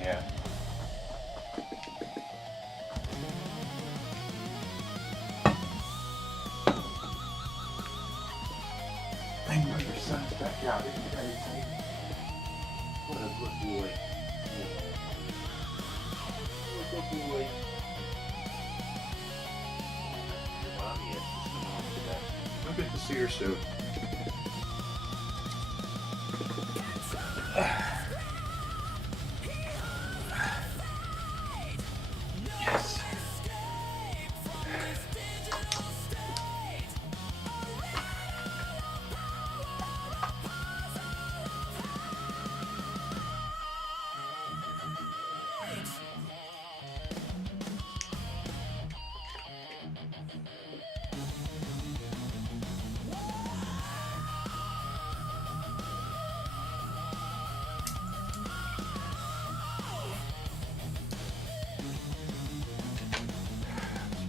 Yeah. I know your son's back out. Isn't he crazy? What a good boy. What a good boy. Your mommy is just coming home today. I'm good to see her soon. Yes.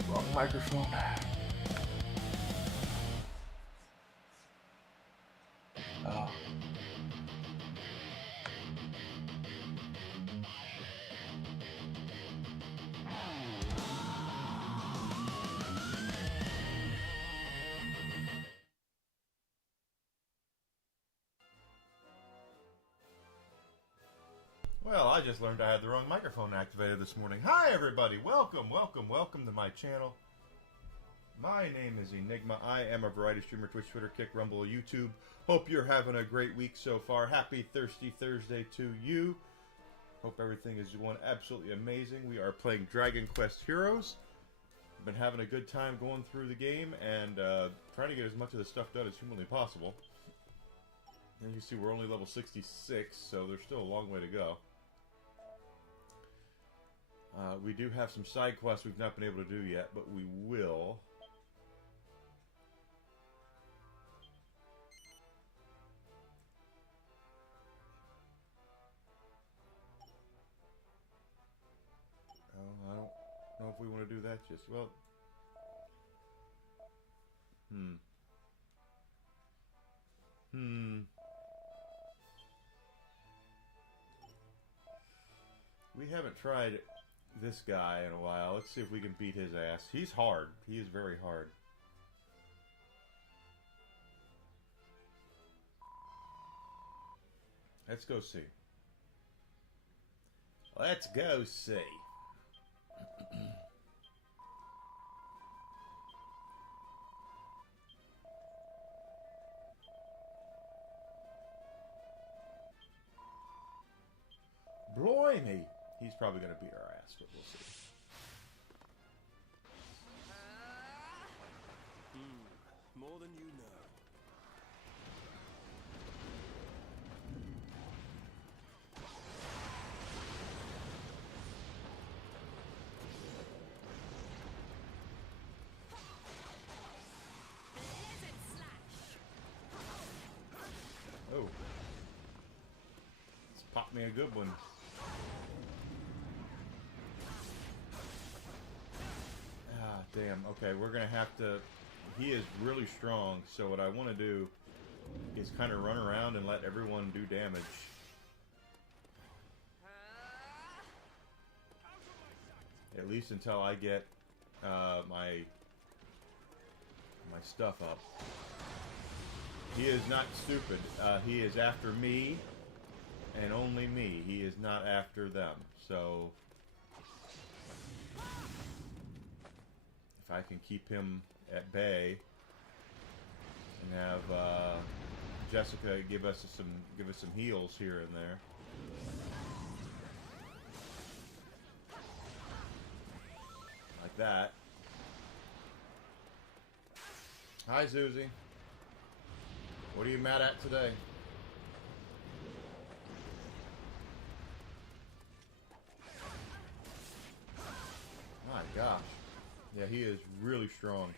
Wrong microphone. Oh. Well, I just learned I had the wrong microphone activated this morning. Hi, everybody. Welcome to my channel. My name is Enigma. I am a variety streamer, Twitch, Twitter, Kick, Rumble, YouTube. Hope you're having a great week so far. Happy Thirsty Thursday to you. Hope everything is going absolutely amazing. We are playing Dragon Quest Heroes. Been having a good time going through the game and trying to get as much of the stuff done as humanly possible. And you can see we're only level 66, so there's still a long way to go. We do have some side quests we've not been able to do yet, but we will. Oh, I don't know if we want to do that just... Well... We haven't tried this guy in a while. Let's see if we can beat his ass. He's hard. He is very hard. Let's go see. Let's go see. Blimey! He's probably going to beat our ass, but we'll see. More than you know. Oh. Let's pop me a good one. Ah, damn. Okay, we're going to have to... He is really strong, so what I want to do is kind of run around and let everyone do damage. At least until I get my stuff up. He is not stupid. He is after me and only me. He is not after them. So if I can keep him at bay and have Jessica give us some heals here and there. Like that. Hi, Susie. What are you mad at today? My gosh. Yeah, he is really strong.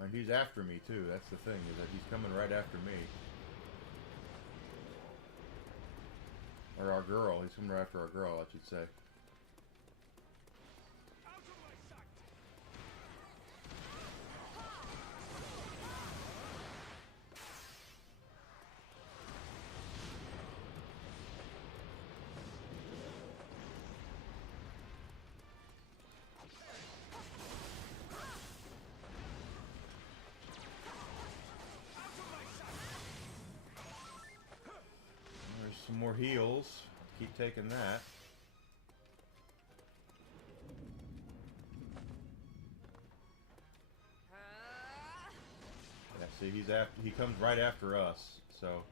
And he's after me too. That's the thing, is that he's coming right after me. Or our girl. He's coming right after our girl, I should say. more heals. Keep taking that. Yeah, see, he comes right after us, so.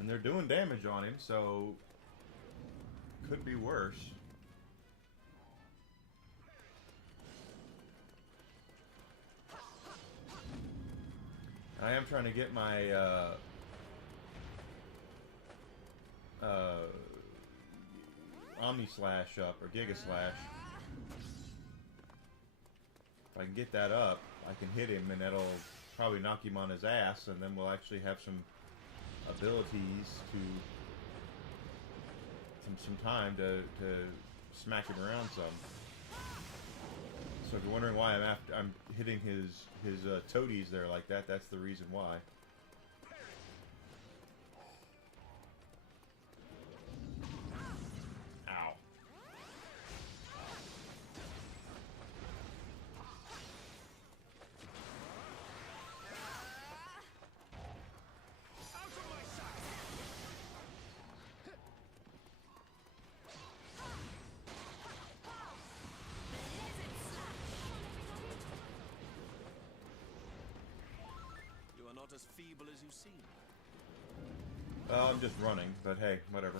And they're doing damage on him, so could be worse. I am trying to get my Omni Slash up, or Giga Slash. If I can get that up, I can hit him, and that'll probably knock him on his ass, and then we'll actually have some abilities to some time to smack him around some. So if you're wondering why I'm hitting his toadies there like that, that's the reason why. Ow. Not as feeble as you seem. I'm just running, but hey, whatever.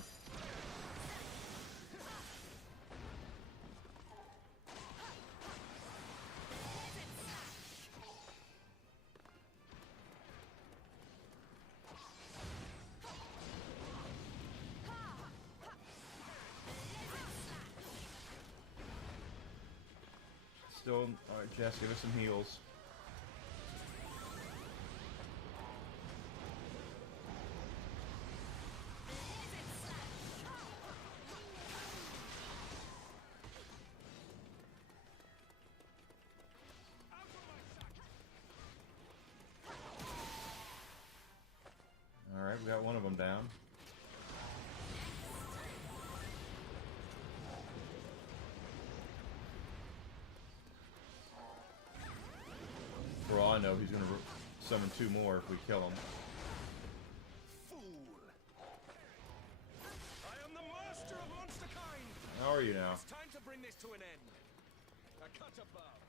Still, alright, Jess, give us some heals. Alright, we got one of them down. For all I know, he's going to summon two more if we kill him. Fool! I am the master of monster kind. How are you now? It's time to bring this to an end. A cut above.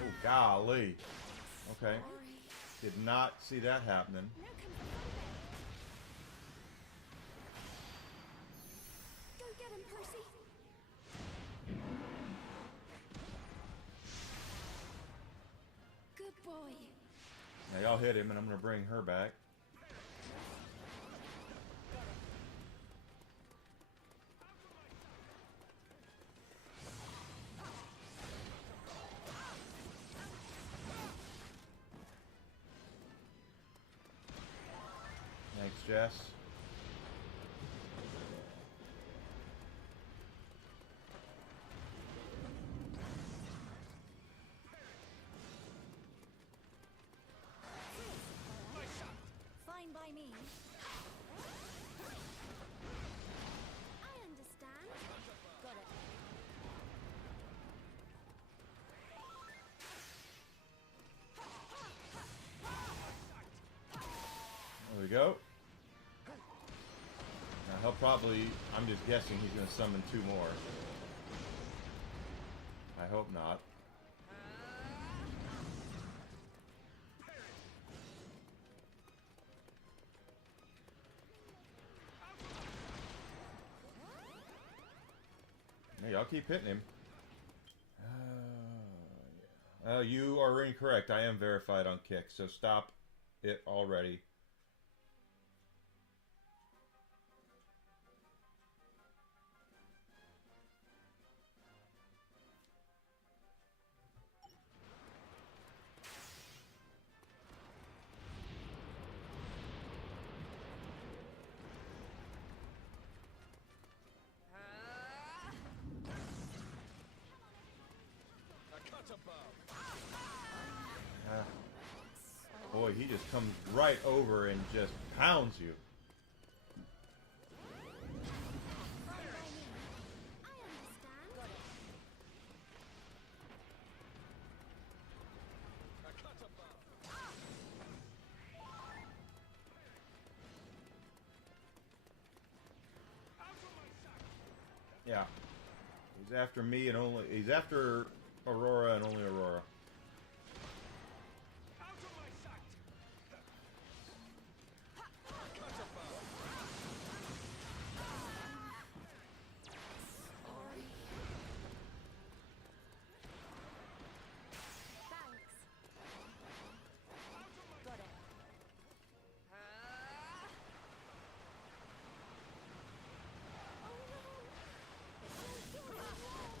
Oh, golly. Okay. Did not see that happening. Go get him, Percy. Good boy. Now y'all hit him, and I'm going to bring her back. Thanks, Jess. Fine by me. I understand. Got it. There we go. Now he'll probably, I'm just guessing he's going to summon two more. I hope not. Hey, y'all keep hitting him. Yeah. You are incorrect. I am verified on Kick, so stop it already. A cut boy, he just comes right over and just pounds you. Fine by me. I understand. Got it. A cut above. Out of my sight. Yeah. He's after me and only... He's after Aurora and only Aurora. Out of my sight. A cut above. Sorry. Thanks. Got it. Oh no! It's all going wrong.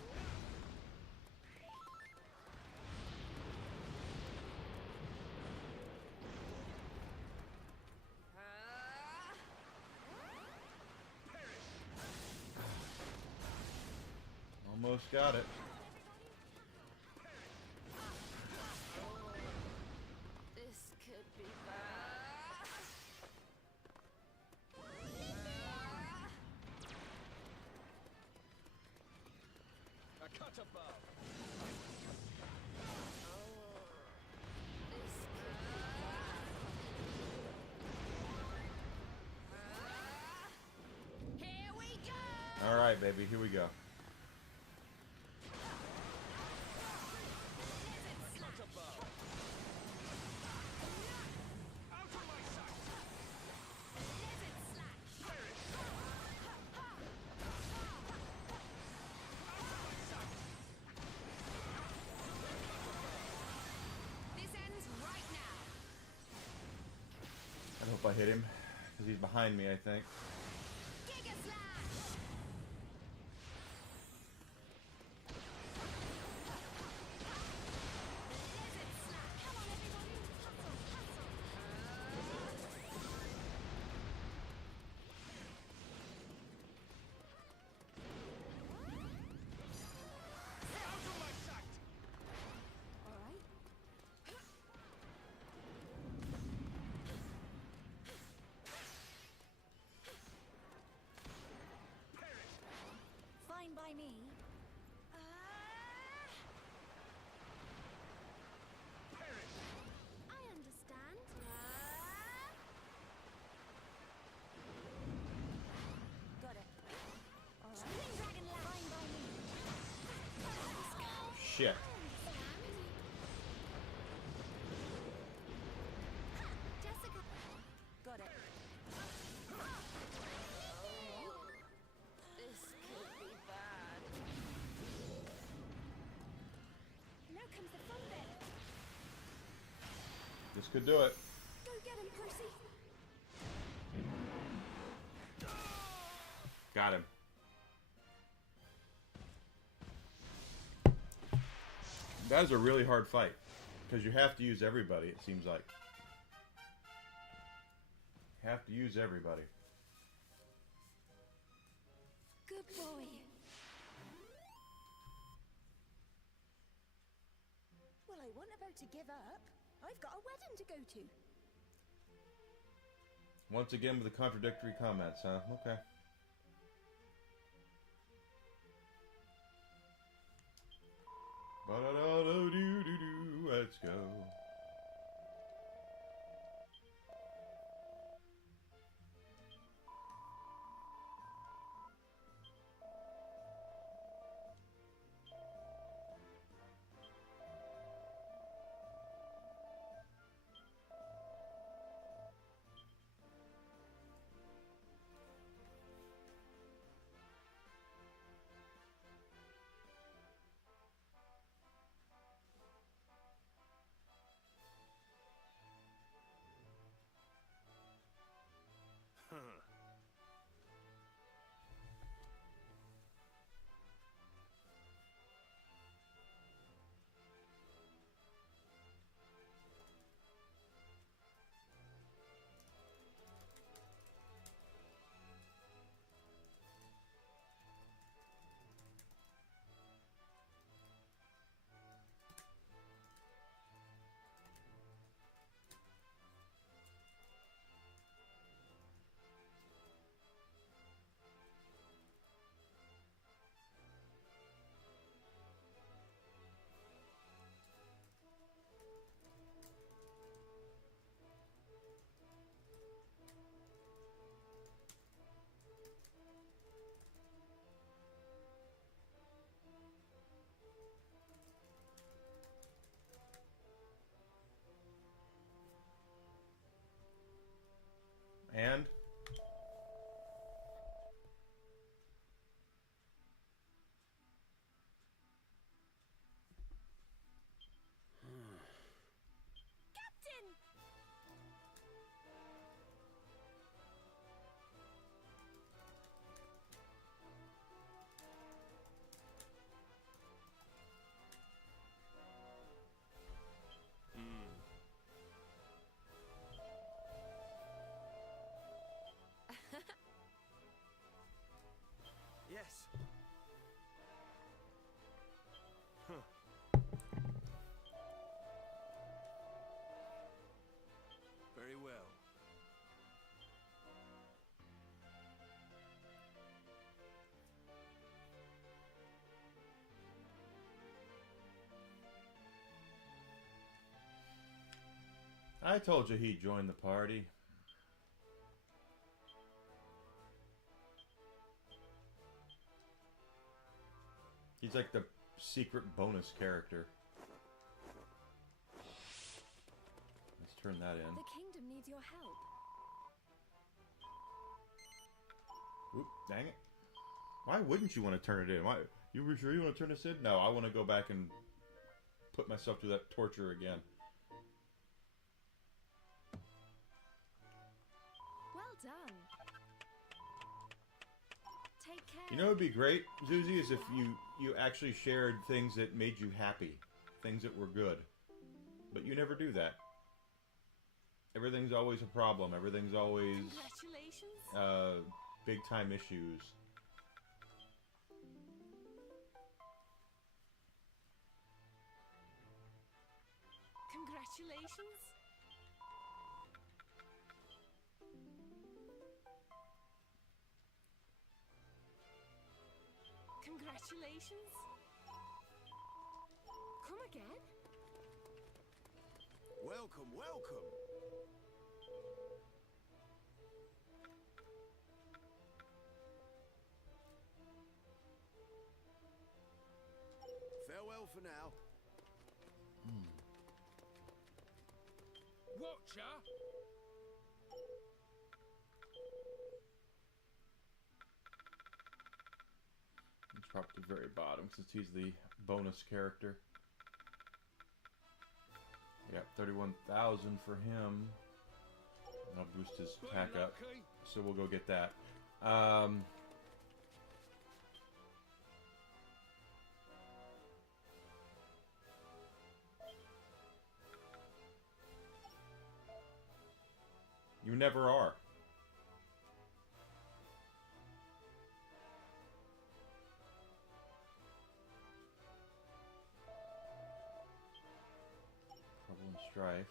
Almost got it. This could be bad. A cut above. This could be bad. Here we go! All right, baby. Here we go. Cut above. Out of my sight. This ends right now. I hope I hit him because he's behind me, I think. Giga slash! Lizard slash! Come on, everybody! Hustle, hustle! Out of my sight. All right. Fine by me. I understand. Got it. All right. Spinning dragon line by me. Shit. Jessica. Got it. This could be bad. Now comes the fun bit. This could do it. Go get him, Percy. Got him. That is a really hard fight because you have to use everybody, it seems like. Have to use everybody. Good boy. Well, I wasn't about to give up. I've got a wedding to go to. Once again with the contradictory comments, huh? Okay. Ba-da-da-do-do-do-do. Let's go. And Captain! Yes. Very well. I told you he'd join the party. He's like the secret bonus character. Let's turn that in. The kingdom needs your help. Oop, dang it. Why wouldn't you want to turn it in? Why? You were sure you want to turn this in? No, I want to go back and put myself through that torture again. Well done. Take care. You know what would be great, Zuzi, is if you actually shared things that made you happy. Things that were good. But you never do that. Everything's always a problem. Everything's always Congratulations. big time issues. Congratulations. Congratulations. Come again? Welcome, welcome. Farewell for now. Watcher. Let's drop to the very bottom since he's the bonus character. Yeah, 31,000 for him. That'll boost his attack up. So we'll go get that. You never are. Trouble and strife.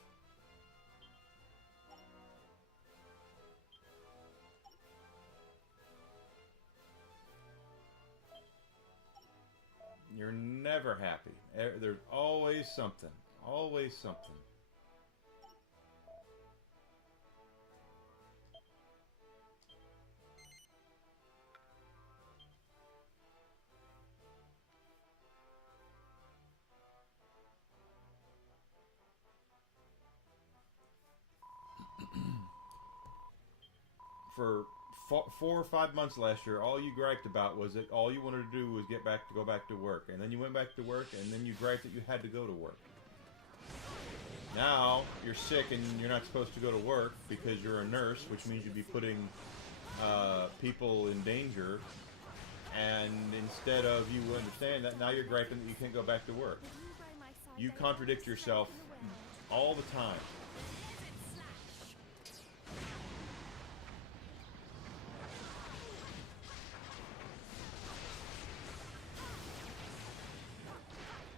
You're never happy. There's always something. Always something. For 4 or 5 months last year, all you griped about was that all you wanted to do was go back to work, and then you went back to work, and then you griped that you had to go to work. Now you're sick and you're not supposed to go to work because you're a nurse, which means you'd be putting people in danger. And instead of you understand that, now you're griping that you can't go back to work. You contradict yourself all the time.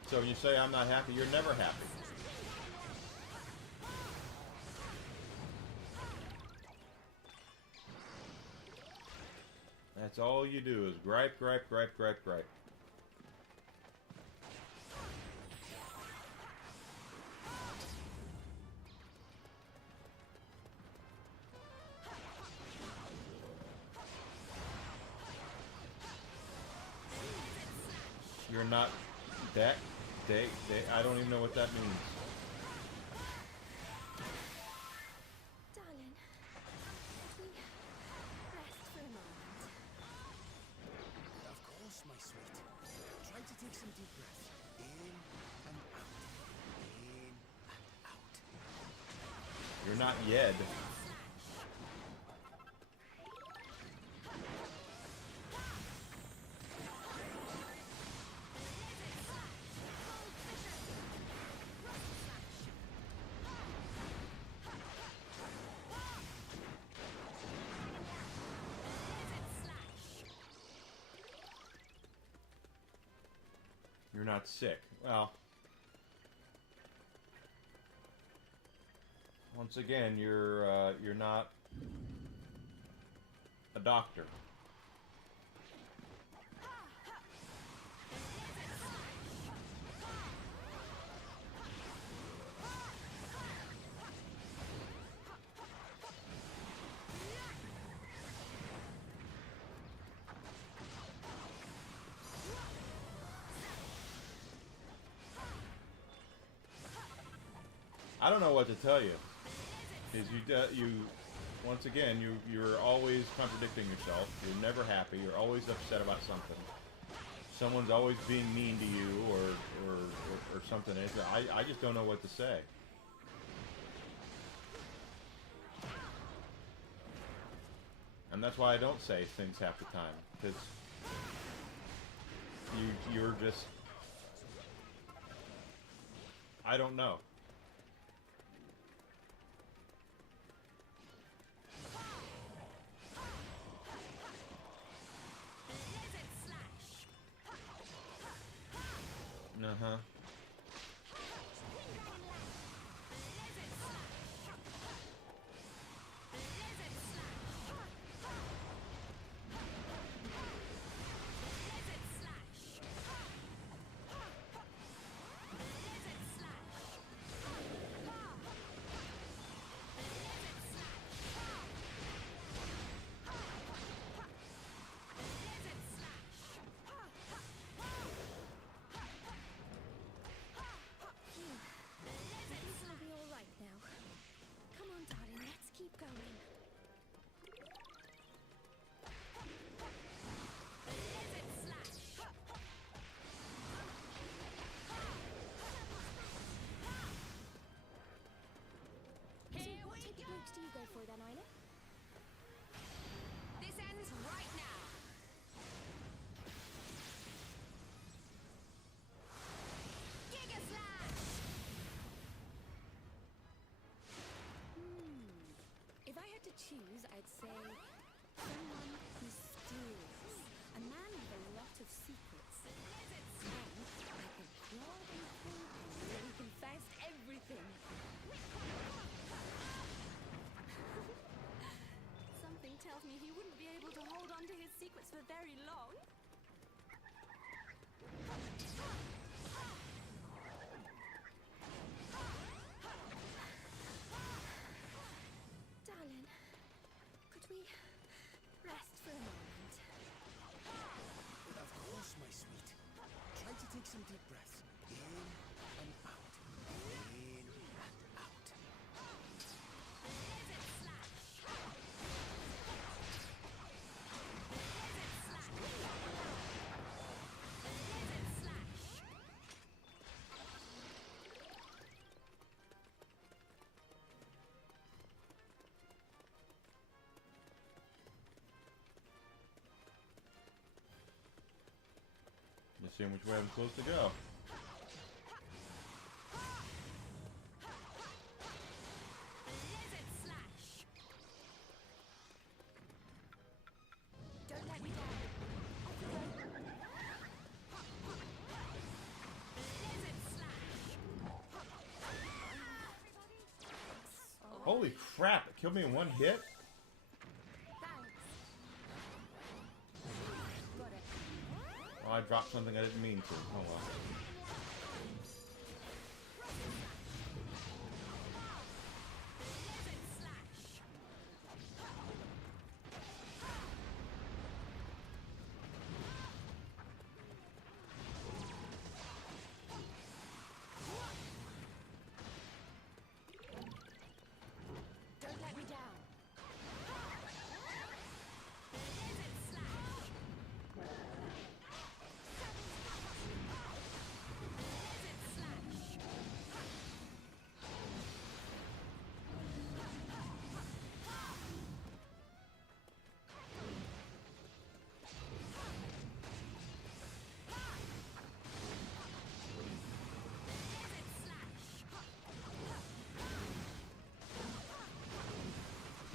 So when you say I'm not happy, you're never happy. That's all you do is gripe, gripe, gripe, gripe, gripe. You're not that. I don't even know what that means. Darling, what will take some deep breaths. In and out. In and out. You're not Yed. You're not sick. Well, once again, you're not a doctor. I don't know what to tell you. Is you once again you're always contradicting yourself. You're never happy. You're always upset about something. Someone's always being mean to you or something. I just don't know what to say. And that's why I don't say things half the time, because you're just, I don't know. Uh-huh. Do you go for then, Isla? This ends right now. Giga Slash! If I had to choose, I'd say someone mysterious. A man with a lot of secrets. And like a crawling fool where he confessed everything. Something tells me he wouldn't be able to hold on to his secrets for very long. Darling, could we rest for a moment? Of course, my sweet. Try to take some deep breaths. In and out. In and out. Just seeing which way I'm supposed to go. Don't let me down. Holy crap! It killed me in one hit? Thanks. Got it. Oh, I dropped something I didn't mean to. Oh well. Don't let me down.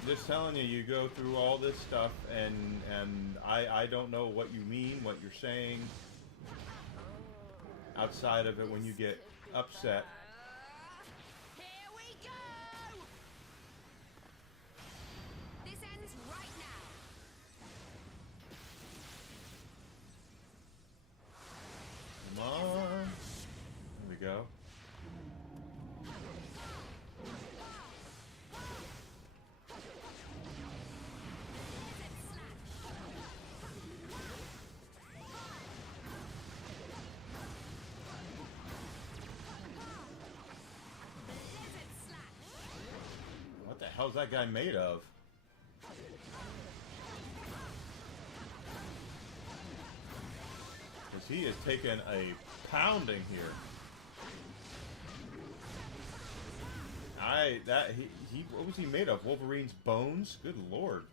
just telling you, you go through all this stuff, and I don't know what you mean, what you're saying. Outside of it, when you get upset. Here we go! This ends right now. Come on. There we go. What the hell's that guy made of? Because he is taking a pounding here. What was he made of? Wolverine's bones? Good lord.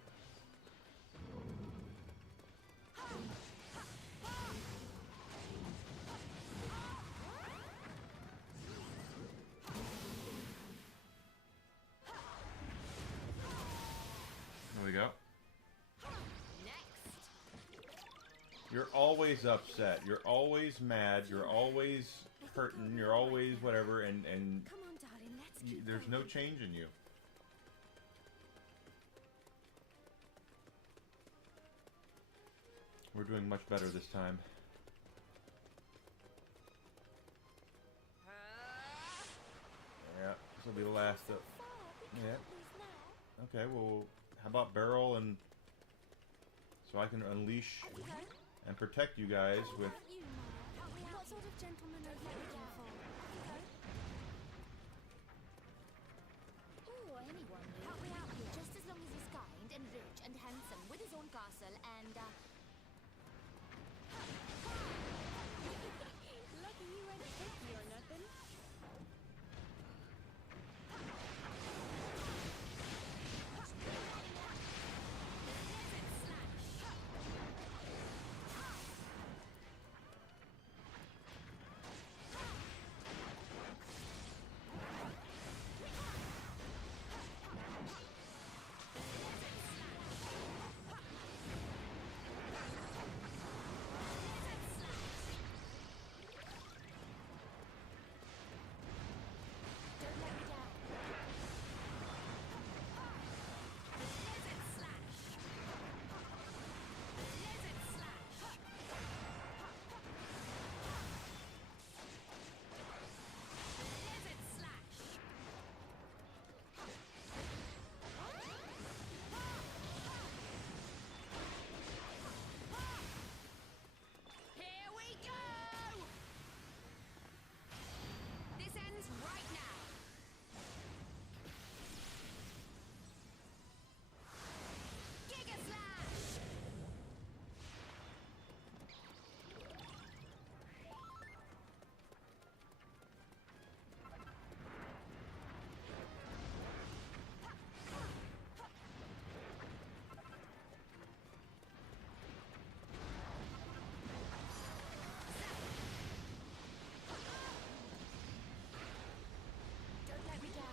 There we go. Next. You're always upset. You're always mad. You're always hurting. You're always whatever, and Come on, darling, let's keep there's no going. change in you. We're doing much better this time. Yeah, this will be the last of... Yeah. Okay, well, how about barrel and... So I can unleash and protect you guys with... What sort of gentleman are you looking for? Oh, anyone new. Help me out here. Just as long as he's kind and rich and handsome with his own castle and, Lucky you ain't picky or nothing. Here we go! This ends right now. Giga Slash! Don't let me down.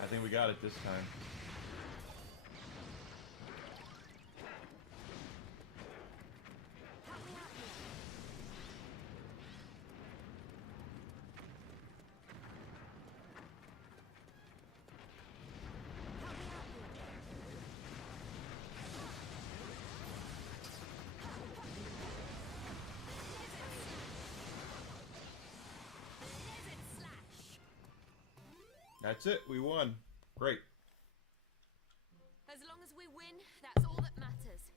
I think we got it this time. That's it. We won. Great. As long as we win, that's all that matters.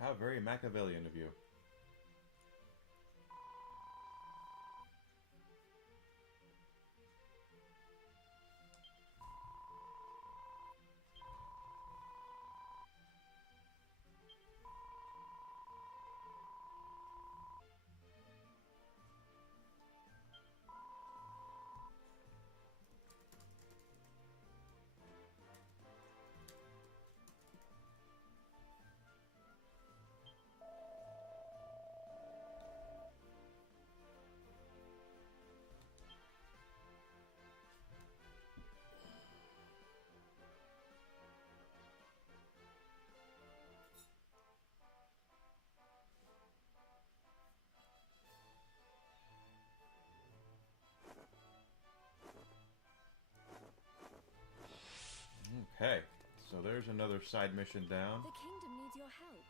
How very Machiavellian of you. Okay, so there's another side mission down. The kingdom needs your help.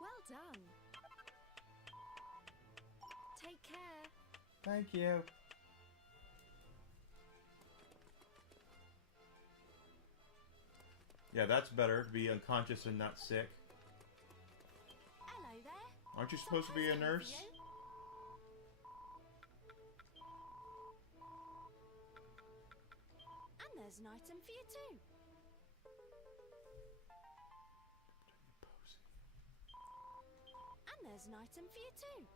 Well done. Take care. Thank you. Yeah, that's better. Be unconscious and not sick. Hello there. Aren't you supposed to be a nurse? And there's an item for you too. And there's an item for you too.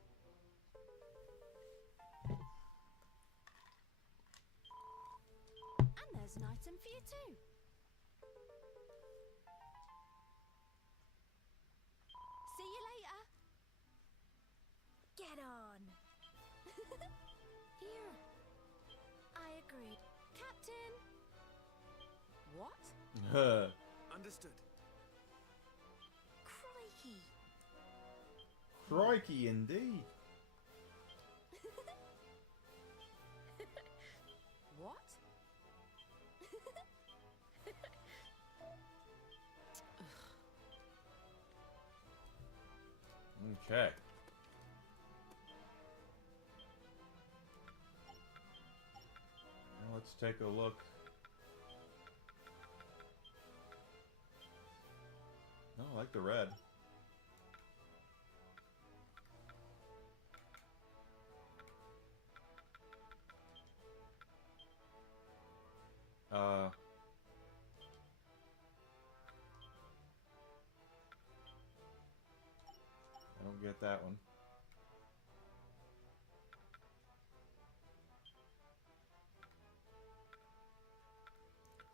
And there's an item for you too. See you later. Get on. Here. I agreed. Captain. What? Understood. Crikey. Crikey, indeed. What? Okay. Now let's take a look. Oh, I like the red. I don't get that one.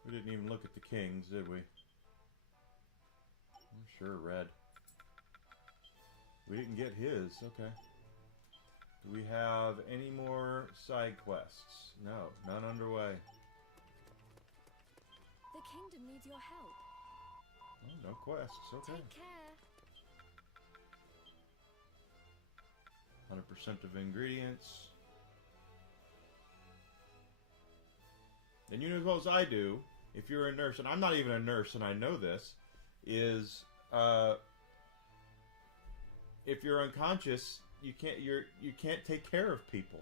We didn't even look at the kings, did we? I'm sure red. We didn't get his, okay. Do we have any more side quests? No, none underway. The kingdom needs your help. Oh, no quests, okay. Take care. 100% of ingredients. And you know as well as I do, if you're a nurse, and I'm not even a nurse and I know this, is if you're unconscious, you can't take care of people.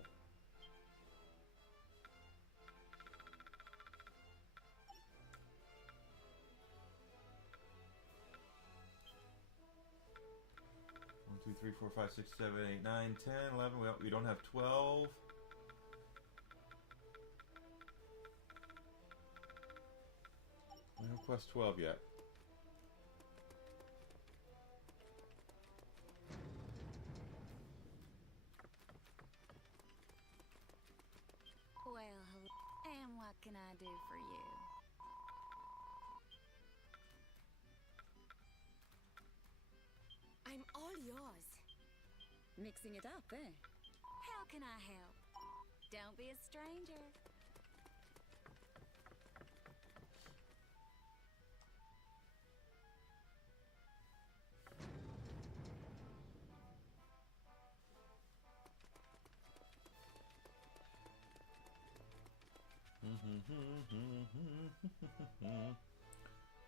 One, 2, 3, 4, 5, 6, 7, 8, 9, 10, 11. We don't have 12. We don't have quest 12 yet. Well, and what can I do for you? I'm all yours. Mixing it up, eh? How can I help? Don't be a stranger.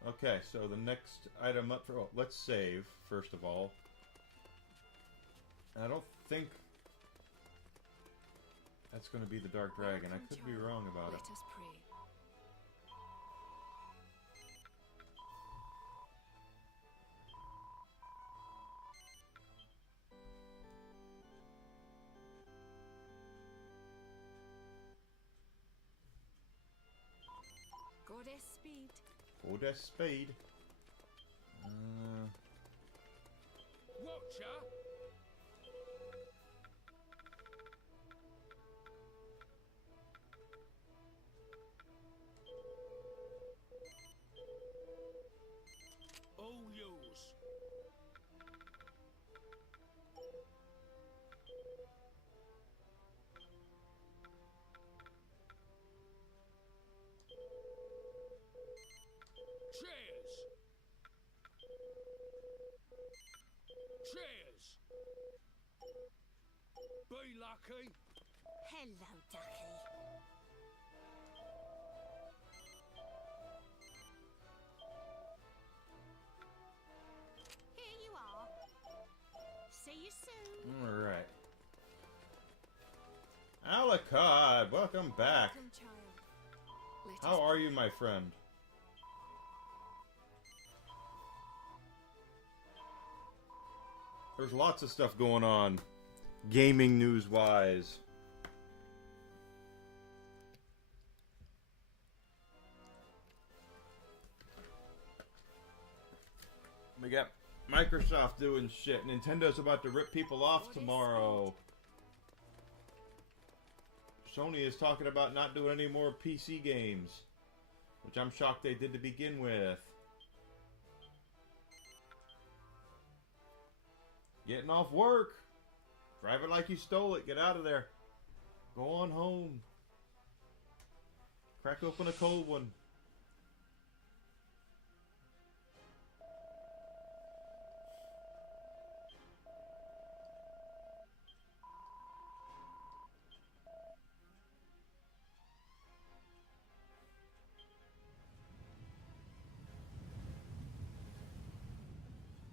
Okay, so the next item up for... Oh, let's save, first of all. I don't think that's going to be the Dark Dragon. I could be wrong about it. Let us pray. Goddess speed. Goddess speed. Watcher! All yours. Cheers! Cheers! Be lucky. Hello, Ducky. Here you are. See you soon. Alright. Alucard, welcome back. Welcome, child. Let How us are you, my friend? There's lots of stuff going on, gaming news-wise. We got Microsoft doing shit. Nintendo's about to rip people off tomorrow. Sony is talking about not doing any more PC games, which I'm shocked they did to begin with. Getting off work. Drive it like you stole it. Get out of there. Go on home. Crack open a cold one.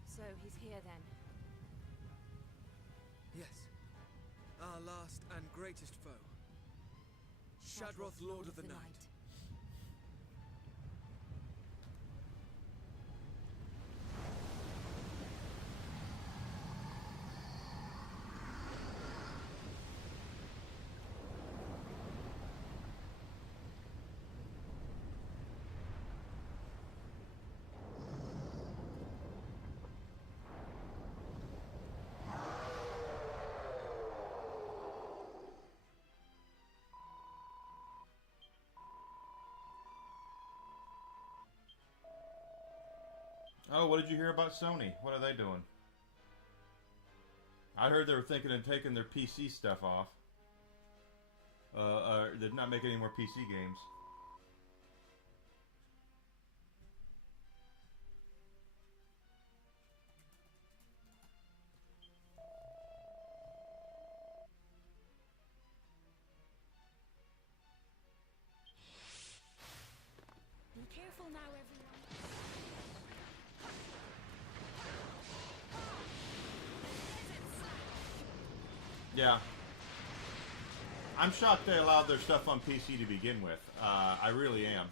So he's here then. Yes. Our last and greatest foe. Shadroth, Lord of the Night. Oh, what did you hear about Sony? What are they doing? I heard they were thinking of taking their PC stuff off. They're not making any more PC games. Be careful now, everyone. Yeah. I'm shocked they allowed their stuff on PC to begin with. I really am.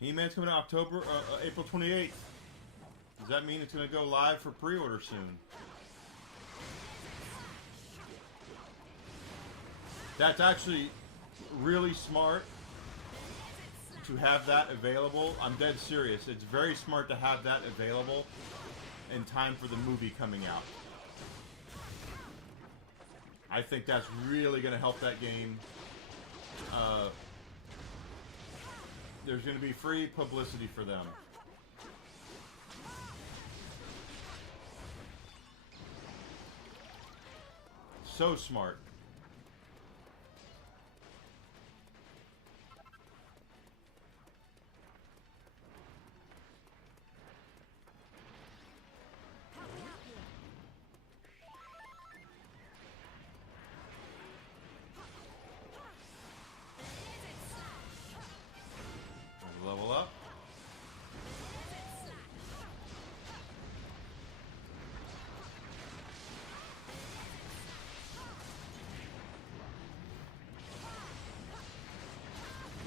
He-Man's coming out April 28th. Does that mean it's going to go live for pre-order soon? That's actually really smart to have that available. I'm dead serious. It's very smart to have that available in time for the movie coming out. I think that's really going to help that game. There's going to be free publicity for them. So smart. Level up.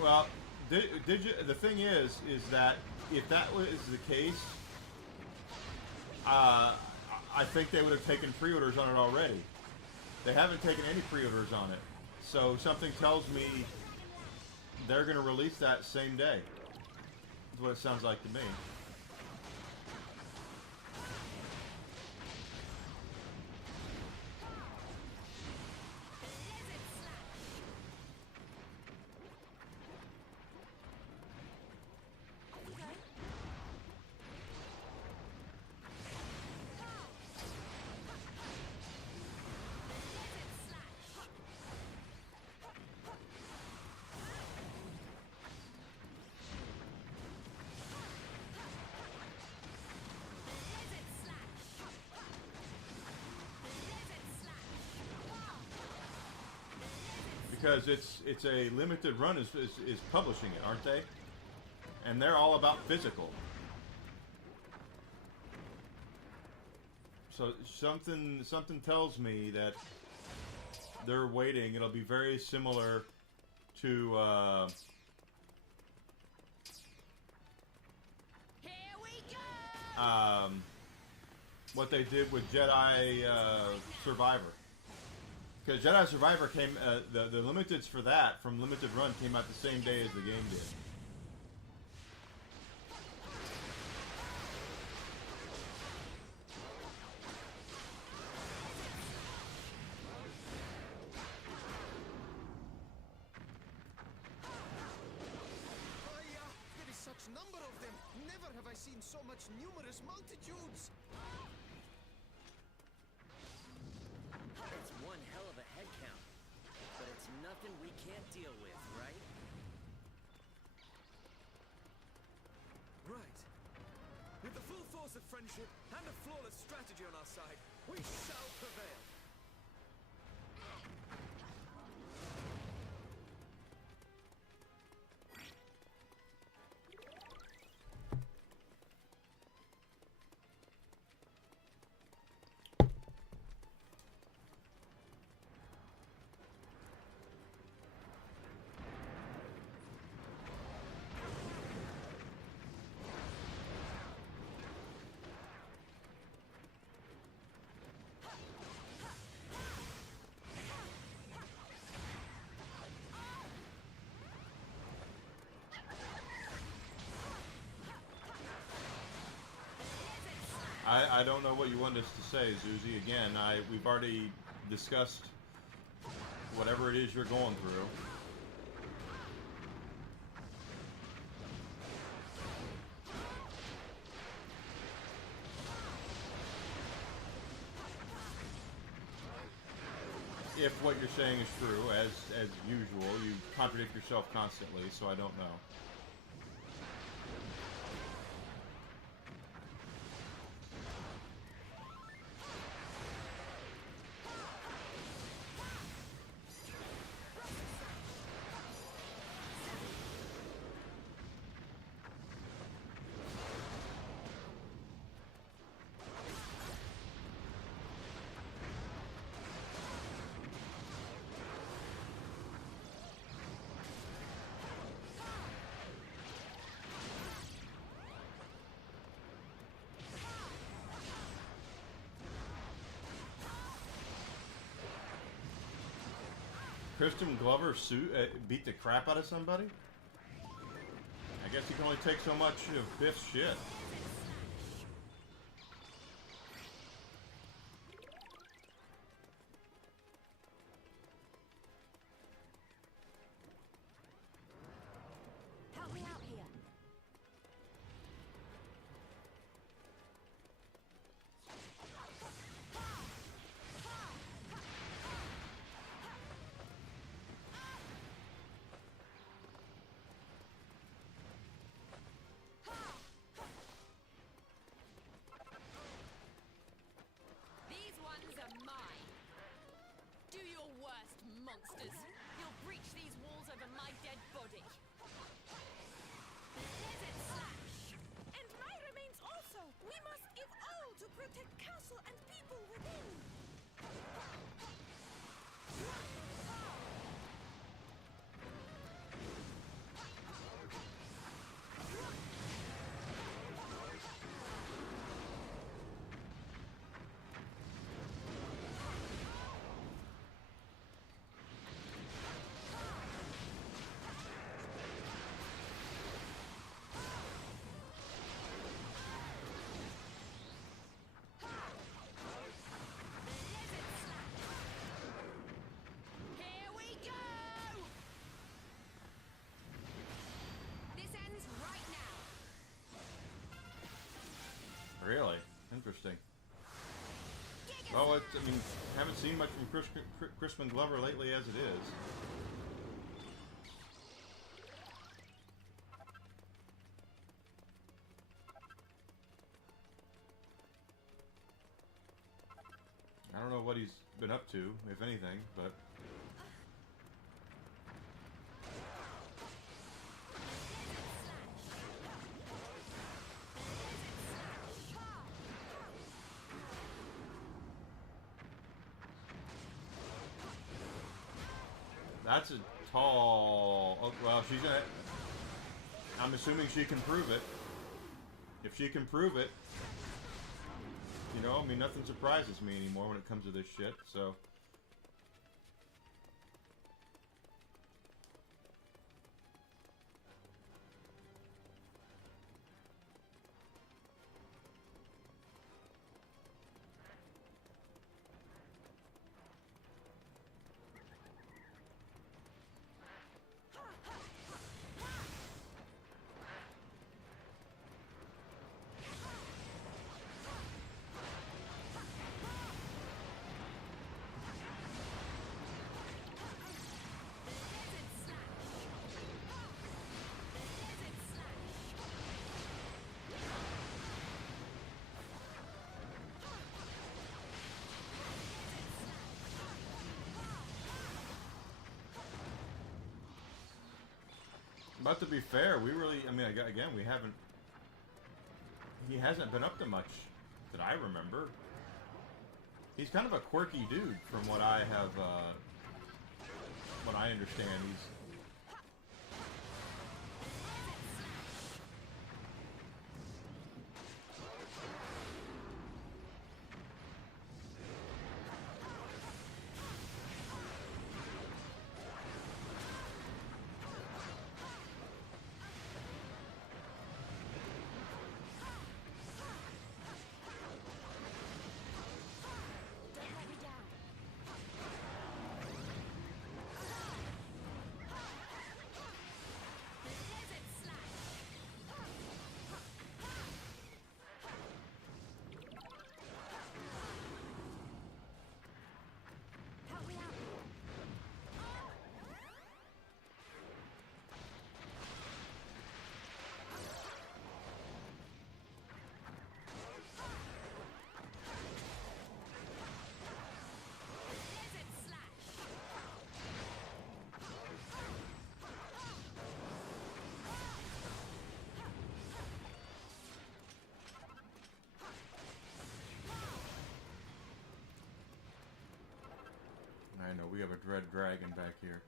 Well, did you? The thing is that if that was the case, I think they would have taken pre-orders on it already. They haven't taken any pre-orders on it, so something tells me they're going to release that same day. That's what it sounds like to me. Because it's a limited run is publishing it, aren't they? And they're all about physical. So something tells me that they're waiting. It'll be very similar to Here we go! What they did with Jedi Survivor. Because Jedi Survivor came, the limiteds for that from Limited Run came out the same day as the game did. There is such number of them. Never have I seen so much numerous multitudes. It's one hell of a head count, but it's nothing we can't deal with, right? Right. With the full force of friendship and a flawless strategy on our side, we shall prevail. I don't know what you want us to say, Zuzi. Again, we've already discussed whatever it is you're going through. If what you're saying is true, as usual, you contradict yourself constantly, so I don't know. Kristen Glover beat the crap out of somebody? I guess you can only take so much of Biff's shit. Help me out here. These ones are mine. Do your worst, monsters. You'll breach these walls over my dead body. Desert slash. And my remains also. We must give all to protect castle and people within. Here we go! This ends right now. Really? Interesting. Well, it's, I mean, haven't seen much from Crispin Glover lately as it is. I don't know what he's been up to, if anything, but... That's a tall... Oh, well, she's gonna... I'm assuming she can prove it. If she can prove it... You know, I mean, nothing surprises me anymore when it comes to this shit, so... But to be fair, we really, I mean, again, we haven't, he hasn't been up to much that I remember. He's kind of a quirky dude from what I have, what I understand. He's, Don't let me down. Desert slash. Help me out here. Desert slash. I know, we have a dread dragon back here.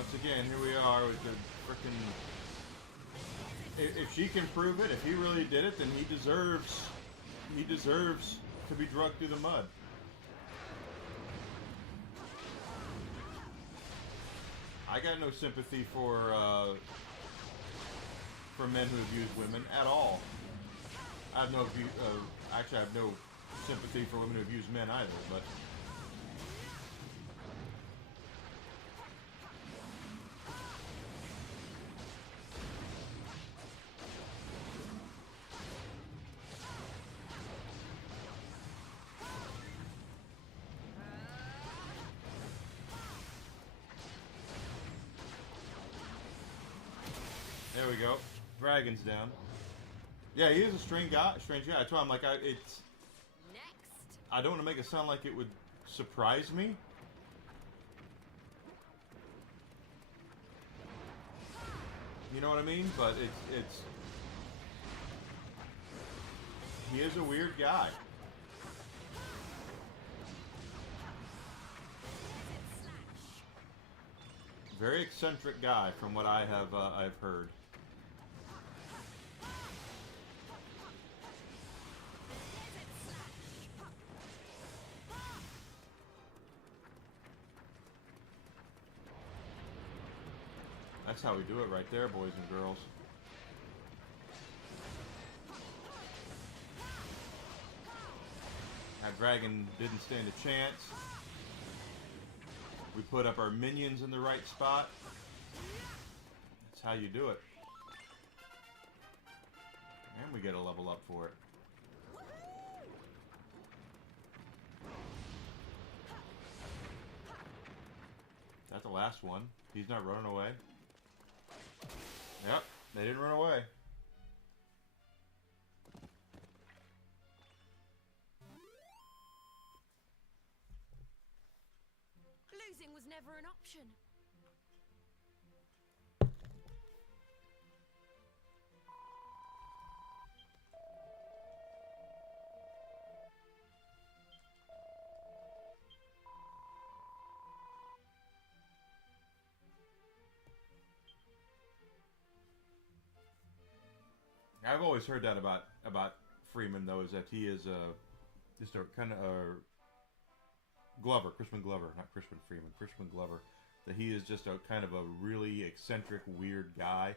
Once again, here we are with the frickin'... If she can prove it, if he really did it, then he deserves to be drugged through the mud. I got no sympathy for men who abuse women at all. I have no actually I have no sympathy for women who abuse men either, but there we go. Dragon's down. Yeah, he is a strange guy. I told him, like, Next. I don't want to make it sound like it would surprise me. You know what I mean? But he is a weird guy. Very eccentric guy, from what I have I've heard. That's how we do it right there, boys and girls. That dragon didn't stand a chance. We put up our minions in the right spot. That's how you do it. And we get a level up for it. That's the last one. He's not running away. Yep, they didn't run away. Losing was never an option. I've always heard that about Freeman, though, is that he is just a kind of a Glover, Crispin Glover, not Crispin Freeman, Crispin Glover. That he is just a kind of a really eccentric, weird guy.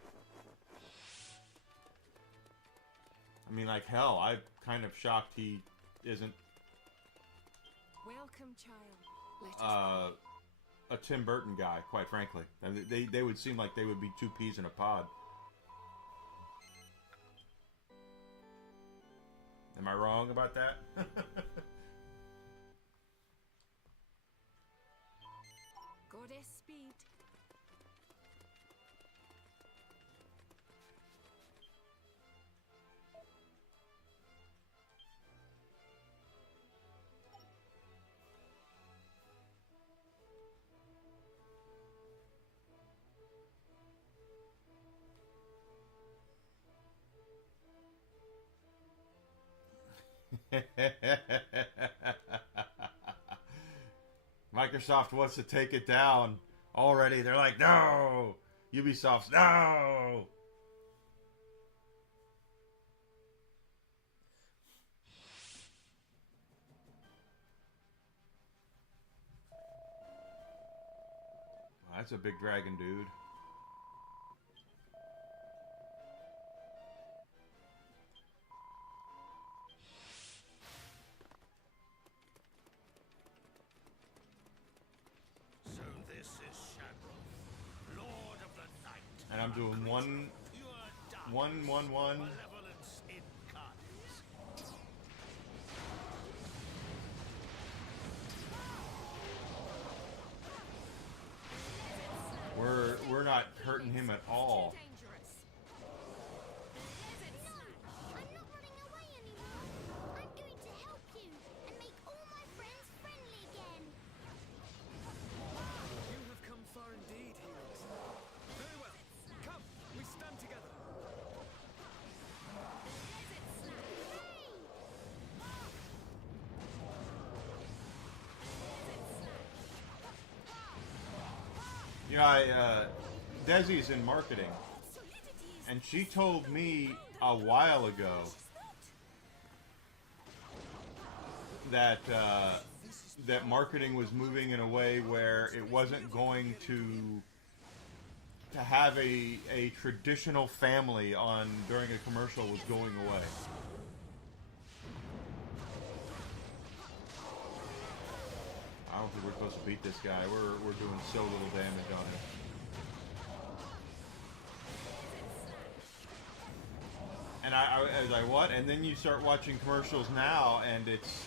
I mean, like, hell, I'm kind of shocked he isn't Welcome, child. Let us a Tim Burton guy, quite frankly. I mean, they would seem like they would be two peas in a pod. Am I wrong about that? Goddess speed. Microsoft wants to take it down already. They're like, no! Ubisoft's, no! Wow, that's a big dragon, dude. And I'm doing one. We're not hurting him at all. Dangerous. I'm not running away anymore. I'm going to help you and make all my friends friendly again. You have come far indeed, heroes. Very well. Come, we stand together. You know, Desi's in marketing, and she told me a while ago that that marketing was moving in a way where it wasn't going to have a traditional family on during a commercial was going away. I don't think we're supposed to beat this guy. We're doing so little damage on him. And I was like, what? And then you start watching commercials now, and it's...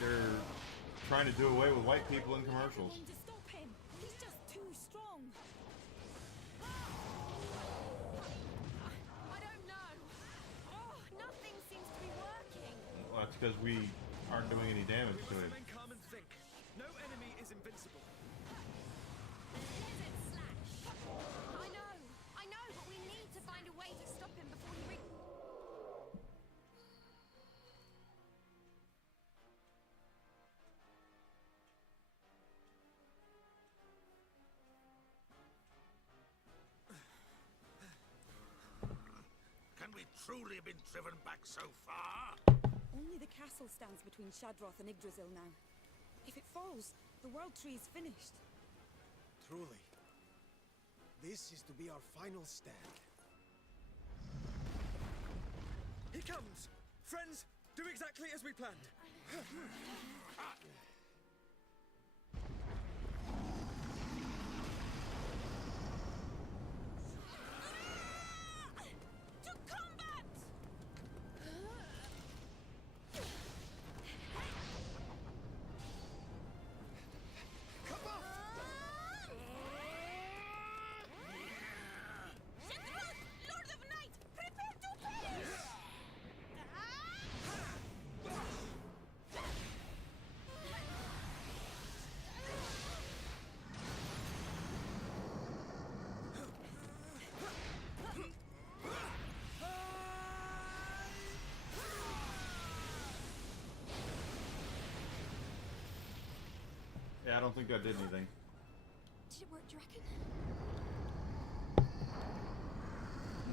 They're trying to do away with white people in commercials. To stop him. He's just too strong. I don't know. Oh, nothing seems to be working. Well, that's because we aren't doing any damage to him. Remain calm and think. No enemy is invincible. I know, but we need to find a way to stop him before he Can we truly have been driven back so far? Only the castle stands between Shadroth and Yggdrasil now. If it falls, the World Tree is finished. Truly. This is to be our final stand. He comes! Friends, do exactly as we planned. To combat! Shadroth, Lord of Night, prepare to perish! Yeah, I don't think that did anything. Did it work, do you reckon?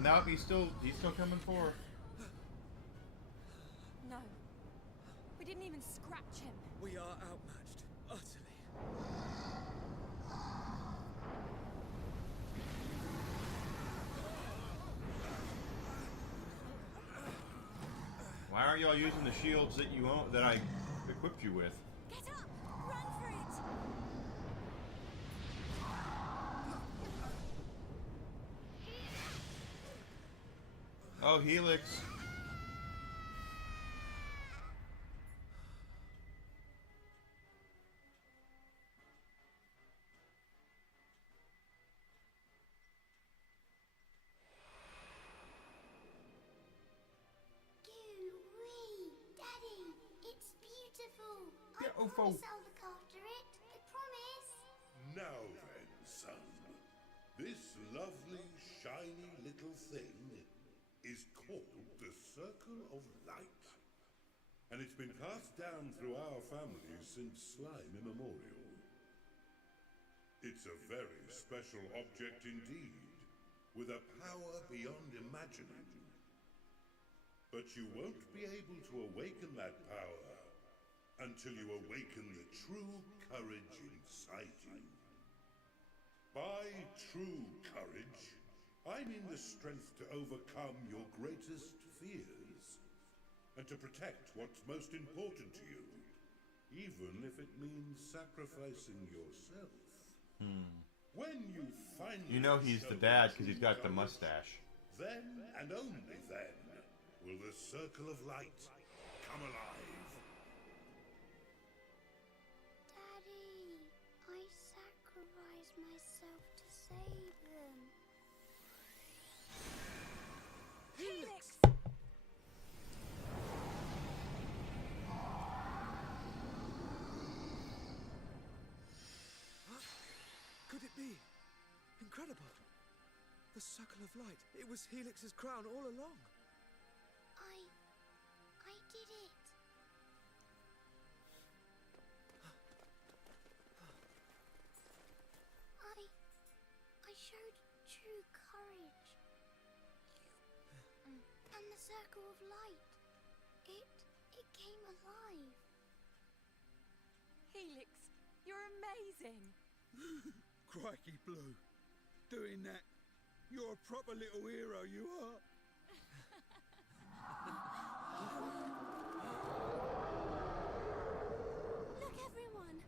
Nope, he's still coming for. No. We didn't even scratch him. We are outmatched, utterly. Why aren't y'all using the shields that you own, that I equipped you with? Get up! Run for it! Oh, Helix. Daddy, it's beautiful. Yeah, I Ofo. promise I'll look after it. I promise. Now then, son, this lovely, shiny little thing is called the Circle of Light. And it's been passed down through our family since slime immemorial. It's a very special object indeed, with a power beyond imagining. But you won't be able to awaken that power until you awaken the true courage inside you. By true courage, I mean the strength to overcome your greatest fears and to protect what's most important to you, even if it means sacrificing yourself. When you finally You know he's the dad because he's got the mustache. then and only then will the Circle of Light come alive. Daddy, I sacrificed myself to save them. Helix! Could it be? Incredible. The Circle of Light. It was Helix's crown all along. I did it. true courage. And the circle of light. It came alive. Helix, you're amazing. Crikey, Blue. Doing that. You're a proper little hero, you are. Look, everyone!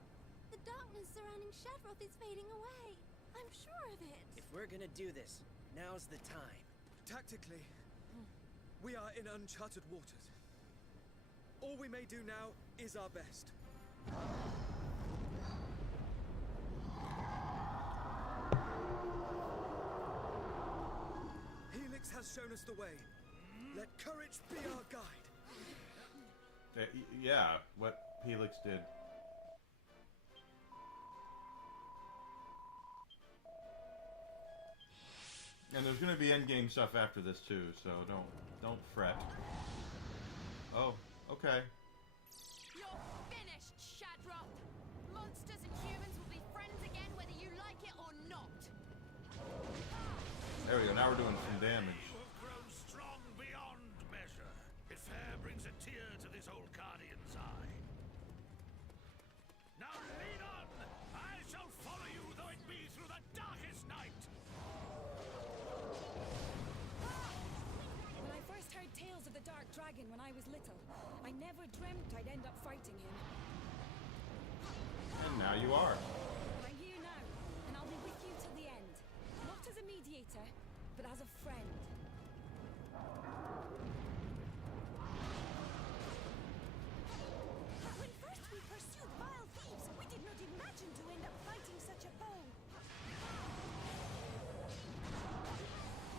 The darkness surrounding Shadroth is fading away. I'm sure of it. If we're gonna do this, now's the time. Tactically, we are in uncharted waters. All we may do now is our best. Helix has shown us the way. Let courage be our guide. Yeah, what Helix did. And there's gonna be endgame stuff after this too, so don't fret. Oh, okay. You're finished, Shadroth. Monsters and humans will be friends again whether you like it or not. There we go. Now we're doing some damage. You have grown strong beyond measure. It fair brings a tear to this old guardian's eye. Now lead on! I shall follow you, though it be through the darkest night! When I first heard tales of the Dark Dragon when I was little, I never dreamt I'd end up fighting him. And now you are. I'm here now, and I'll be with you till the end. Not as a mediator, but as a friend. When first we pursued vile thieves, we did not imagine to end up fighting such a foe.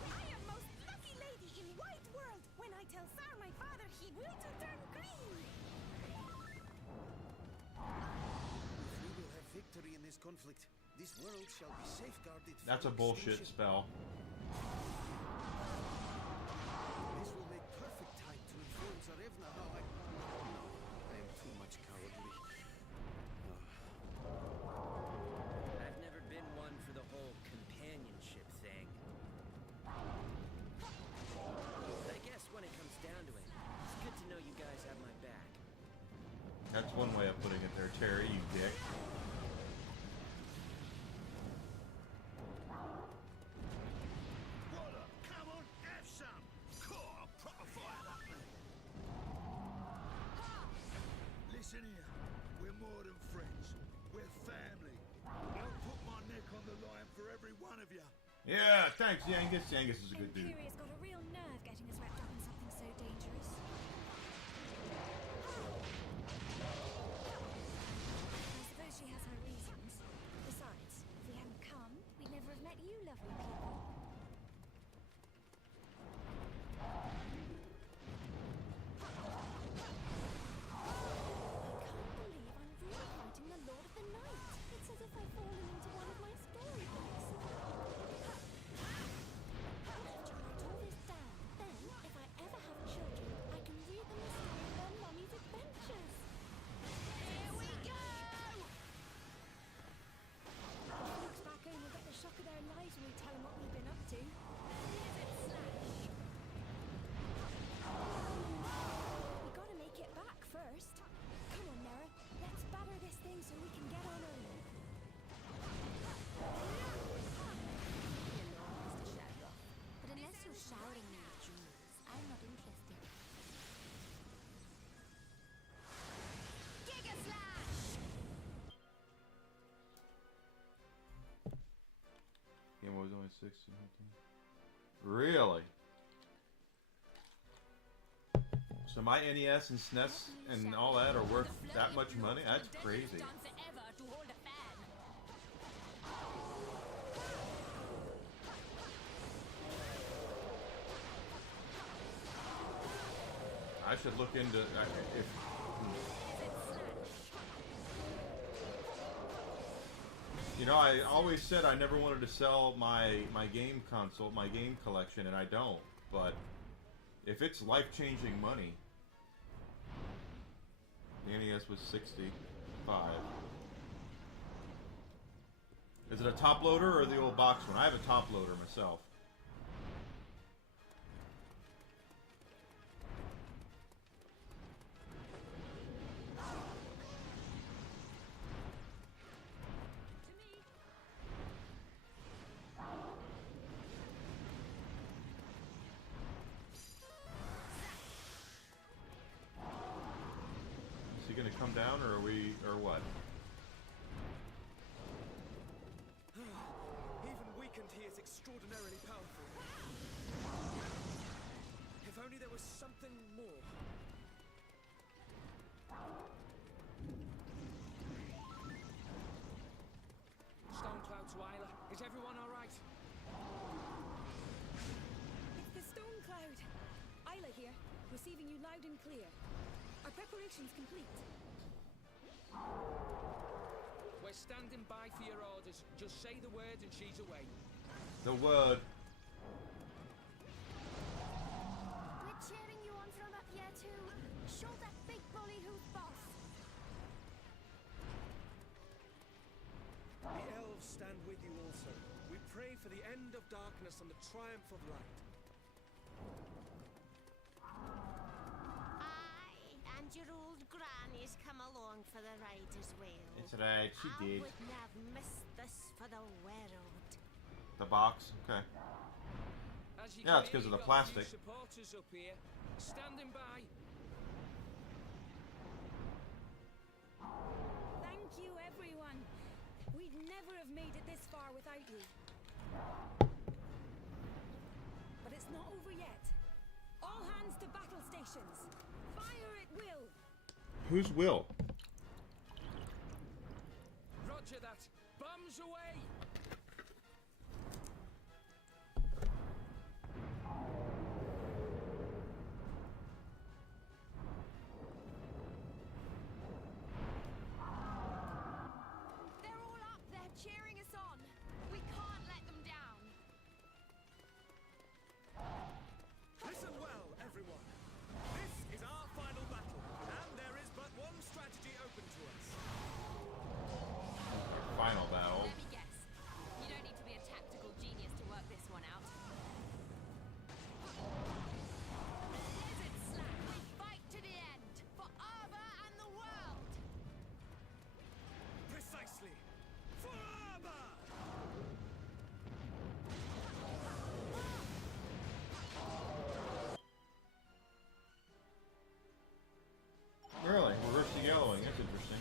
I am most lucky lady in wide world when I tell Sir my father he will to turn green. If we will have victory in this conflict, this world shall be safeguarded. That's a from bullshit extinction. spell. This will make perfect time to inform Tsarevna how I... No, I am too much cowardly. I've never been one for the whole companionship thing. But I guess when it comes down to it, it's good to know you guys have my back. That's one way of putting it there, Terry, you dick. Water, come on, have some! Core, proper fire up there! Listen here. We're more than friends. We're family. I'll put my neck on the line for every one of you. Yeah, thanks, Yangus. Yangus is a good dude. Imperia's got a real nerve getting us wrapped up in something so dangerous. I suppose she has her reasons. Besides, if we hadn't come, we'd never have met you lovely people. I can't believe I'm really fighting the Lord of the Night. It's as if I've fallen into one of my storybooks. I'll have to write all this down. Then, if I ever have children, I can read them the story of their mummy's adventures. Here we go! Looks back home, we'll get the shock of their lives when we tell them what we've been up to. We gotta make it back first. Come on, Nera. Let's batter this thing so we can get on home. Mr. Shadroth. But unless you're showering me with jewels, I'm not interested. Giga Slash! Game was only 16. Really? So my NES and SNES and all that are worth that much money? That's crazy. I should look into if. You know, I always said I never wanted to sell my game console, my game collection, and I don't. But if it's life-changing money, the NES was $65. Is it a top loader or the old box one? I have a top loader myself. Is he gonna come down, or are we, or what? Even weakened, he is extraordinarily powerful. If only there was something more. Stonecloud to Isla. Is everyone all right? It's the Stone Cloud. Isla here, receiving you loud and clear. Our preparations complete. We're standing by for your orders. Just say the word and she's away. The word. We're cheering you on from up here too. Show that big bully who's boss. The elves stand with you also. We pray for the end of darkness and the triumph of light. Aye, and your old granny's come along for the ride as well. It's right, she I did. wouldn't have missed this for the world. The box, okay. As you Yeah, can it's 'cause hear, of the you've got a few plastic. supporters up here, standing by. Thank you, everyone. We'd never have made it this far without you. But it's not over yet. All hands to battle stations. Fire at will. Who's Will? Roger that. Bombs away. They're all up there cheering us on. We can't let them down. Listen well, everyone. This is our final battle, and there is but one strategy open to us. Final battle. Let me guess. You don't need to be a tactical genius to work this one out. Lizard Slack, we fight to the end for Arbor and the world. Precisely. Forever! Really? Reverse the yellowing. That's interesting.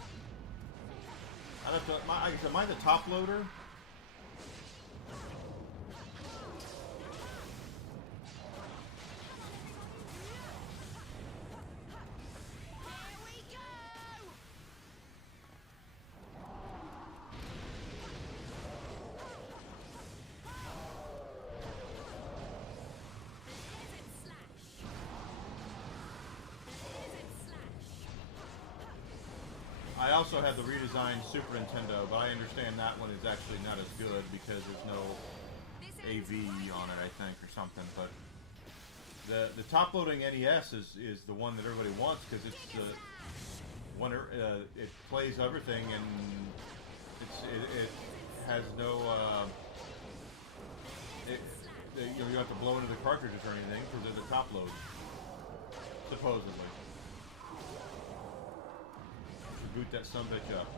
I'd have to, like I said, mine's a top loader. Here we go! Lizard Slash. Lizard Slash. I also have the redesigned Super Nintendo, but I understand that one is actually not as good because there's no This AV on it, I think, or something. But the top loading NES is the one that everybody wants because it's the one it plays everything and it has no you know, you don't have to blow into the cartridges or anything because they're the top load, supposedly. Boot that sumbitch up.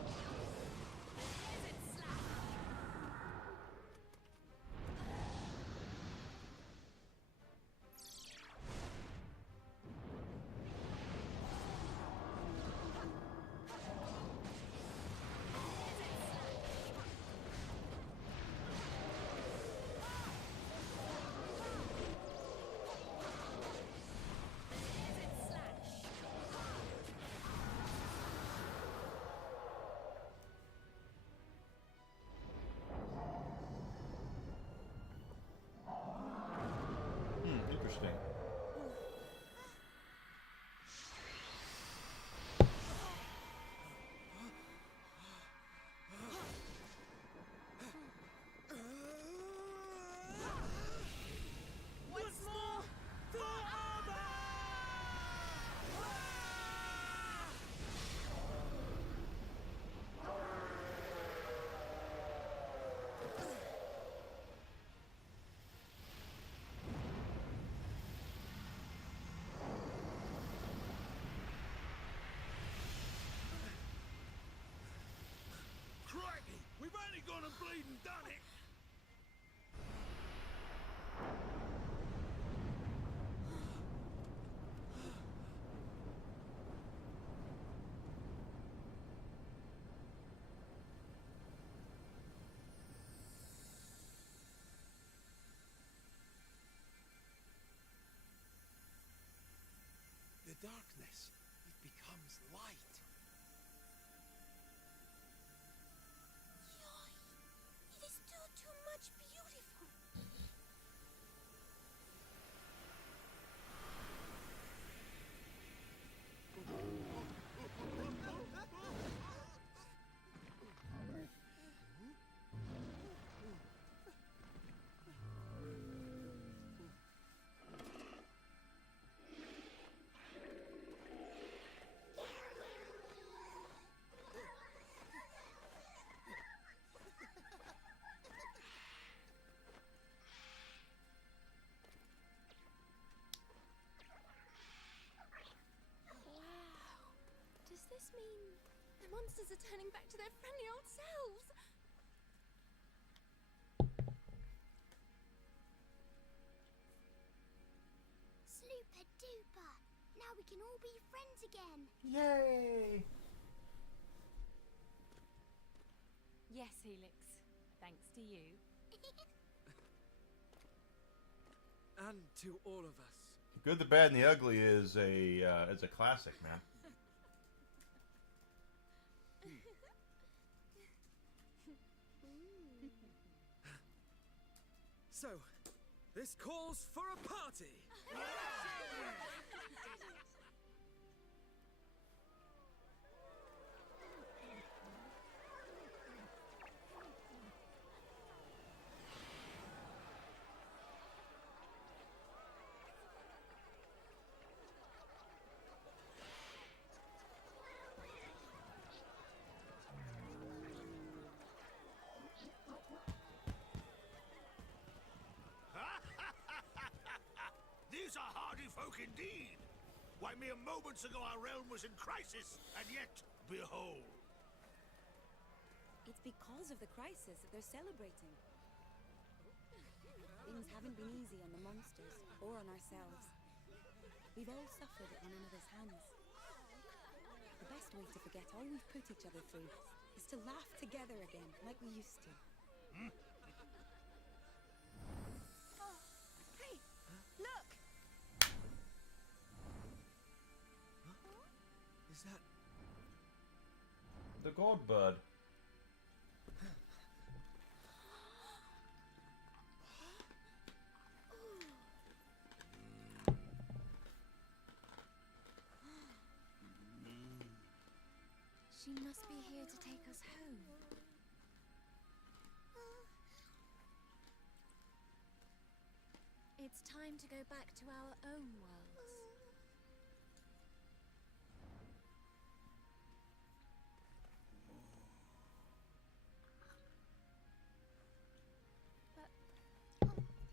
bleeding done it. The darkness, it becomes light. Joy! It is still too much beautiful. Wow. Does this mean the monsters are turning back to their friendly old selves? Super duper. Now we can all be friends again. Yay! Yes, Helix. Thanks to you. And to all of us. The Good, the Bad, and the Ugly is a classic, man. So, this calls for a party. These are hardy folk indeed. Why, mere moments ago our realm was in crisis, and yet, behold. It's because of the crisis that they're celebrating. Things haven't been easy on the monsters or on ourselves. We've all suffered at one another's hands. The best way to forget all we've put each other through is to laugh together again, like we used to. Hey, look! Is that... The gold bud. She must be here to take us home. It's time to go back to our own worlds. But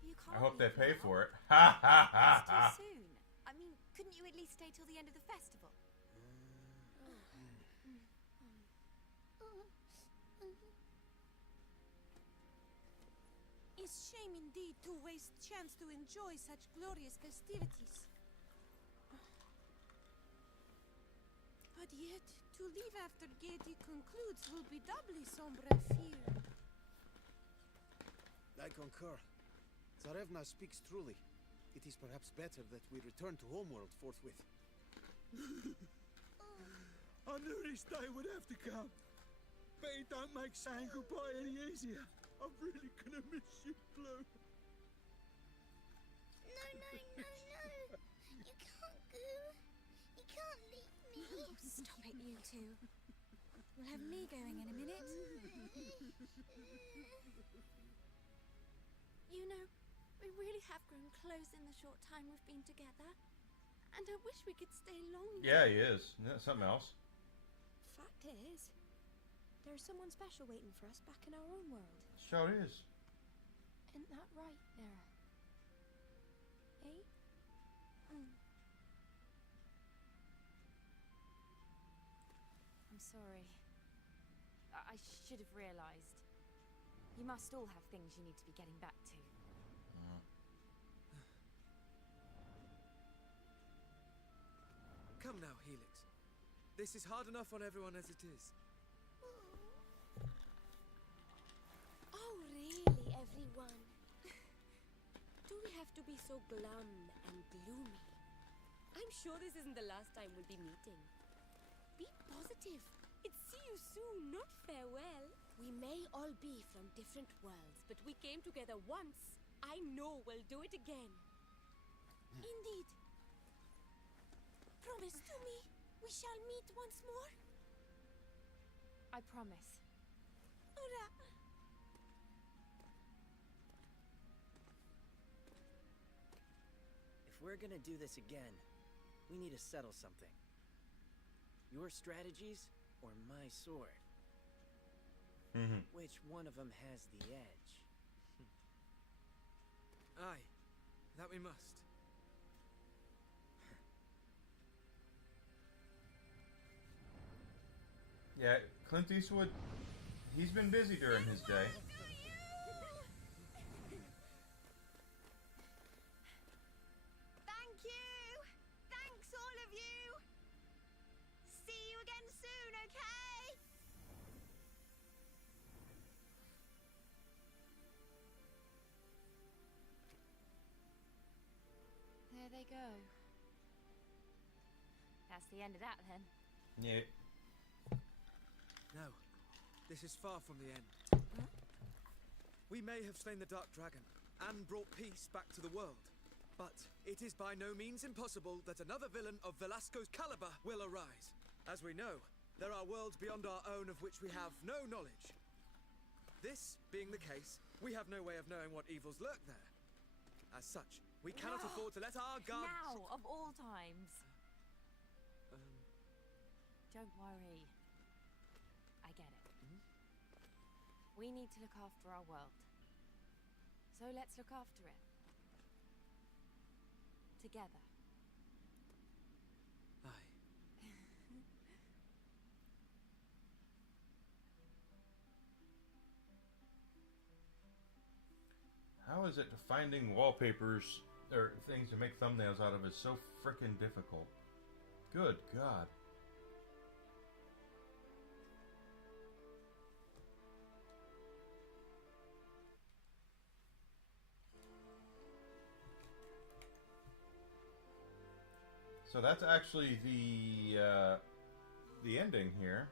you can't I hope they leave pay now. for it. Ha ha ha It's ha! too soon. I mean, couldn't you at least stay till the end of the festival? It's shame indeed to waste chance to enjoy such glorious festivities. But yet, to leave after gaiety concludes will be doubly sombre, I fear. I concur. Tsarevna speaks truly. It is perhaps better that we return to Homeworld forthwith. I knew this day would have to come. But it don't make saying goodbye any easier. I'm really gonna miss you, Blue. No, no, no, no. You can't go. You can't leave me. Stop it, you two. We'll have me going in a minute. You know, we really have grown close in the short time we've been together. And I wish we could stay longer. Yeah, he is. Isn't that something else? Fact is, there's someone special waiting for us back in our own world. Sure is. Isn't that right, there? Eh? I'm sorry. I should have realized. You must all have things you need to be getting back to. Come now, Helix. This is hard enough on everyone as it is. Oh, really, everyone? Do we have to be so glum and gloomy? I'm sure this isn't the last time we'll be meeting. Be positive. It's see you soon, not farewell. We may all be from different worlds, but we came together once. I know we'll do it again. Indeed. Promise to me we shall meet once more. I promise. Hurrah! If we're gonna do this again, we need to settle something. Your strategies or my sword? Which one of them has the edge? Aye, that we must. Yeah, Clint Eastwood, he's been busy during his day. Thank you! Thanks, all of you! See you again soon, okay? There they go. That's the end of that then. Yeah. No, this is far from the end. We may have slain the Dark Dragon and brought peace back to the world, but it is by no means impossible that another villain of Velasco's caliber will arise. As we know, there are worlds beyond our own of which we have no knowledge. This being the case, we have no way of knowing what evils lurk there. As such, we cannot afford to let our guard... Now, of all times. Don't worry. I get it. We need to look after our world. So let's look after it. Together. Aye. How is it finding wallpapers or things to make thumbnails out of is so frickin' difficult? Good God. So that's actually the ending here.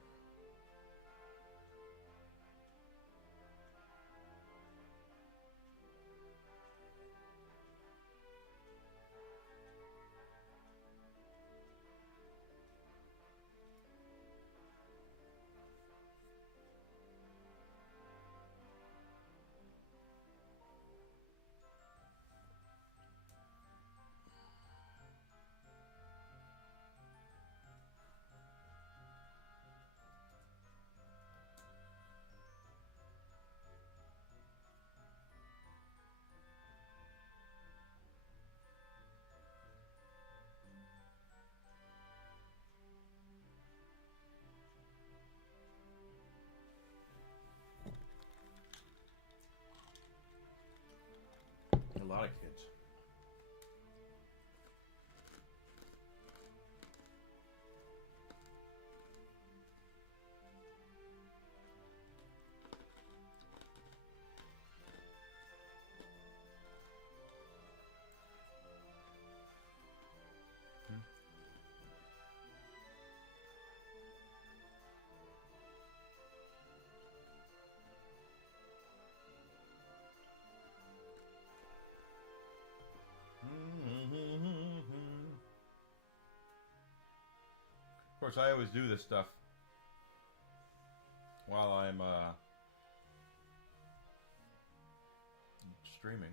A lot of kids. Of course, I always do this stuff while I'm streaming.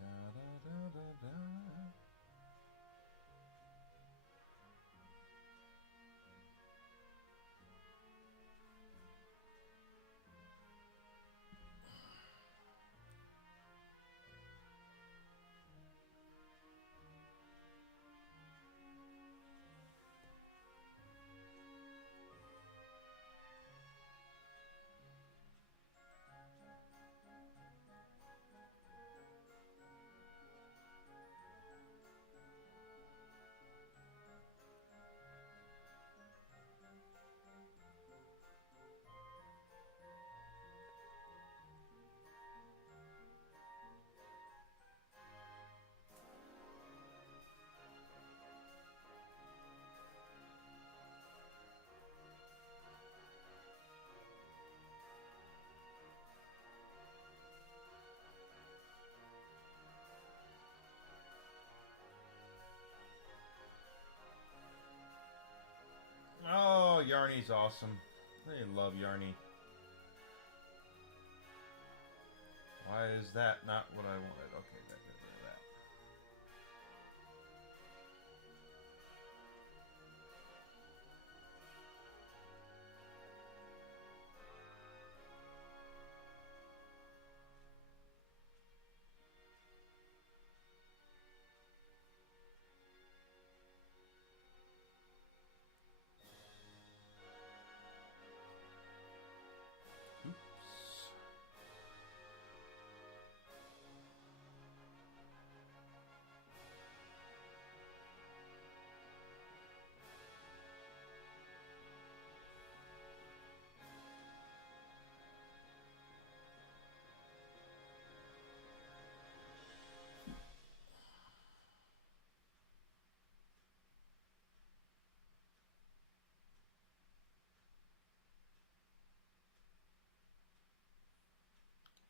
Da, da, da, da, da. Yarny's awesome. I love Yarny. Why is that not what I wanted? Okay, that.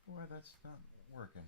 Boy, that's not working.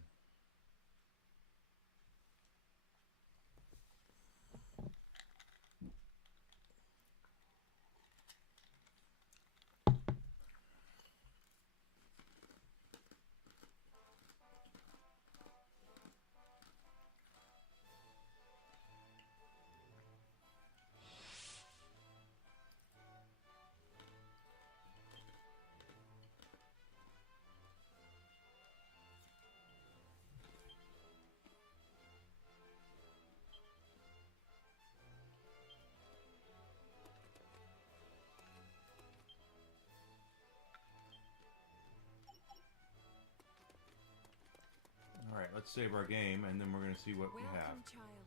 Alright, let's save our game, and then we're going to see what we have. Welcome, child.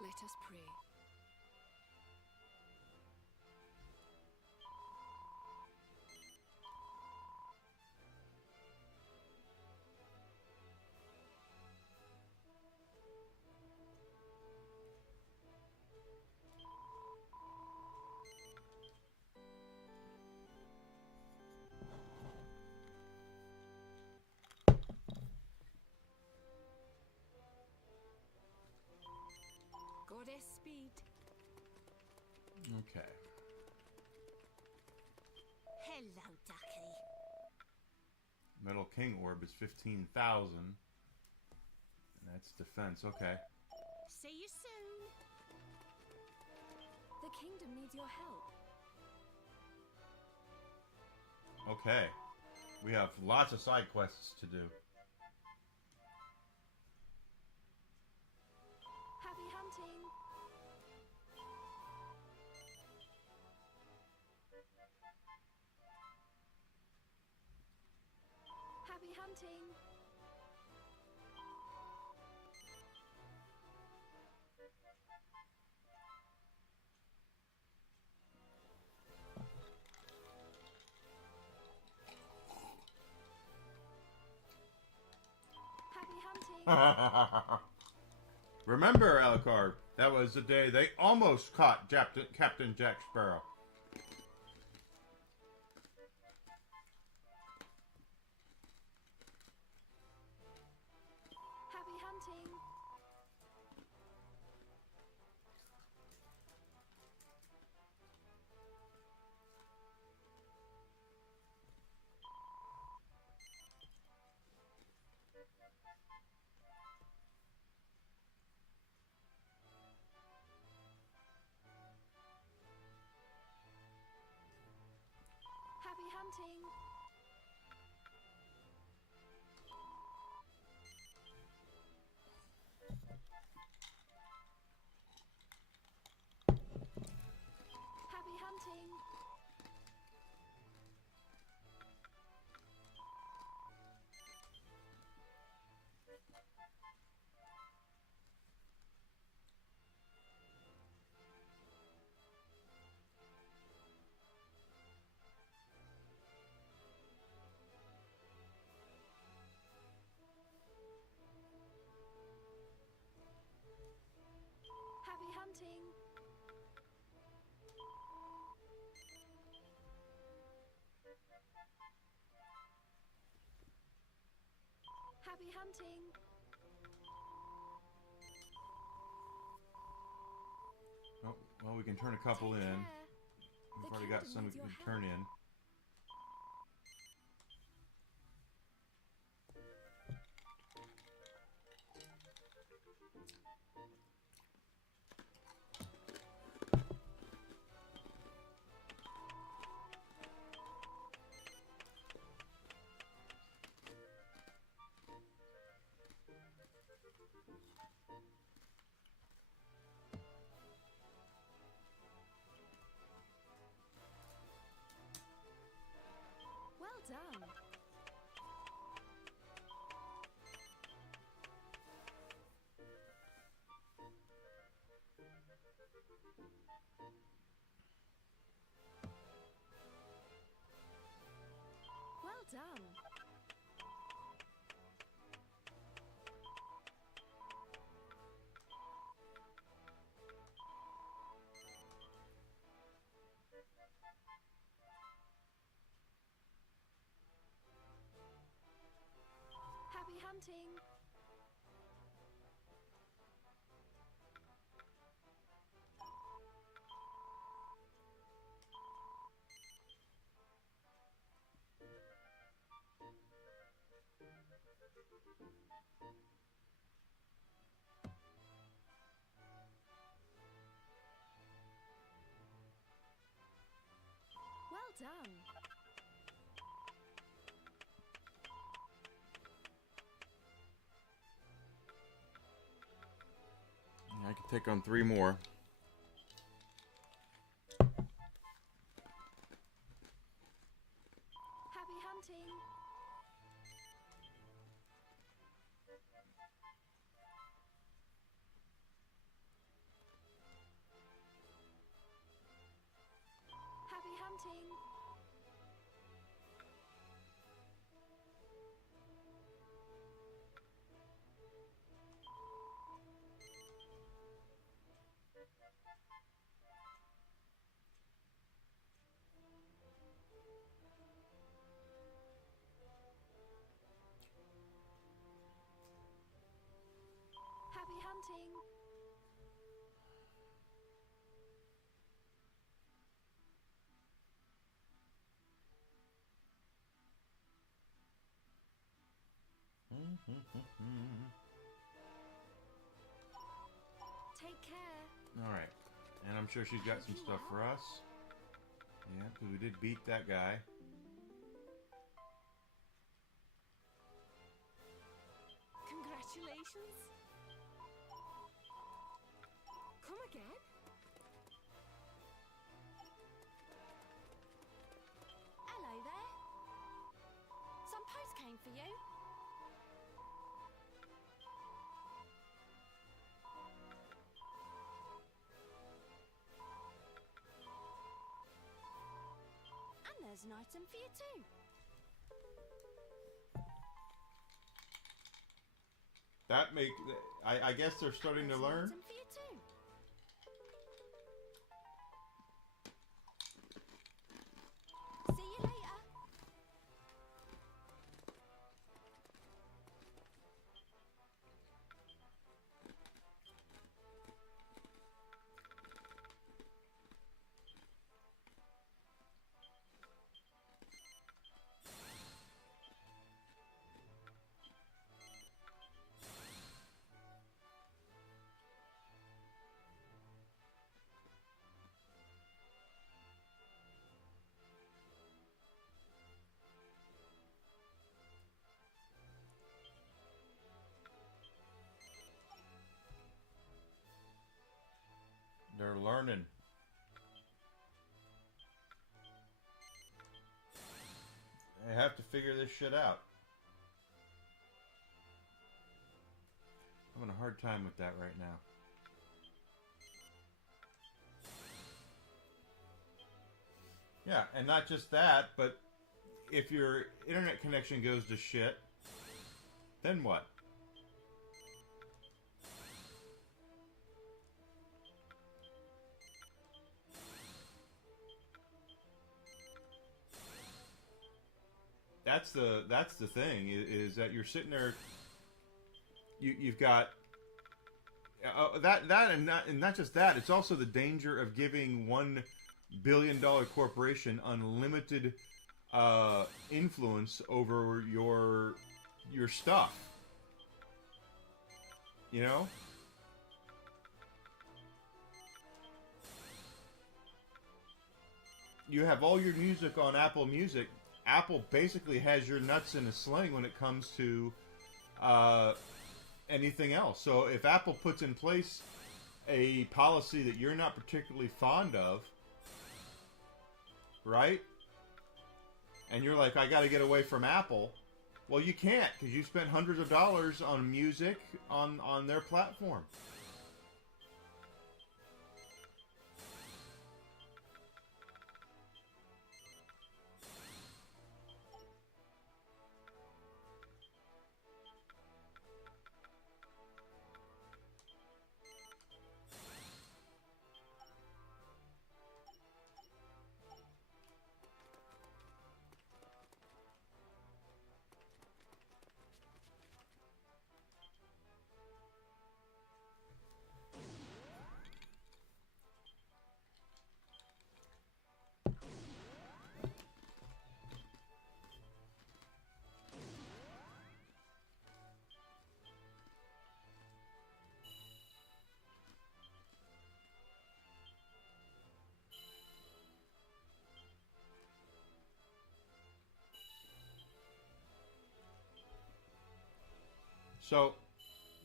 Let us pray. Goddess speed. Okay. Hello, ducky. Metal King Orb is 15,000. And that's defense, okay. See you soon. The kingdom needs your help. Okay. We have lots of side quests to do. Happy hunting. Happy hunting. Happy hunting. Remember, Alucard, that was the day they almost caught Captain Jack Sparrow. Happy hunting. Happy hunting. Happy hunting. Happy hunting. Happy hunting. Oh, well, we can turn a couple Take in. care. We've already got some we can turn in. Well done. Well done. Happy hunting. Well done. I can take on 3 more. Happy hunting. Happy hunting. Happy hunting. Take care. Alright. And I'm sure she's got some stuff for us. Yeah, because we did beat that guy. Congratulations. Come again? Hello there. Some post came for you. And there's an item for you too. That make I guess they're starting to There's an learn. item for you too. See you later. They're learning. They have to figure this shit out. I'm having a hard time with that right now. Yeah, and not just that, but if your internet connection goes to shit, then what? That's the thing is that you're sitting there. You've got that and not just that. It's also the danger of giving one billion-dollar corporation unlimited influence over your stuff. You know? You have all your music on Apple Music. Apple basically has your nuts in a sling when it comes to anything else. So if Apple puts in place a policy that you're not particularly fond of, right? And you're like, I got to get away from Apple. Well, you can't, because you spent hundreds of dollars on music on their platform. So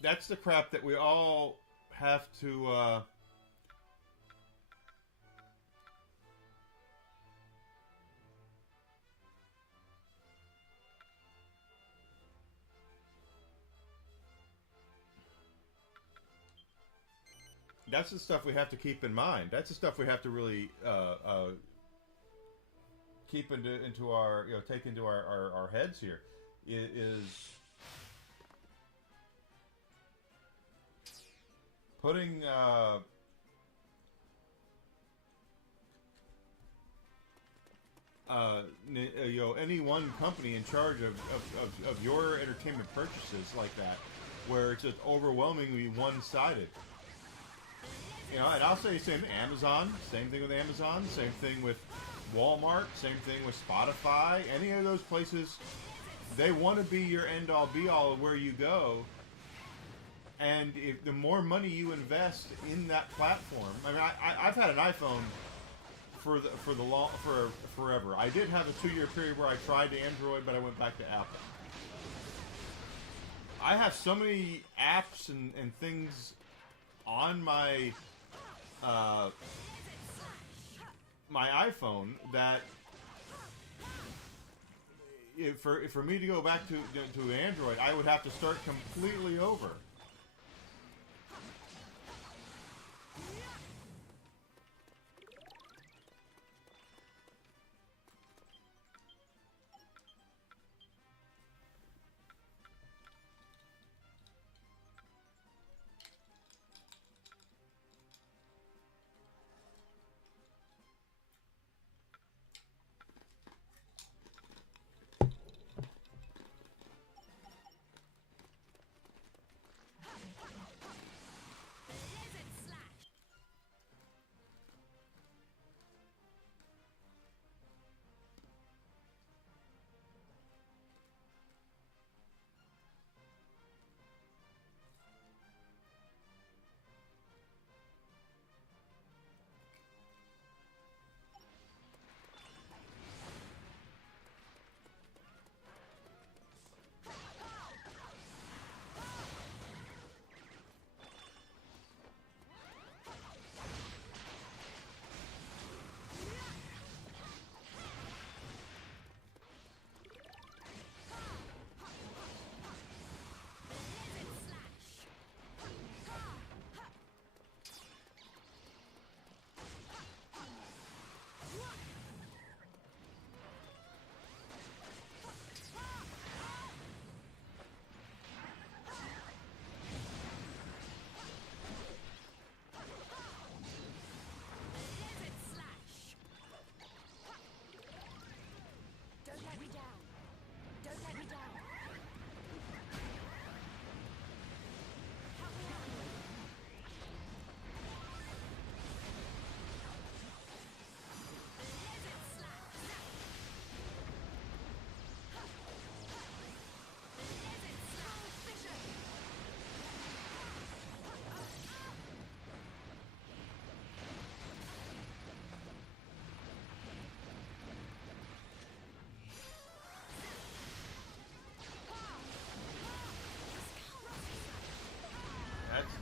that's the crap that we all have to that's the stuff we have to keep in mind. That's the stuff we have to really keep into our, you know, take into our heads here. Is putting you know, any one company in charge of your entertainment purchases like that, where it's just overwhelmingly one-sided. You know, and I'll say the same thing. Amazon, same thing with Amazon, same thing with Walmart, same thing with Spotify. Any of those places, they want to be your end-all, be-all of where you go. And if the more money you invest in that platform, I mean, I've had an iPhone for forever. I did have a 2-year period where I tried Android, but I went back to Apple. I have so many apps and things on my my iPhone that for me to go back to Android, I would have to start completely over.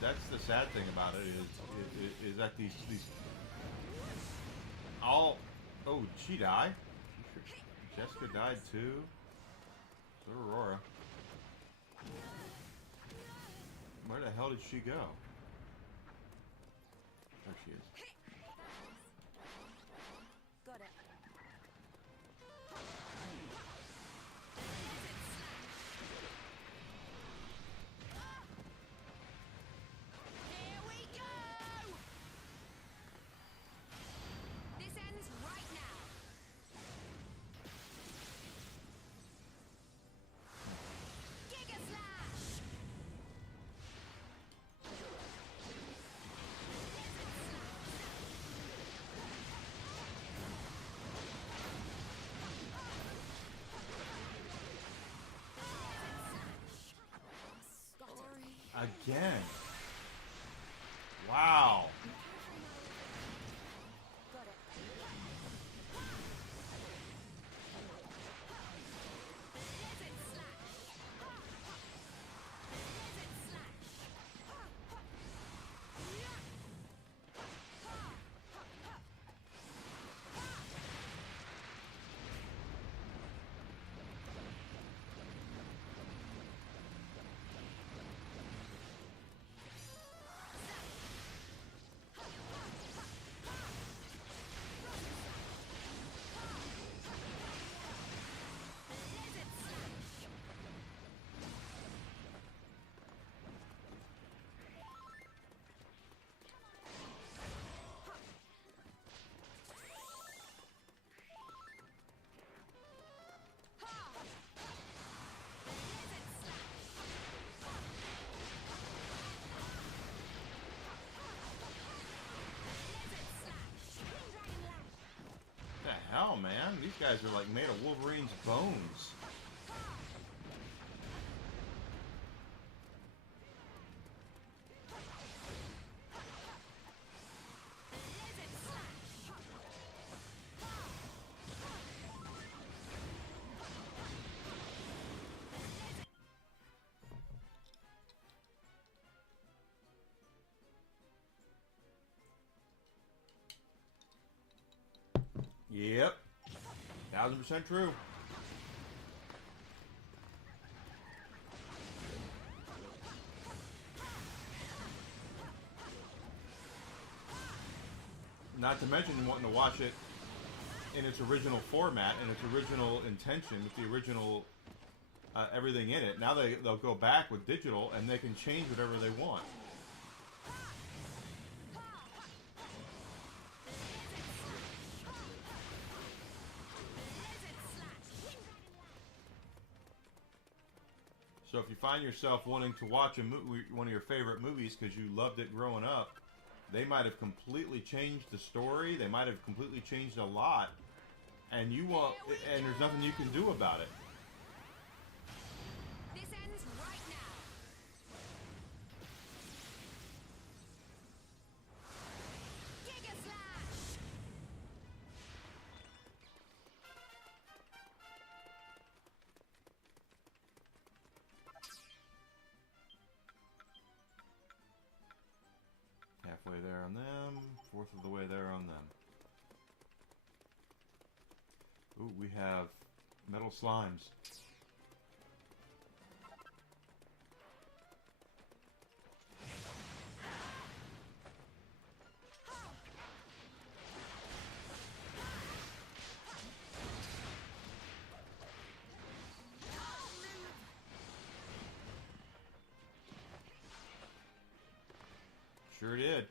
that's the sad thing about it is that these all. Oh, she died. Jessica died too. So did Aurora. Where the hell did she go? There she is. Got it. Here we go! This ends right now. Giga Slash! Again. Wow. Got it. Desert Slash! Desert Slash! Desert Slash! Desert Slash! Desert Slash! Green Dragon Lash! The hell, man? These guys are like made of Wolverine's bones. Desert Slash! Yep. 1000% true. Not to mention wanting to watch it in its original format and its original intention, with the original everything in it. Now they'll go back with digital and they can change whatever they want. So if you find yourself wanting to watch a one of your favorite movies because you loved it growing up, they might have completely changed the story. They might have completely changed a lot, and you won't. And there's nothing you can do about it. This ends right now. Giga Slash! Halfway there on them, fourth of the way there on them. Ooh, we have metal slimes. Sure did.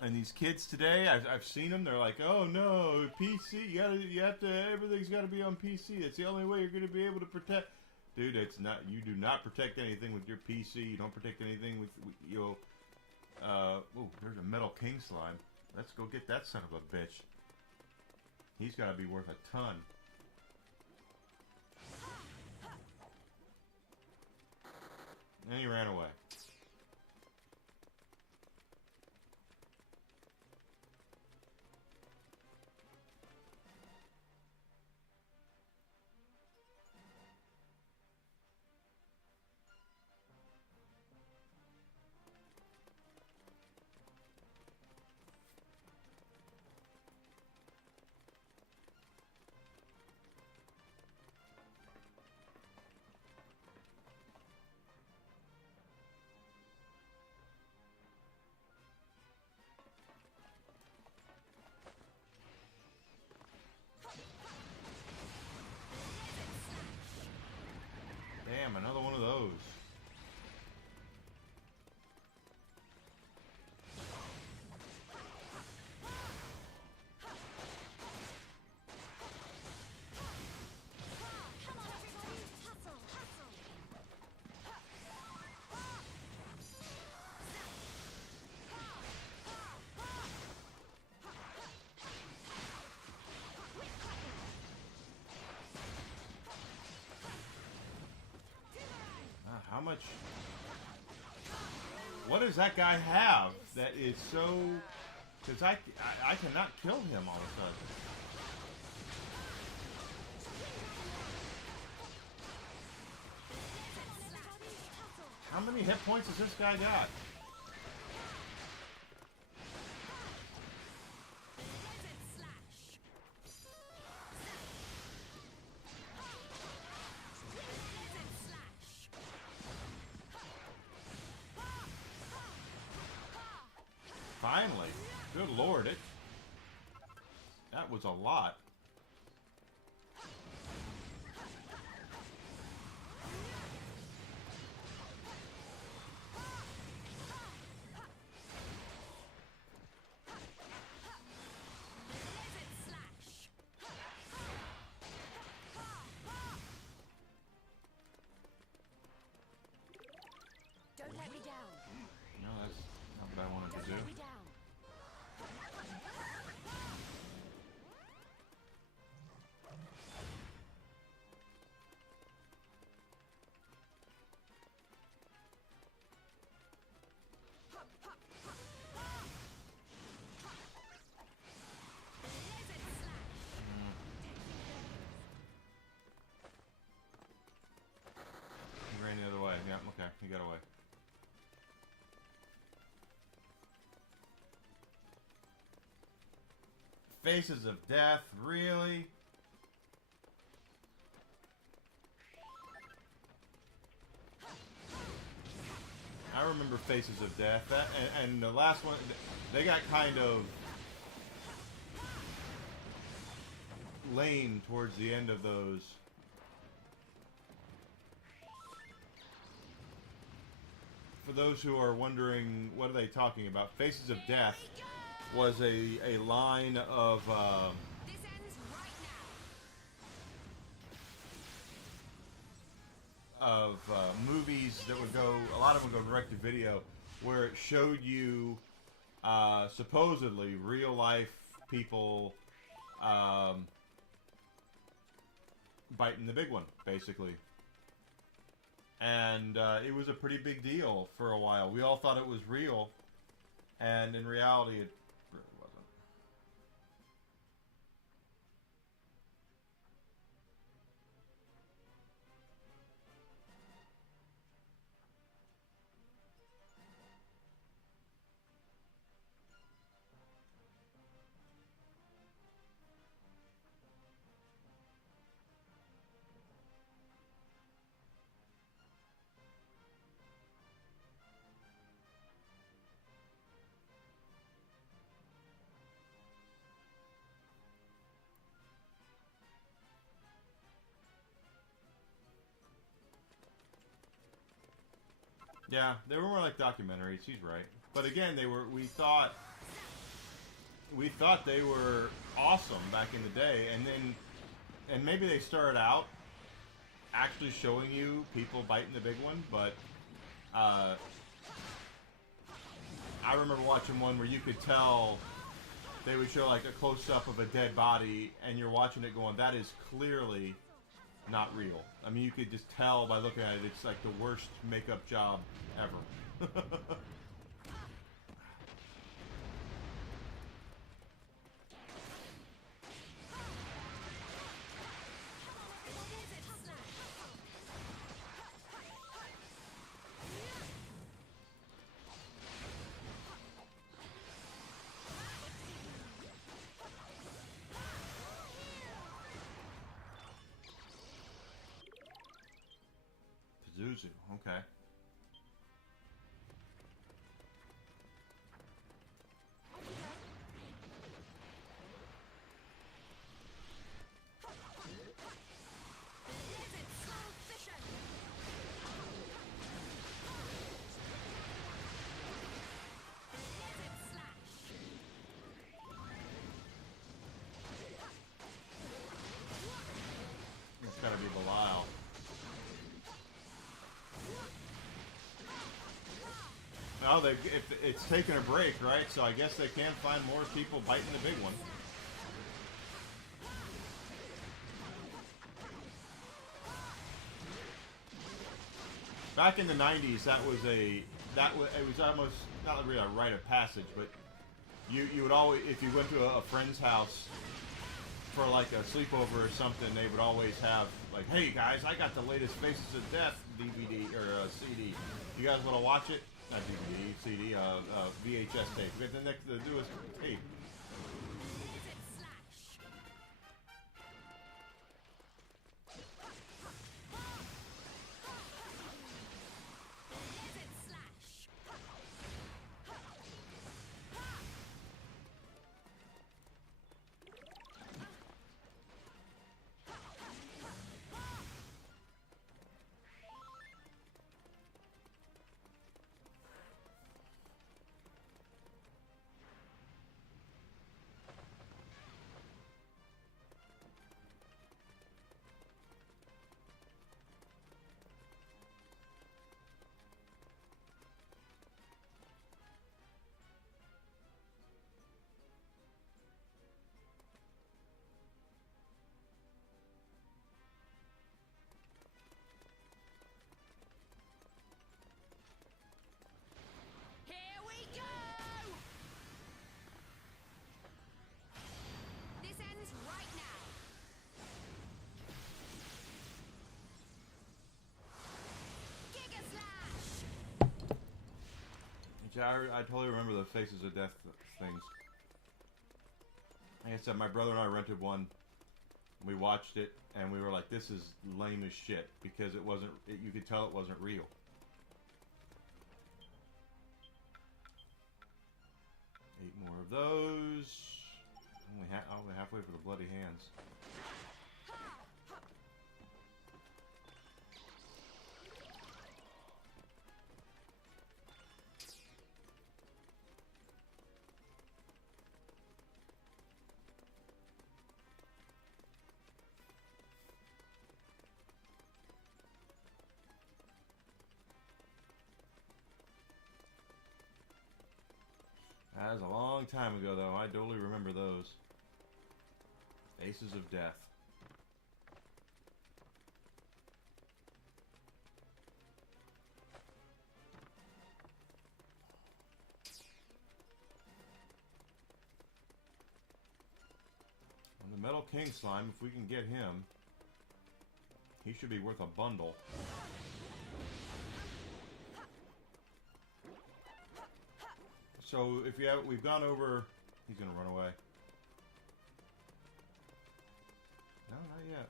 And these kids today, I've seen them. They're like, "Oh no, PC! You have to. Everything's got to be on PC. It's the only way you're going to be able to protect." Dude, it's not. You do not protect anything with your PC. You don't protect anything with your. Oh, there's a Metal King slime. Let's go get that son of a bitch. He's got to be worth a ton. And he ran away. What does that guy have that is so... Because I cannot kill him all of a sudden. How many hit points has this guy got? Finally. Good lord, that was a lot. Don't let me down. No, that's not what I wanted to do. Let me down. He ran the other way. Yeah, okay, he got away. Faces of Death, really? I remember Faces of Death. That and the last one, they got kind of lame towards the end of those. For those who are wondering, what are they talking about? Faces of Death was a line of This ends right now. movies that would go, a lot of them would go direct to video, where it showed you supposedly real life people biting the big one, basically. And it was a pretty big deal for a while. We all thought it was real, and in reality it really wasn't. Yeah, they were more like documentaries. He's right, but again, they were. We thought they were awesome back in the day, and maybe they started out actually showing you people biting the big one, but I remember watching one where you could tell they would show like a close up of a dead body, and you're watching it going, that is clearly not real. I mean, you could just tell by looking at it, it's like the worst makeup job ever. Zuzu, okay. It's gotta be Belial. Well, it's taking a break, right? So I guess they can find more people biting the big one. back in the 90s, it was almost not really a rite of passage, but you would always, if you went to a friend's house for like a sleepover or something, they would always have like, hey guys, I got the latest Faces of Death DVD or CD. You guys want to watch it? Not DVD, CD, VHS tape. We got the newest tape. I totally remember the Faces of Death things. Like I said, my brother and I rented one. We watched it, and we were like, this is lame as shit, because it wasn't, you could tell it wasn't real. Eight more of those. Only halfway for the bloody hands. That was a long time ago, though. I totally remember those. Faces of Death. And the Metal King Slime, if we can get him, he should be worth a bundle. So if you have, we've gone over. He's gonna run away. No, not yet.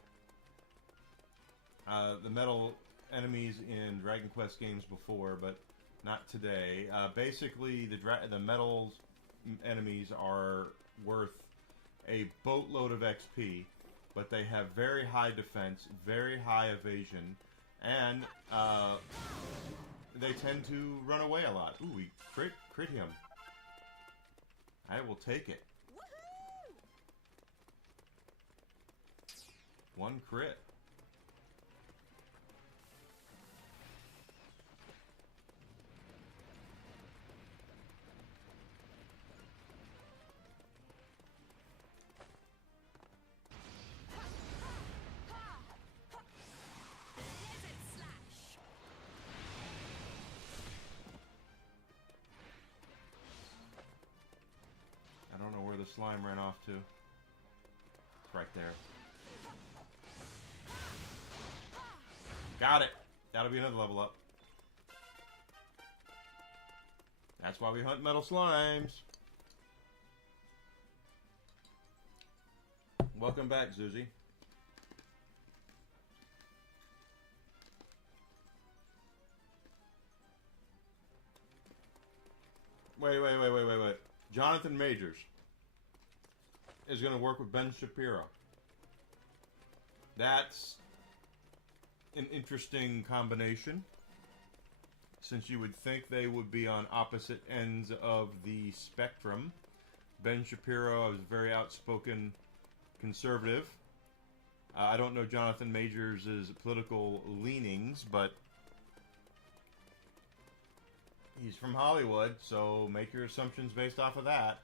The metal enemies in Dragon Quest games before, but not today. Basically, the metal enemies are worth a boatload of XP, but they have very high defense, very high evasion, and they tend to run away a lot. Ooh, we crit him. I will take it. One crit. I don't know where the slime ran off to. It's right there. Got it. That'll be another level up. That's why we hunt metal slimes. Welcome back, Zuzi. Wait. Jonathan Majors is going to work with Ben Shapiro. That's an interesting combination, since you would think they would be on opposite ends of the spectrum. Ben Shapiro is very outspoken conservative. I don't know Jonathan Majors' political leanings, but he's from Hollywood, so make your assumptions based off of that.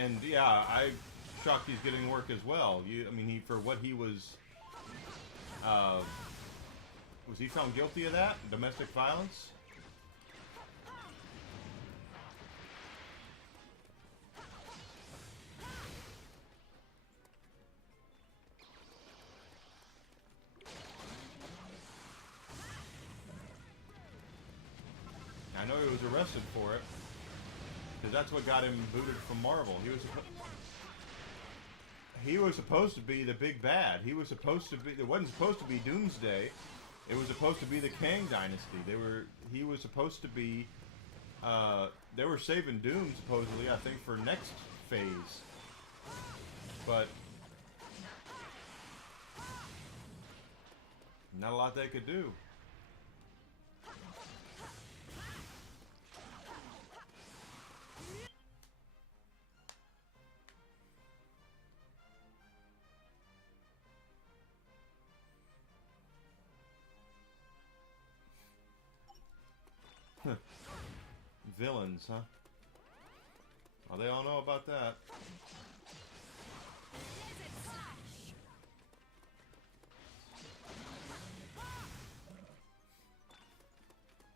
And yeah, I'm shocked he's getting work as well. I mean, for what he was he found guilty of that? Domestic violence? I know he was arrested for it, because that's what got him booted from Marvel. He was supposed to be the big bad. He was supposed to be. It wasn't supposed to be Doomsday. It was supposed to be the Kang Dynasty. He was supposed to be. They were saving Doom supposedly, I think, for next phase. But not a lot they could do. Villains, huh? Well, they all know about that.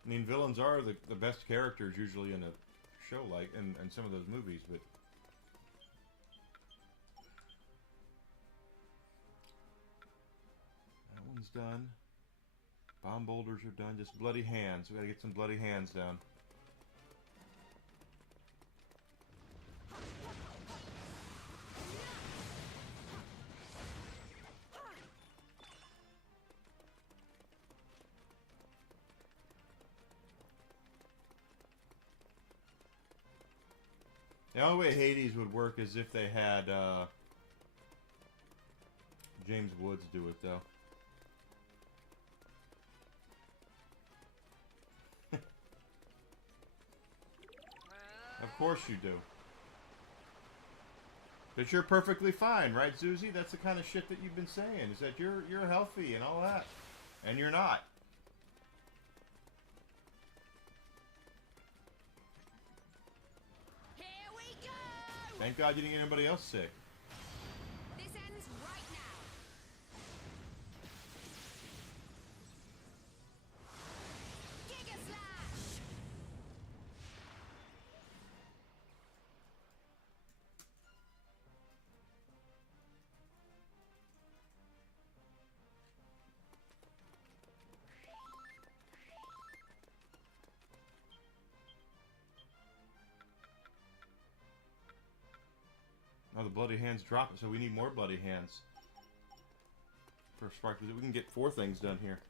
I mean, villains are the best characters usually in a show like in some of those movies, but that one's done. Bomb boulders are done. Just bloody hands. We gotta get some bloody hands down. The only way Hades would work is if they had James Woods do it, though. Of course you do. But you're perfectly fine, right, Zuzi? That's the kind of shit that you've been saying, is that you're healthy and all that. And you're not. Thank God you didn't get anybody else sick. This ends right now. Giga Slash. Oh, the bloody hands drop it, so we need more bloody hands. For Spark, we can get 4 things done here.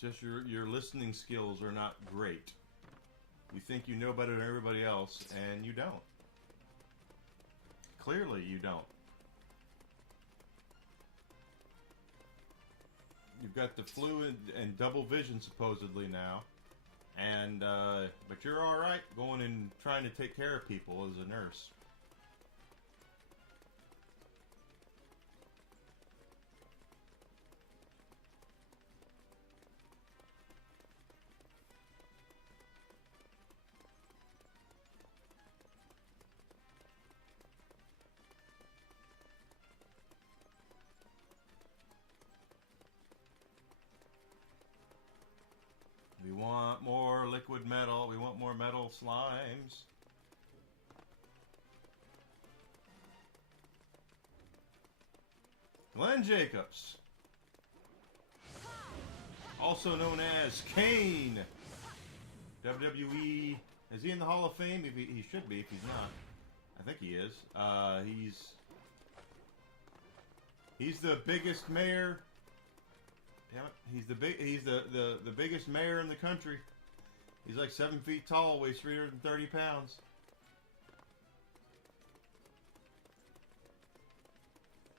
Just your listening skills are not great. You think you know better than everybody else, and you don't. Clearly, you don't. You've got the flu and double vision supposedly now, and but you're all right going and trying to take care of people as a nurse. We want more liquid metal. We want more metal slimes. Glenn Jacobs, also known as Kane. WWE. Is he in the Hall of Fame? If he should be. If he's not, I think he is. He's the biggest mayor. Damn it. He's the biggest mayor in the country. He's like 7 feet tall, weighs 330 pounds.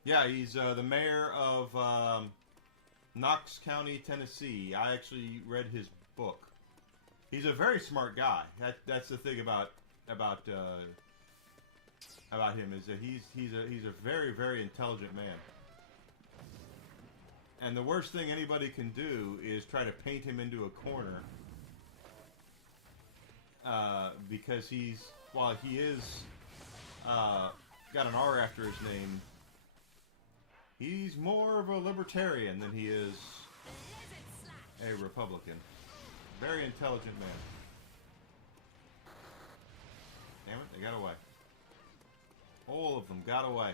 Yeah, he's the mayor of Knox County, Tennessee. I actually read his book. He's a very smart guy. That's the thing about him, is that he's a very, very intelligent man. And the worst thing anybody can do is try to paint him into a corner, because while he is got an R after his name, he's more of a libertarian than he is a Republican. Very intelligent man. Damn it, they got away. All of them got away.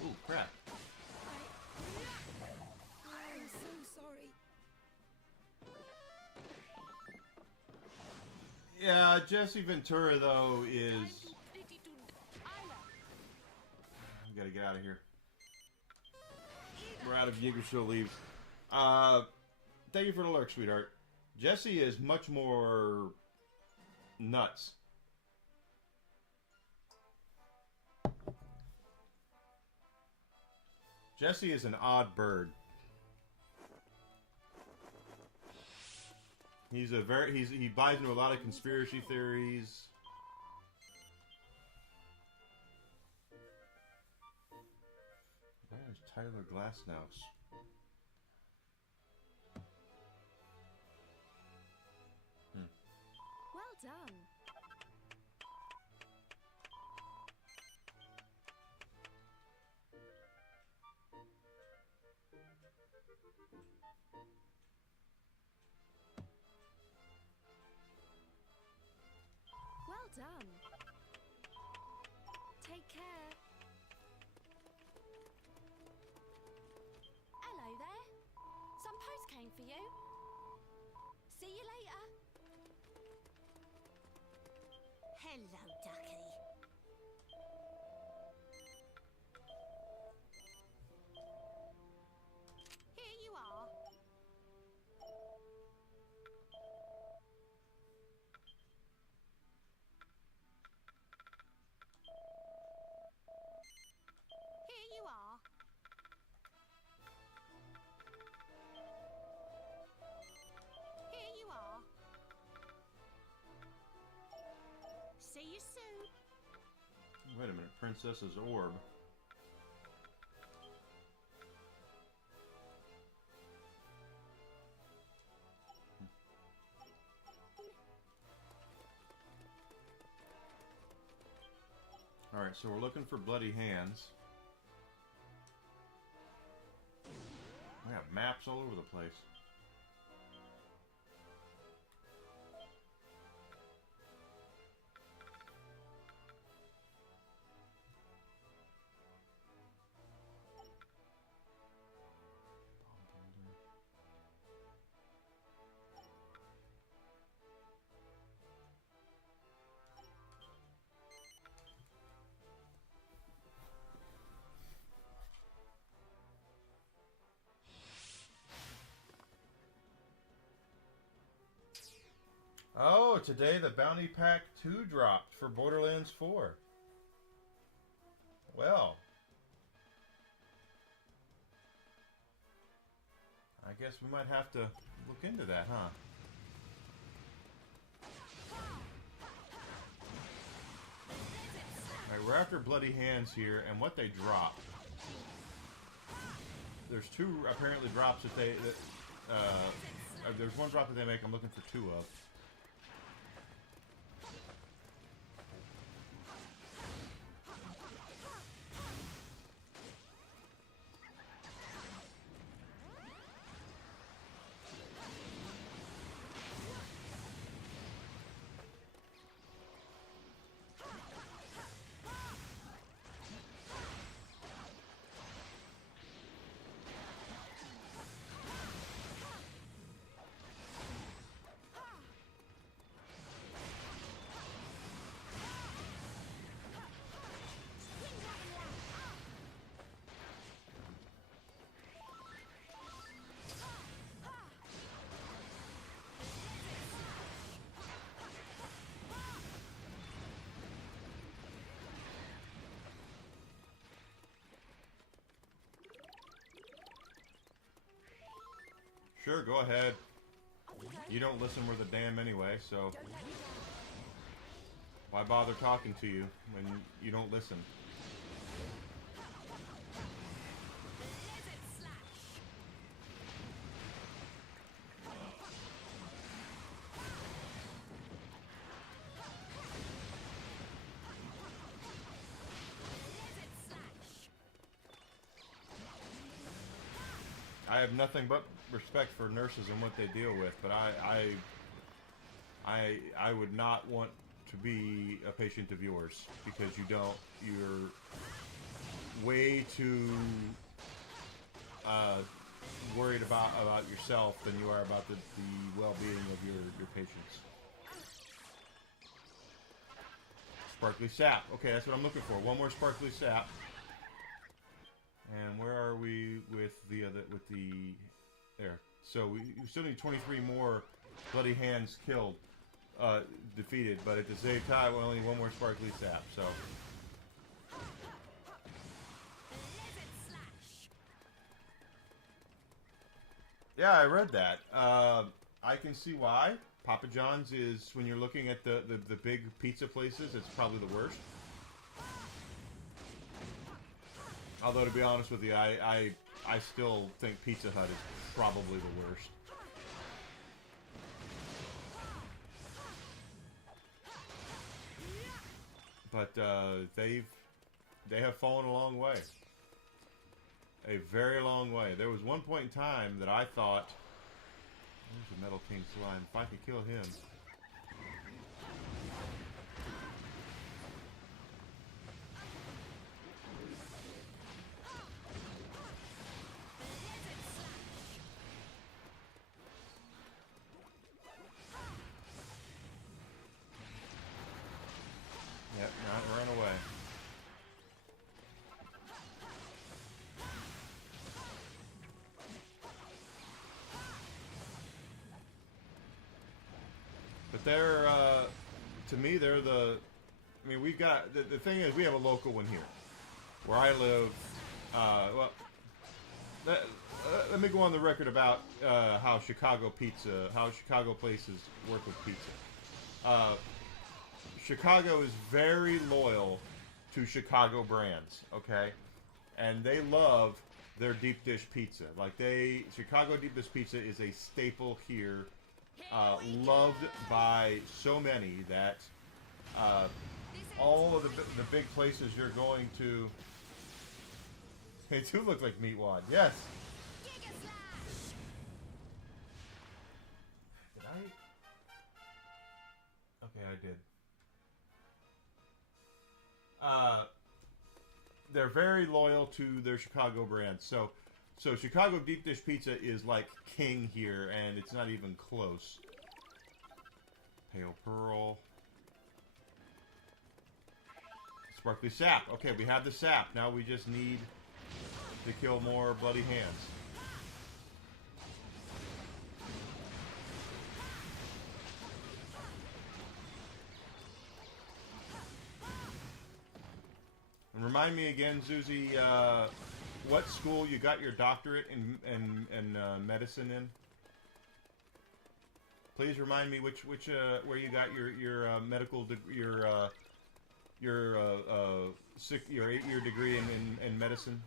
Ooh, crap. I'm so sorry. Yeah, Jesse Ventura, though, is... We gotta get out of here. We're out of Yggdrasil leaves. Thank you for the lurk, sweetheart. Jesse is much more nuts. Jesse is an odd bird. He buys into a lot of conspiracy theories. Where's Tyler Glassnouse? Well done. Well done. Take care. Hello there. Some post came for you. See you later. Hello, ducky. Here you are. Here you are. Here you are. See you soon. Wait a minute, Princess's Orb. Alright, so we're looking for bloody hands. We have maps all over the place. Oh, today the Bounty Pack 2 dropped for Borderlands 4. Well, I guess we might have to look into that, huh? Alright, we're after Bloody Hands here, and what they drop. There's two, apparently, drops that they... there's one drop that they make I'm looking for two of. Sure, go ahead. You don't listen worth a damn anyway, so why bother talking to you when you don't listen? I have nothing but respect for nurses and what they deal with, but I would not want to be a patient of yours because you're way too worried about yourself than you are about the well-being of your patients. Sparkly sap. Okay, that's what I'm looking for. One more sparkly sap. And where are we with the there? So we still need 23 more bloody hands killed, defeated. But at the same time, we only need one more sparkly sap. So. Yeah, I read that. I can see why. Papa John's is, when you're looking at the big pizza places, it's probably the worst. Although, to be honest with you, I still think Pizza Hut is probably the worst. But they have fallen a long way. A very long way. There was one point in time that I thought, there's a Metal King Slime, if I could kill him. Yep, not run away. But they're, to me, they're the, I mean, we've got, the thing is, we have a local one here. Where I live, well, let me go on the record about how Chicago places work with pizza. Chicago is very loyal to Chicago brands, okay? And they love their deep dish pizza. Like Chicago deep dish pizza is a staple here. Loved by so many that all of the big places you're going to, they do look like Meatwad. Yes. Did I? Okay, I did. They're very loyal to their Chicago brand. So Chicago deep dish pizza is like king here, and it's not even close. Pale Pearl. Sparkly sap. Okay, we have the sap. Now we just need to kill more bloody hands. And remind me again, Zuzi, what school you got your doctorate in medicine in? Please remind me which where you got your medical your 8-year degree in medicine.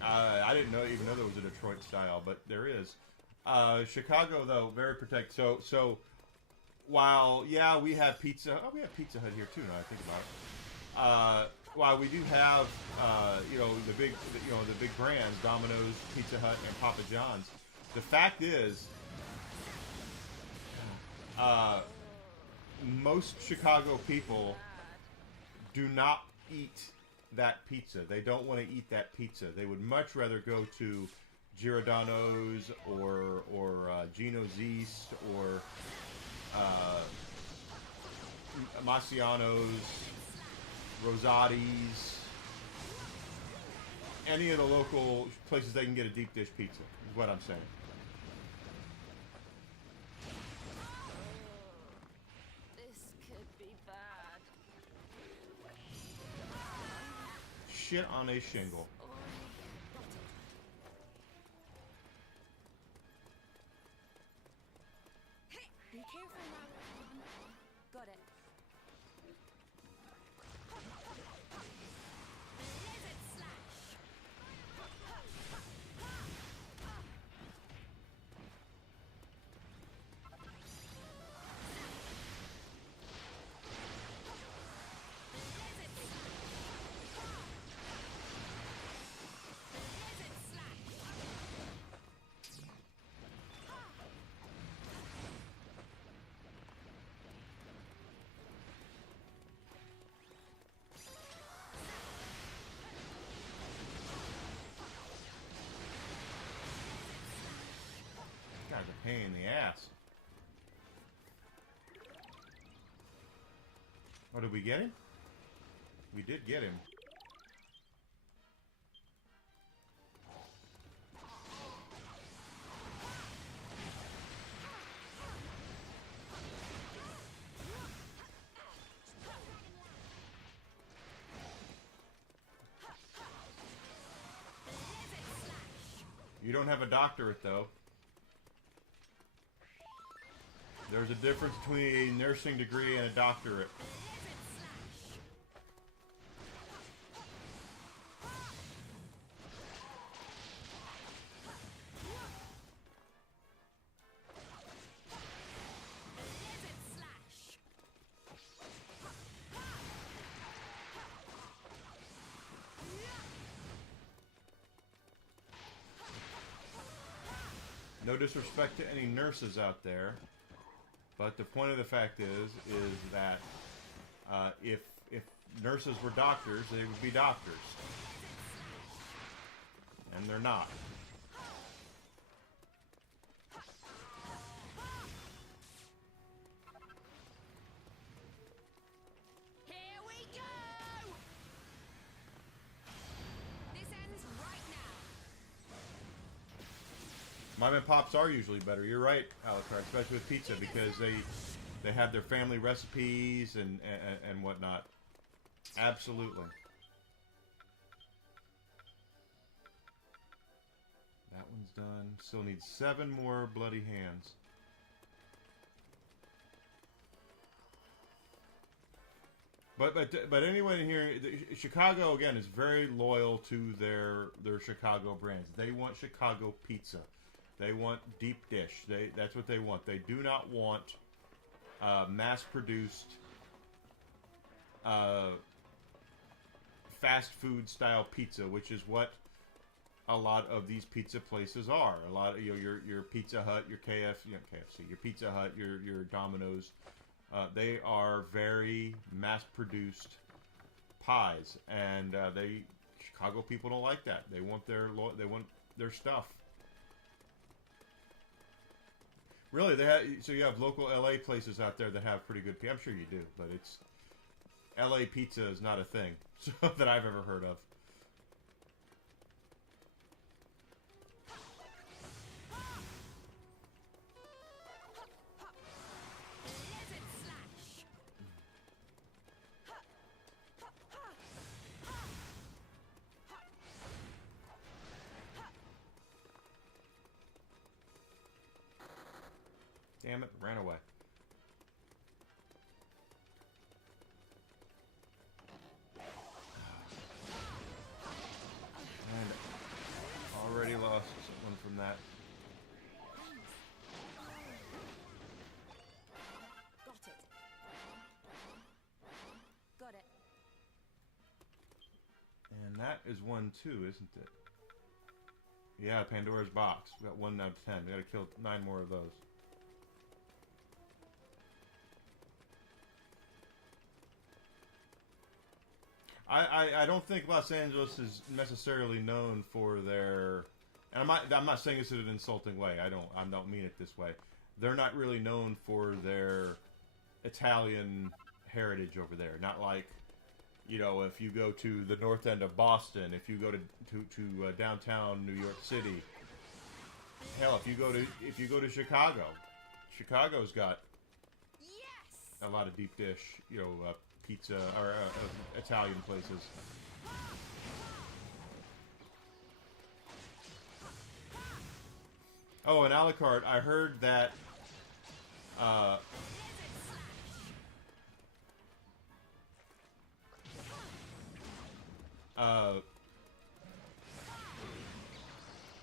I didn't even know there was a Detroit style, but there is. Chicago, though, very protected. So while, yeah, we have Pizza Hut here too. Now I think about it. While we do have, the big brands, Domino's, Pizza Hut, and Papa John's. The fact is, most Chicago people do not eat that pizza. They don't want to eat that pizza. They would much rather go to Giordano's or Gino's East or Marciano's, Rosati's, any of the local places they can get a deep dish pizza, is what I'm saying. This could shit on a shingle. Be careful now, everyone. Got it. Lizard slash. Guy's a pain in the ass. Oh, did we get him? We did get him. You don't have a doctorate, though. There's a difference between a nursing degree and a doctorate. No disrespect to any nurses out there, but the point of the fact is that if nurses were doctors, they would be doctors, and they're not. Here we go! This ends right now. Mom and pops are usually better. You're right, Alucard, especially with pizza, because they have their family recipes and whatnot. Absolutely. That one's done. Still need 7 more bloody hands. But anyone here, Chicago again is very loyal to their Chicago brands. They want Chicago pizza. They want deep dish. That's what they want. They do not want mass-produced fast food style pizza, which is what a lot of these pizza places are. A lot of your Pizza Hut, your KFC, your Pizza Hut, your Domino's. They are very mass-produced pies, and Chicago people don't like that. They want their stuff. Really, so you have local LA places out there that have pretty good pizza. I'm sure you do, but it's LA pizza is not a thing that I've ever heard of. Damn it, ran away. And already lost one from that. Got it. Got it. And that is 1, too, isn't it? Yeah, Pandora's box. We got 1 out of 10. We gotta kill 9 more of those. I don't think Los Angeles is necessarily known for their, and I'm not saying this in an insulting way. I don't mean it this way. They're not really known for their Italian heritage over there. Not like, if you go to the north end of Boston, if you go to downtown New York City. Hell, if you go to Chicago, Chicago's got a lot of deep dish, pizza or Italian places. Oh, and Alucard, I heard that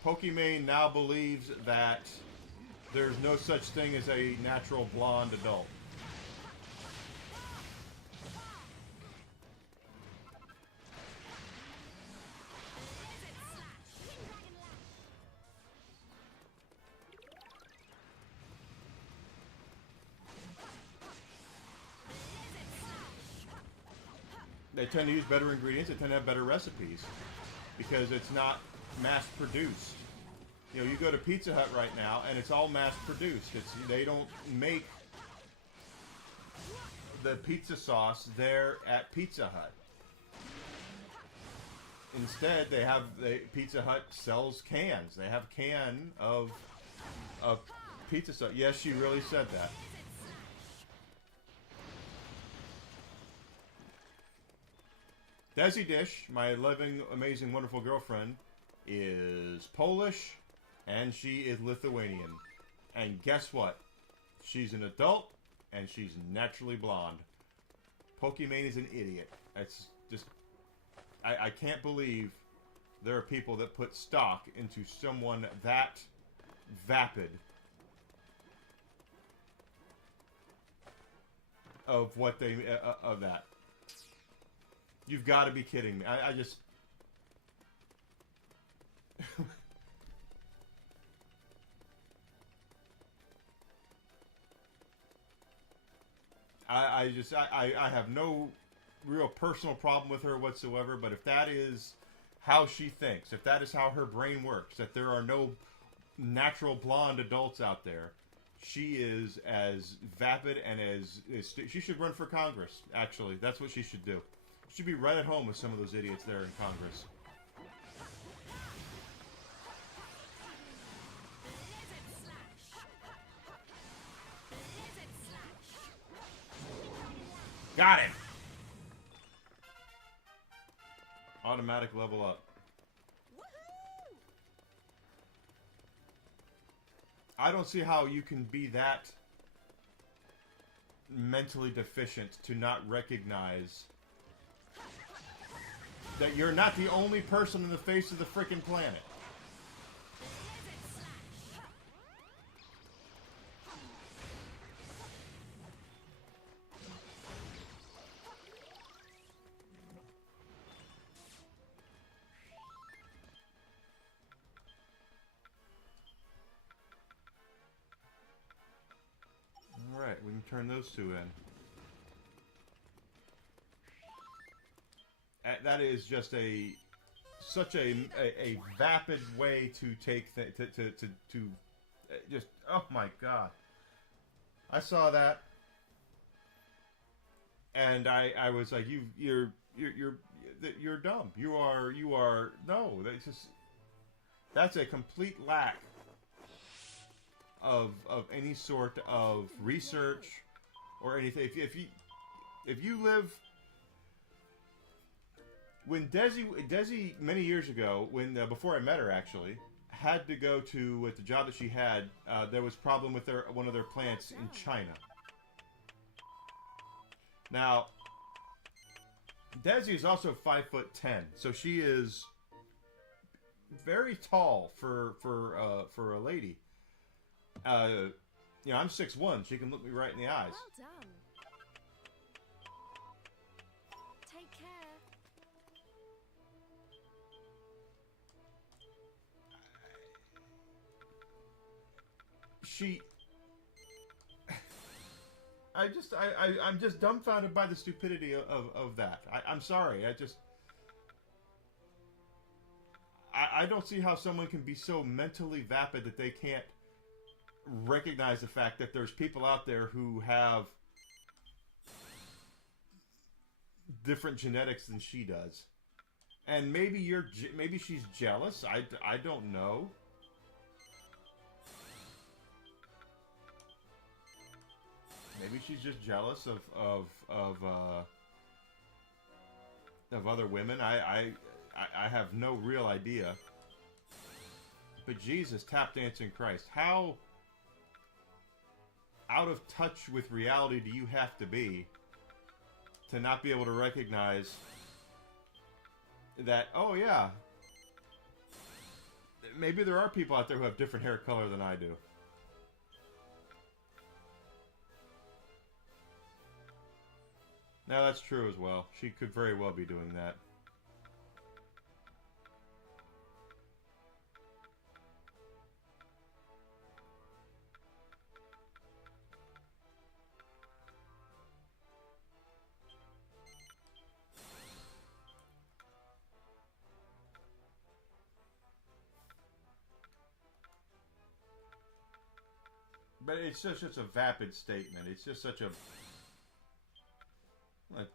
Pokimane now believes that there's no such thing as a natural blonde adult. They tend to use better ingredients. They tend to have better recipes because it's not mass-produced. You know, you go to Pizza Hut right now, and it's all mass-produced. They don't make the pizza sauce there at Pizza Hut. Instead, Pizza Hut sells cans. They have a can of pizza sauce. Yes, she really said that. Desi Dish, my loving, amazing, wonderful girlfriend, is Polish, and she is Lithuanian. And guess what? She's an adult, and she's naturally blonde. Pokimane is an idiot. It's just... I can't believe there are people that put stock into someone that vapid of what they... of that. You've got to be kidding me. I just... I have no real personal problem with her whatsoever, but if that is how she thinks, if that is how her brain works, that there are no natural blonde adults out there, she is as vapid and as she should run for Congress, actually. That's what she should do. She should be right at home with some of those idiots there in Congress. Got him! Automatic level up. I don't see how you can be that mentally deficient to not recognize that you're not the only person on the face of the frickin' planet. Alright, we can turn those two in. That is just such a vapid way to take just, oh my god. I saw that and I was like, you're dumb. You are no, that's a complete lack of any sort of research or anything. If you live... When Desi many years ago, before I met her actually, had to go to with the job that she had, there was problem with one of their plants in China. Now, Desi is also 5'10", so she is very tall for a lady. You know, I'm 6'1", she can look me right in the eyes. Well done. Take care. I'm just dumbfounded by the stupidity of that. I'm sorry. I don't see how someone can be so mentally vapid that they can't recognize the fact that there's people out there who have different genetics than she does. And maybe she's jealous. I don't know. Maybe she's just jealous of other women. I have no real idea. But Jesus, tap dancing Christ, how out of touch with reality do you have to be to not be able to recognize that, oh yeah, maybe there are people out there who have different hair color than I do. No, that's true as well. She could very well be doing that. But it's just such a vapid statement. It's just such a... Like,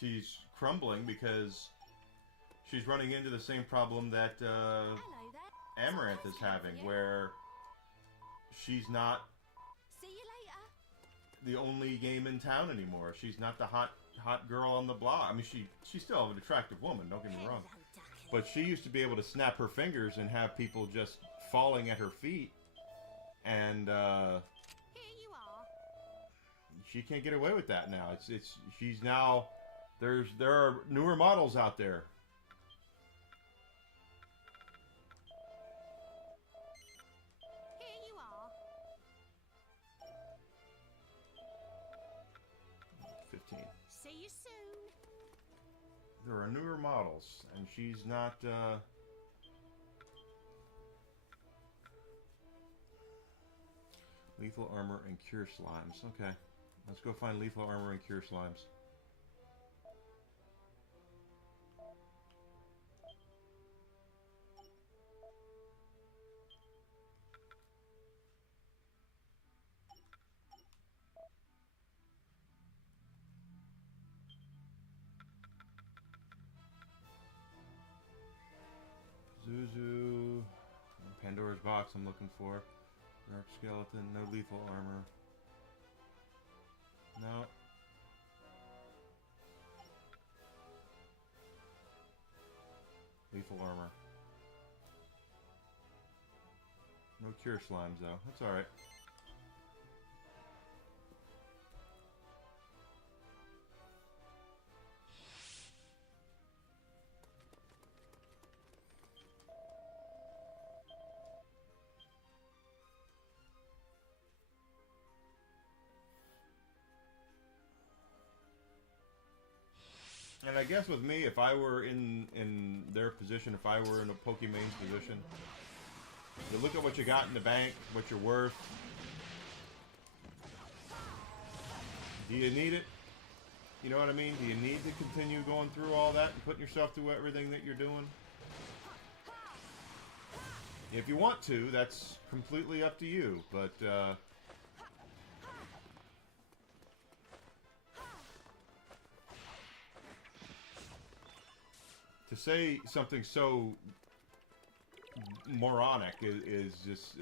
she's crumbling because she's running into the same problem that Hello there. Amaranth is having, where she's not See you later. the only game in town anymore. She's not the hot girl on the block. I mean, she's still an attractive woman, don't get me wrong. But she used to be able to snap her fingers and have people just falling at her feet. And Here you are. she can't get away with that now. She's now... There are newer models out there. Here you are. 15. See you soon. There are newer models, and she's not, Lethal armor and cure slimes. Okay. Let's go find lethal armor and cure slimes. Zuzu. Pandora's box I'm looking for. Dark skeleton, no lethal armor. No. Lethal armor. No cure slimes though. That's alright. And I guess with me, if I were in their position, if I were in a Pokemon's position, you look at what you got in the bank, what you're worth. Do you need it? You know what I mean? Do you need to continue going through all that and putting yourself through everything that you're doing? If you want to, that's completely up to you. But, to say something so moronic is just,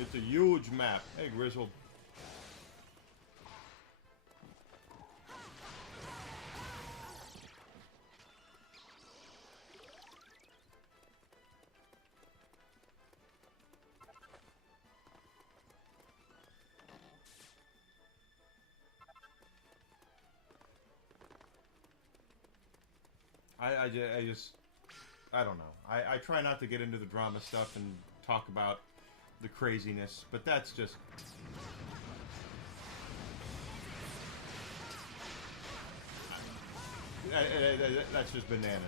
it's a huge map. Hey, Grizzled. I don't know. I try not to get into the drama stuff and talk about the craziness, but that's just... that's just bananas.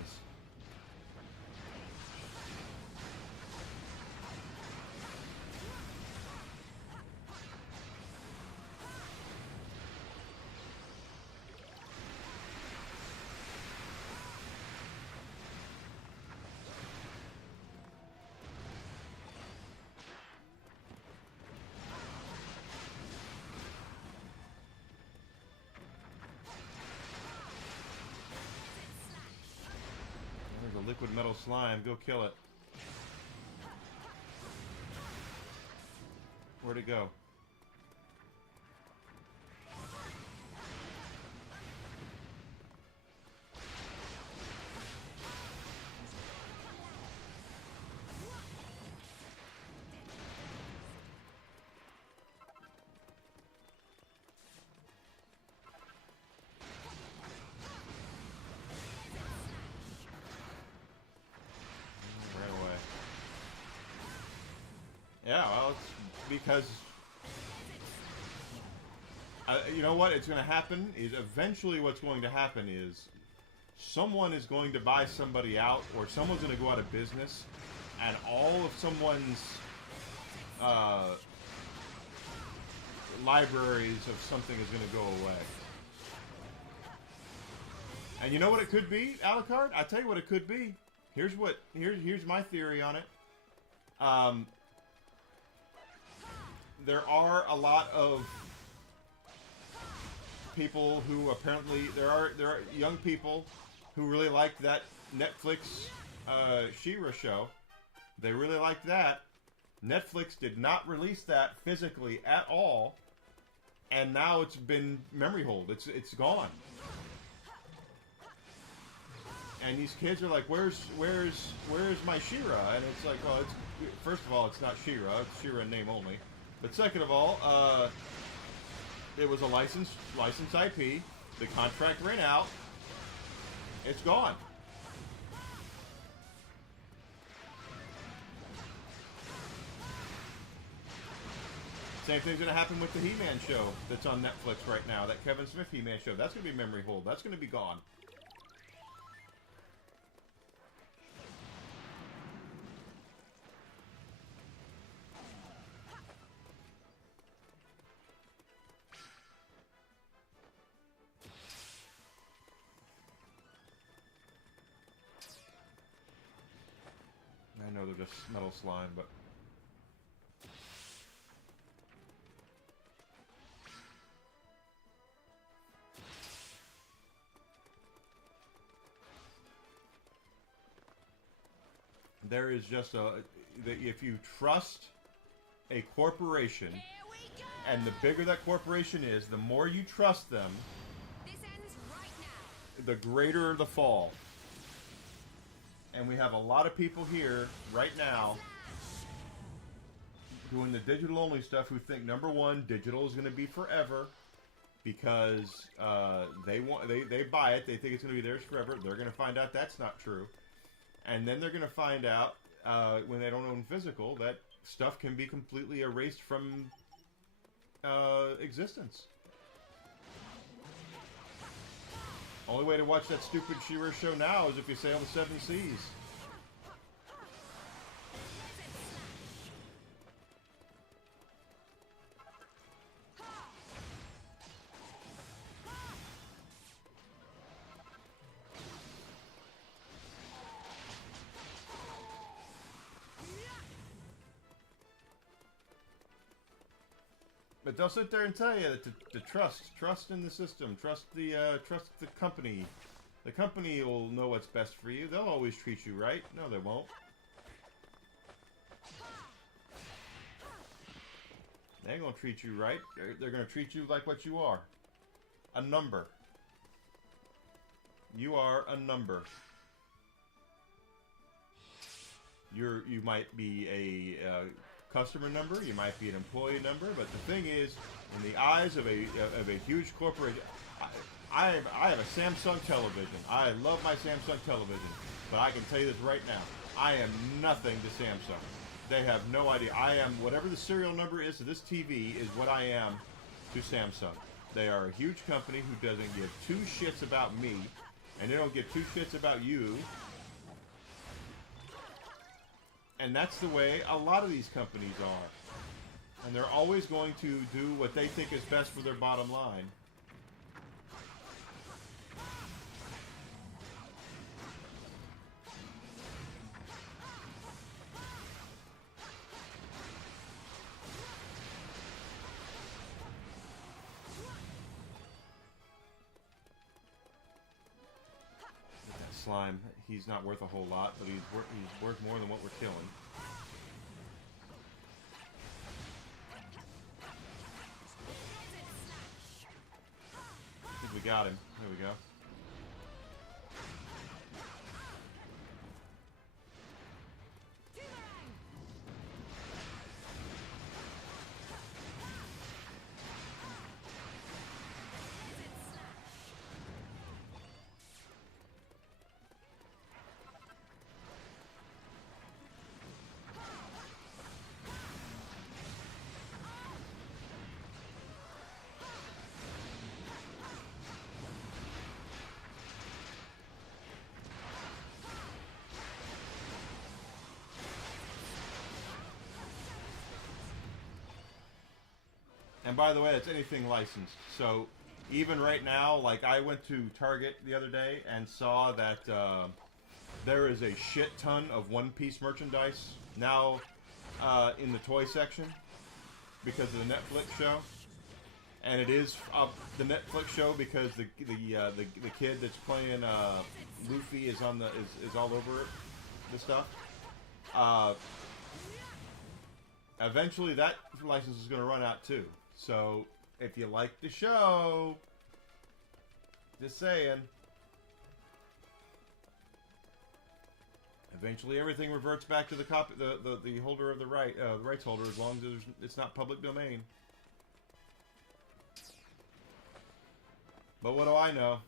metal slime. Go kill it. Where'd it go? Yeah, well, it's because you know what? It's going to happen is eventually what's going to happen is someone is going to buy somebody out, or someone's going to go out of business, and all of someone's libraries of something is going to go away. And you know what it could be, Alucard? I'll tell you what it could be. Here's my theory on it. There are a lot of people who apparently there are young people who really liked that Netflix She-Ra show. They really liked that. Netflix did not release that physically at all, and now it's been memory hold. It's gone. And these kids are like, where's my She-Ra? And it's like, well, first of all, it's not She-Ra. It's She-Ra in name only. But second of all, it was a licensed IP. The contract ran out. It's gone. Same thing's going to happen with the He-Man show that's on Netflix right now. That Kevin Smith He-Man show. That's going to be memory hold. That's going to be gone. I know they're just metal slime, but... There is just if you trust a corporation, and the bigger that corporation is, the more you trust them, This ends right now. the greater the fall. And we have a lot of people here right now doing the digital only stuff who think, number one, digital is going to be forever because they buy it, they think it's going to be theirs forever. They're going to find out that's not true. And then they're going to find out when they don't own physical that stuff can be completely erased from existence. Only way to watch that stupid She-Ra show now is if you sail the 7 seas. But they'll sit there and tell you that to trust in the system, trust the company. The company will know what's best for you. They'll always treat you right. No, they won't. They ain't gonna treat you right. They're gonna treat you like what you are. A number. You are a number. You might be a customer number, you might be an employee number, but the thing is, in the eyes of a huge corporation, I have a Samsung television. I love my Samsung television, but I can tell you this right now, I am nothing to Samsung. They have no idea. I am, whatever the serial number is to this TV is what I am to Samsung. They are a huge company who doesn't give two shits about me, and they don't give two shits about you. And that's the way a lot of these companies are. And they're always going to do what they think is best for their bottom line. slime. He's not worth a whole lot, but he's worth more than what we're killing. I think we got him. There we go. And by the way, it's anything licensed. So even right now, like I went to Target the other day and saw that there is a shit ton of One Piece merchandise now in the toy section because of the Netflix show. And it is the Netflix show because the kid that's playing Luffy is on the is all over it, the stuff. Eventually, that license is going to run out too. So, if you like the show, just saying. Eventually, everything reverts back to the holder of the rights holder, as long as it's not public domain. But what do I know?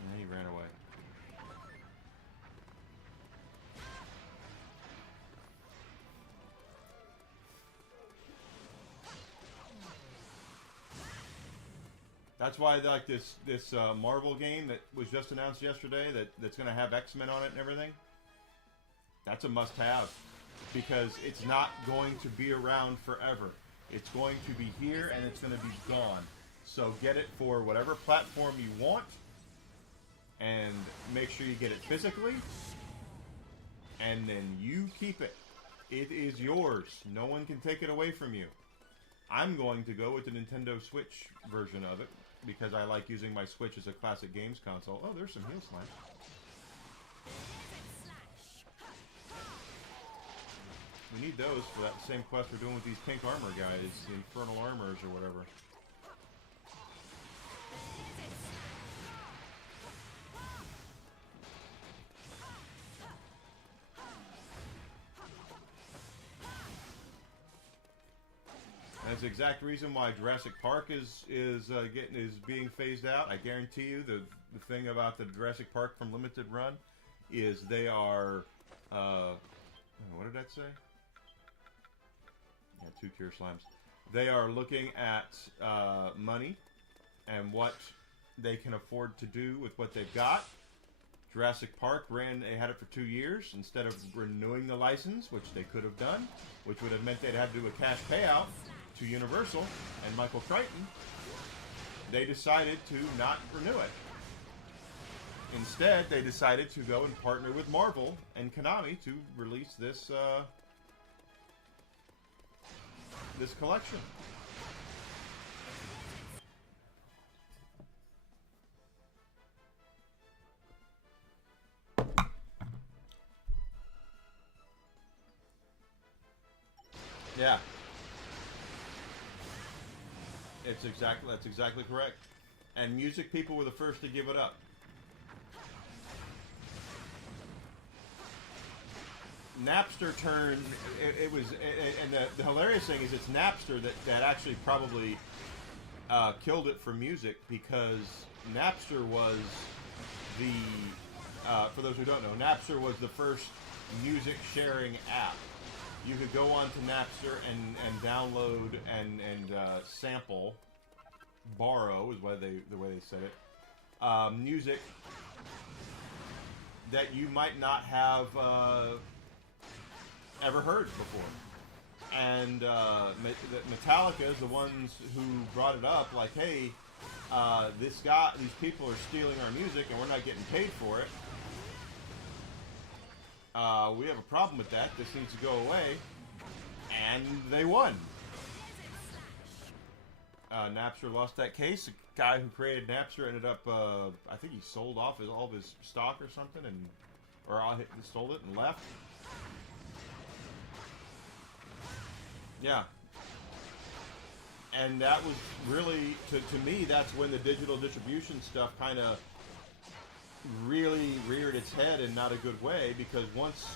And he ran away. That's why I like this Marvel game that was just announced yesterday that's going to have X-Men on it and everything. That's a must-have because it's not going to be around forever. It's going to be here and it's going to be gone. So get it for whatever platform you want and make sure you get it physically and then you keep it. It is yours. No one can take it away from you. I'm going to go with the Nintendo Switch version of it because I like using my Switch as a classic games console. Oh, there's some heal slash. We need those for that same quest we're doing with these pink armor guys, the Infernal Armors or whatever. That's the exact reason why Jurassic Park is being phased out. I guarantee you the thing about the Jurassic Park from Limited Run is they are what did that say? Yeah, 2 cure slimes. They are looking at money and what they can afford to do with what they've got. Jurassic Park they had it for 2 years instead of renewing the license, which they could have done, which would have meant they'd have to do a cash payout to Universal and Michael Crichton. They decided to not renew it. Instead, they decided to go and partner with Marvel and Konami to release this this collection. Yeah. That's exactly correct. And music people were the first to give it up. Napster turned, and the hilarious thing is it's Napster that actually probably killed it for music, because Napster was for those who don't know, Napster was the first music sharing app. You could go on to Napster and download and sample, borrow is the way they said it, music that you might not have ever heard before. And Metallica is the ones who brought it up, like, hey, these people are stealing our music and we're not getting paid for it. We have a problem with that. This needs to go away. And they won. Napster lost that case. The guy who created Napster ended up, I think he sold off all of his stock or something, or sold it and left. Yeah. And that was really, to me, that's when the digital distribution stuff kind of really reared its head in not a good way, because once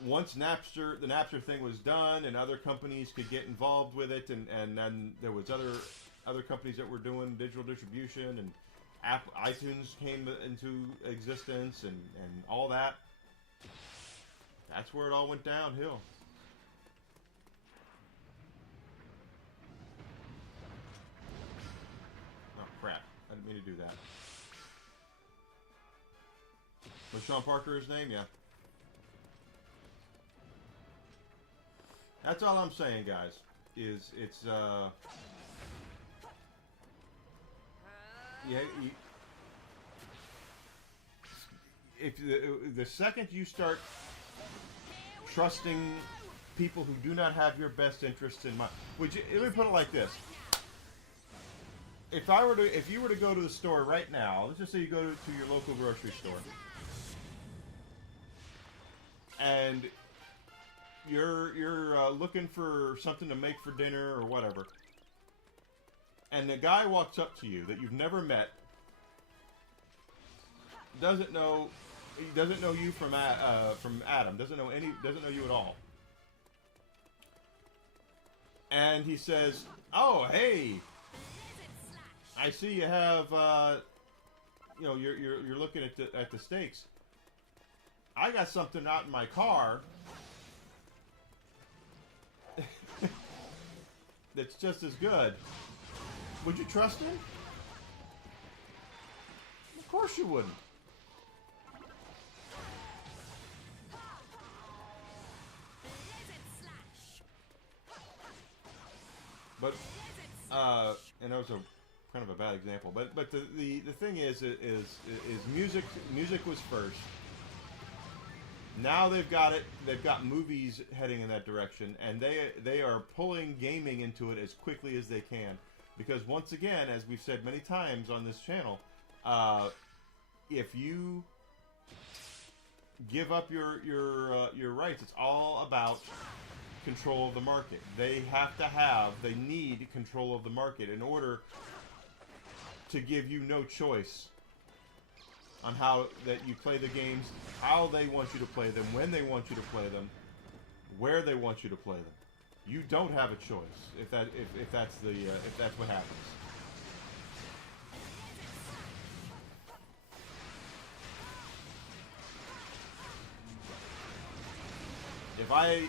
the Napster thing was done and other companies could get involved with it, and then there was other companies that were doing digital distribution, and iTunes came into existence, and all that. That's where it all went downhill. Oh crap, I didn't mean to do that. Was Sean Parker his name? Yeah. That's all I'm saying, guys. It's yeah. If the second you start trusting people who do not have your best interests in mind, let me put it like this: if you were to go to the store right now, let's just say you go to your local grocery store, and you're looking for something to make for dinner or whatever, and the guy walks up to you that you've never met, doesn't know you from Adam, doesn't know you at all, and he says, "Oh, hey, I see you have you're looking at the steaks. I got something out in my car that's just as good. Would you trust him?" Of course you wouldn't. But and that was a kind of a bad example. But the thing is music was first. Now they've got it. They've got movies heading in that direction, and they are pulling gaming into it as quickly as they can. Because once again, as we've said many times on this channel, if you give up your rights, it's all about control of the market. They need control of the market in order to give you no choice on how that you play the games, how they want you to play them, when they want you to play them, where they want you to play them. You don't have a choice if that's what happens.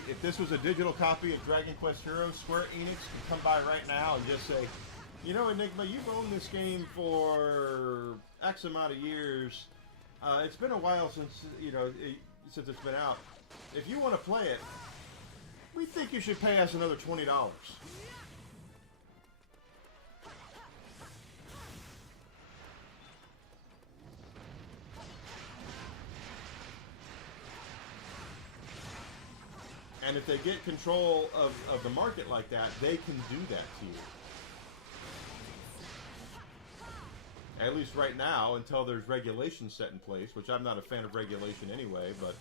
If this was a digital copy of Dragon Quest Heroes, Square Enix could come by right now and just say, "You know, Enigma, you've owned this game for X amount of years. It's been a while since it's been out. If you want to play it, we think you should pay us another $20. And if they get control of the market like that, they can do that to you. At least right now, until there's regulation set in place, which I'm not a fan of regulation anyway, but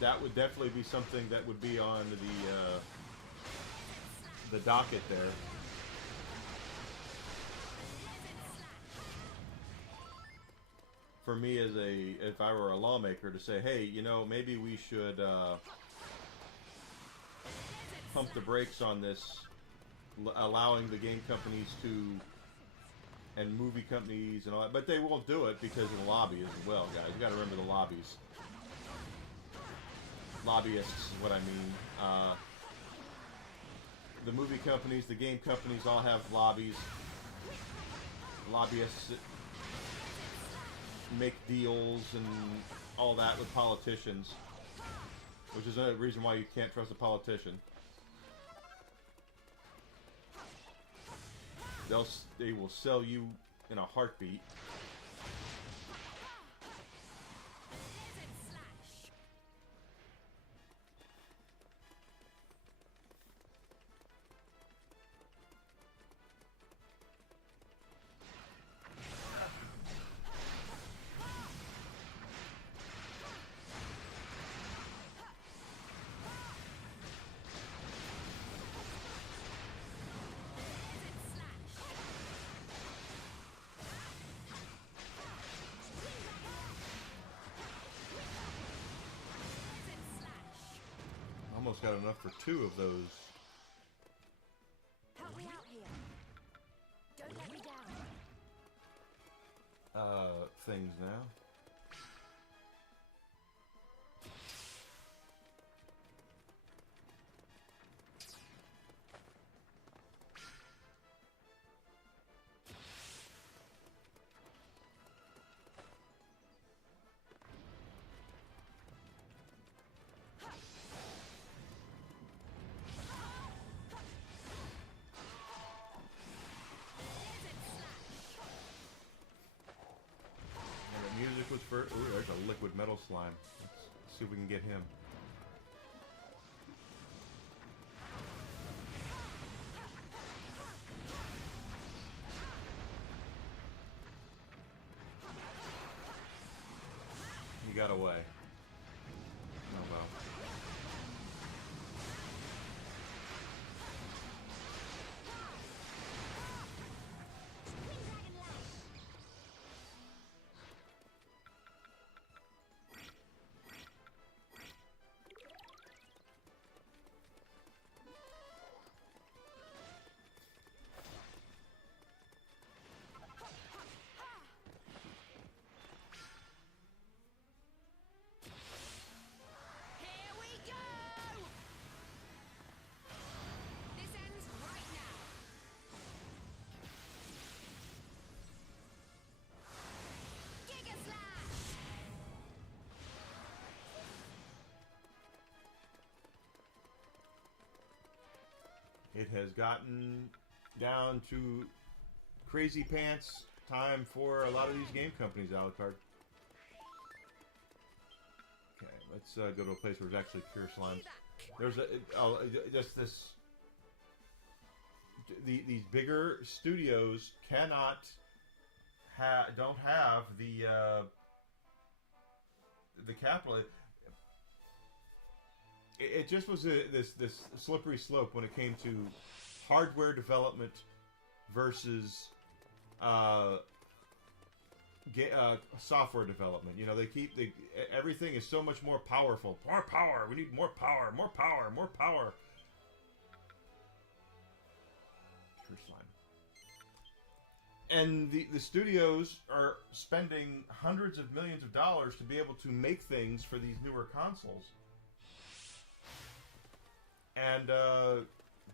that would definitely be something that would be on the docket there. For me, if I were a lawmaker, to say, hey, maybe we should pump the brakes on this, allowing the game companies and movie companies and all that, but they won't do it because of the lobby as well, guys. You got to remember the lobbies. Lobbyists is what I mean. The movie companies, the game companies all have lobbies. Lobbyists make deals and all that with politicians, which is another reason why you can't trust a politician. they will sell you in a heartbeat. Almost got enough for 2 of those. Help me out here. Don't let me down. Things now. Music was first. Ooh, there's a liquid metal slime. Let's see if we can get him. He got away. Oh well. Here we go! This ends right now. Giga Slash! It has gotten down to crazy pants time for a lot of these game companies, Alucard. Okay, let's go to a place where there's actually pure slimes. There's just this. These bigger studios don't have the capital. It just was this slippery slope when it came to hardware development versus software development. You know, everything is so much more powerful. More power. We need more power. More power. More power. Pure slime. And the studios are spending hundreds of millions of dollars to be able to make things for these newer consoles. And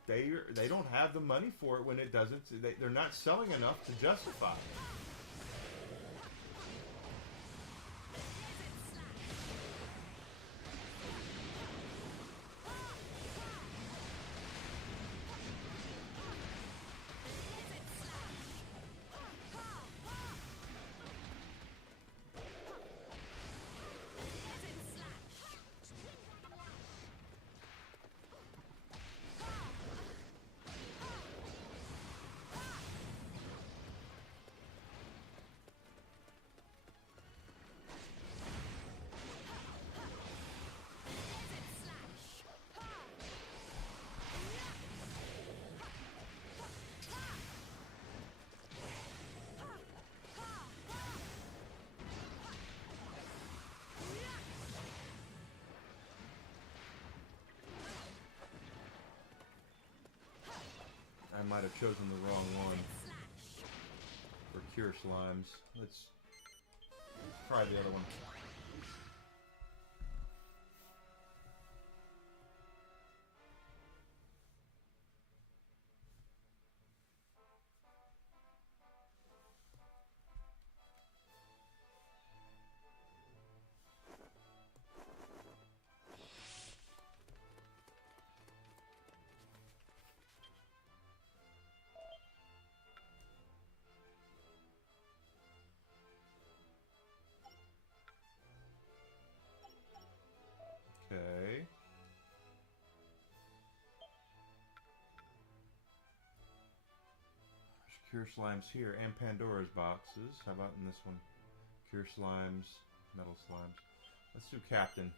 they don't have the money for it when it doesn't. They're not selling enough to justify it. I might have chosen the wrong one for Cure Slimes. Let's try the other one. Cure Slimes here, and Pandora's boxes. How about in this one? Cure Slimes, Metal Slimes. Let's do Captain.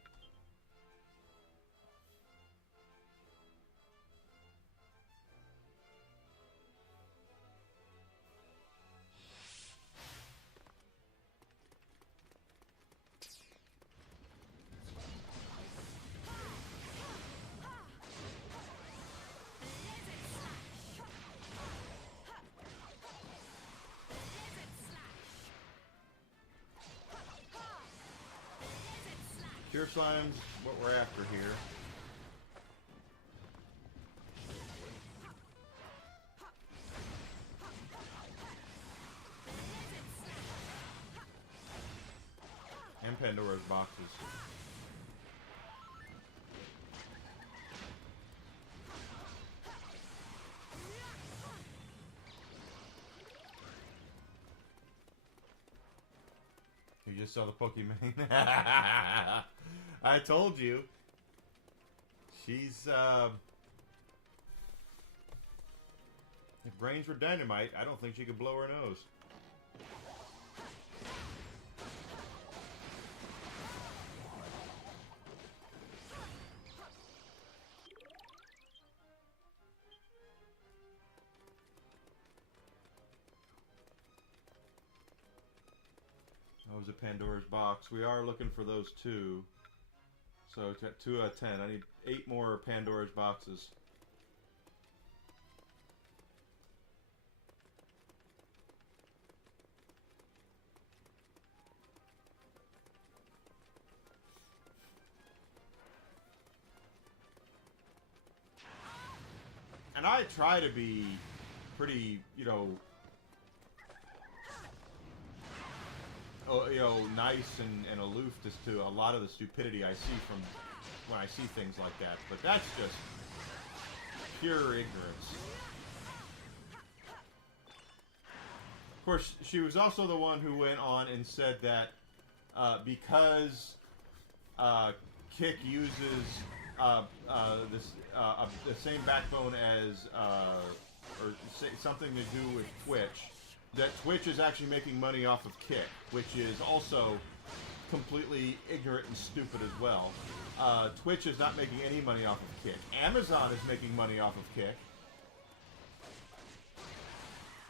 Cure Slimes, what we're after here. And Pandora's boxes. You just saw the Pokemon. I told you. She's, if brains were dynamite, I don't think she could blow her nose. That was a Pandora's box. We are looking for those two. So it's got 2 out of 10. I need 8 more Pandora's boxes. And I try to be pretty, you know, nice and aloof just to a lot of the stupidity I see from when I see things like that. But that's just pure ignorance. Of course, she was also the one who went on and said that because Kick uses the same backbone as or something to do with Twitch, that Twitch is actually making money off of Kick, which is also completely ignorant and stupid as well. Twitch is not making any money off of Kick. Amazon is making money off of Kick,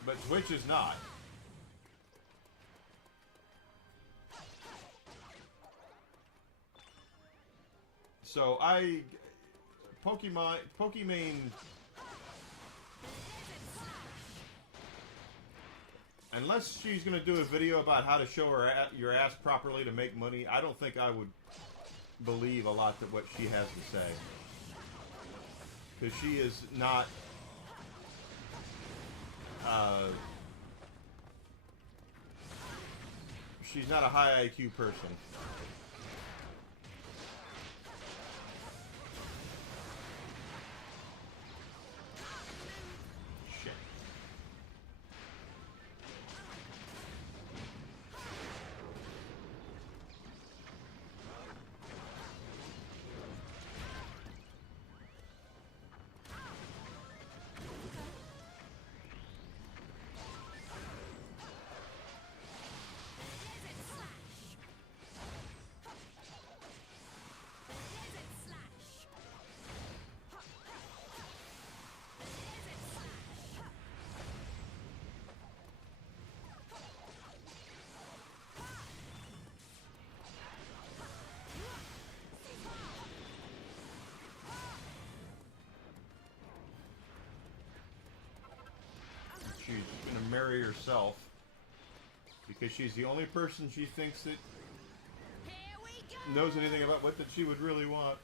but Twitch is not. So Pokemon, unless she's going to do a video about how to show your ass properly to make money, I don't think I would believe a lot of what she has to say. Because she is not... she's not a high IQ person. She's gonna marry herself because she's the only person she thinks that knows anything about what that she would really want.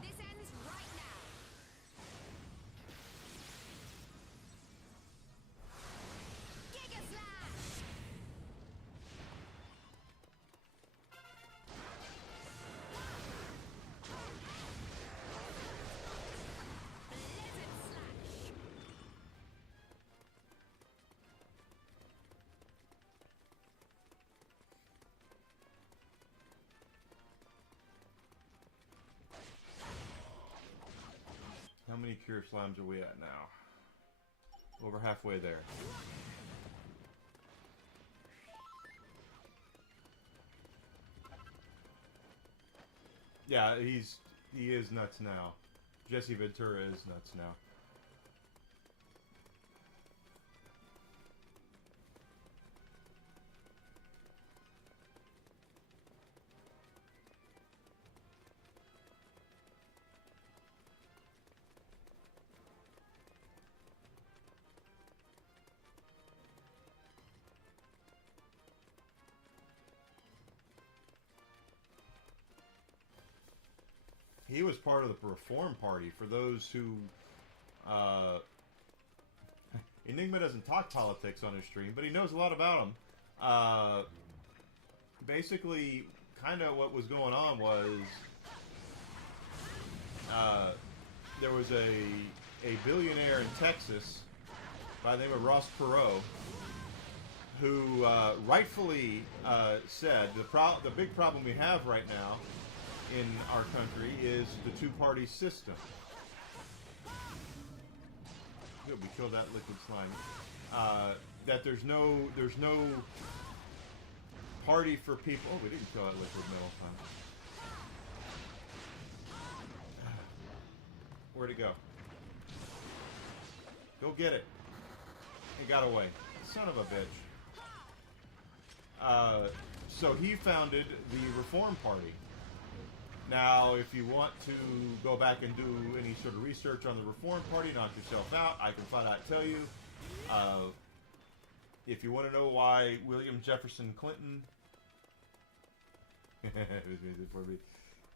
This ends right now. Giga Slash! How many Cure Slimes are we at now? Over halfway there. Yeah, he is nuts now. Jesse Ventura is nuts now. He was part of the Reform Party. For those who, Enigma doesn't talk politics on his stream, but he knows a lot about them. Basically, kind of what was going on was there was a billionaire in Texas by the name of Ross Perot who rightfully said the big problem we have right now in our country is the two-party system. Good, we killed that liquid slime. That there's no party for people. Oh, we didn't kill that liquid metal slime. Where'd it go? Go get it. It got away. Son of a bitch. So he founded the Reform Party. Now, if you want to go back and do any sort of research on the Reform Party, knock yourself out. I can flat out tell you. If you want to know why William Jefferson Clinton...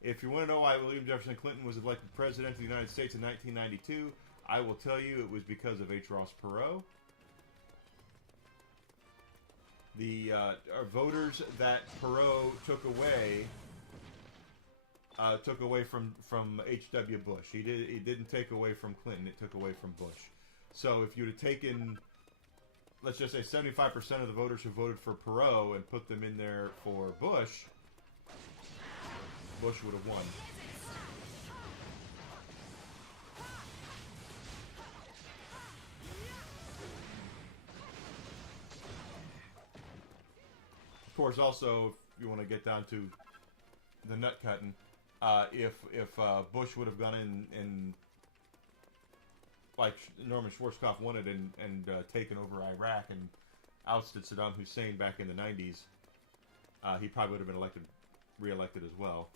If you want to know why William Jefferson Clinton was elected president of the United States in 1992, I will tell you it was because of H. Ross Perot. The voters that Perot took away from H.W. Bush. He didn't take away from Clinton. It took away from Bush. So if you'd have taken, let's just say 75% of the voters who voted for Perot and put them in there for Bush, Bush would have won. Of course, also, if you want to get down to the nut cutting, if Bush would have gone in like Norman Schwarzkopf wanted and taken over Iraq and ousted Saddam Hussein back in the 90s, he probably would have been re-elected as well.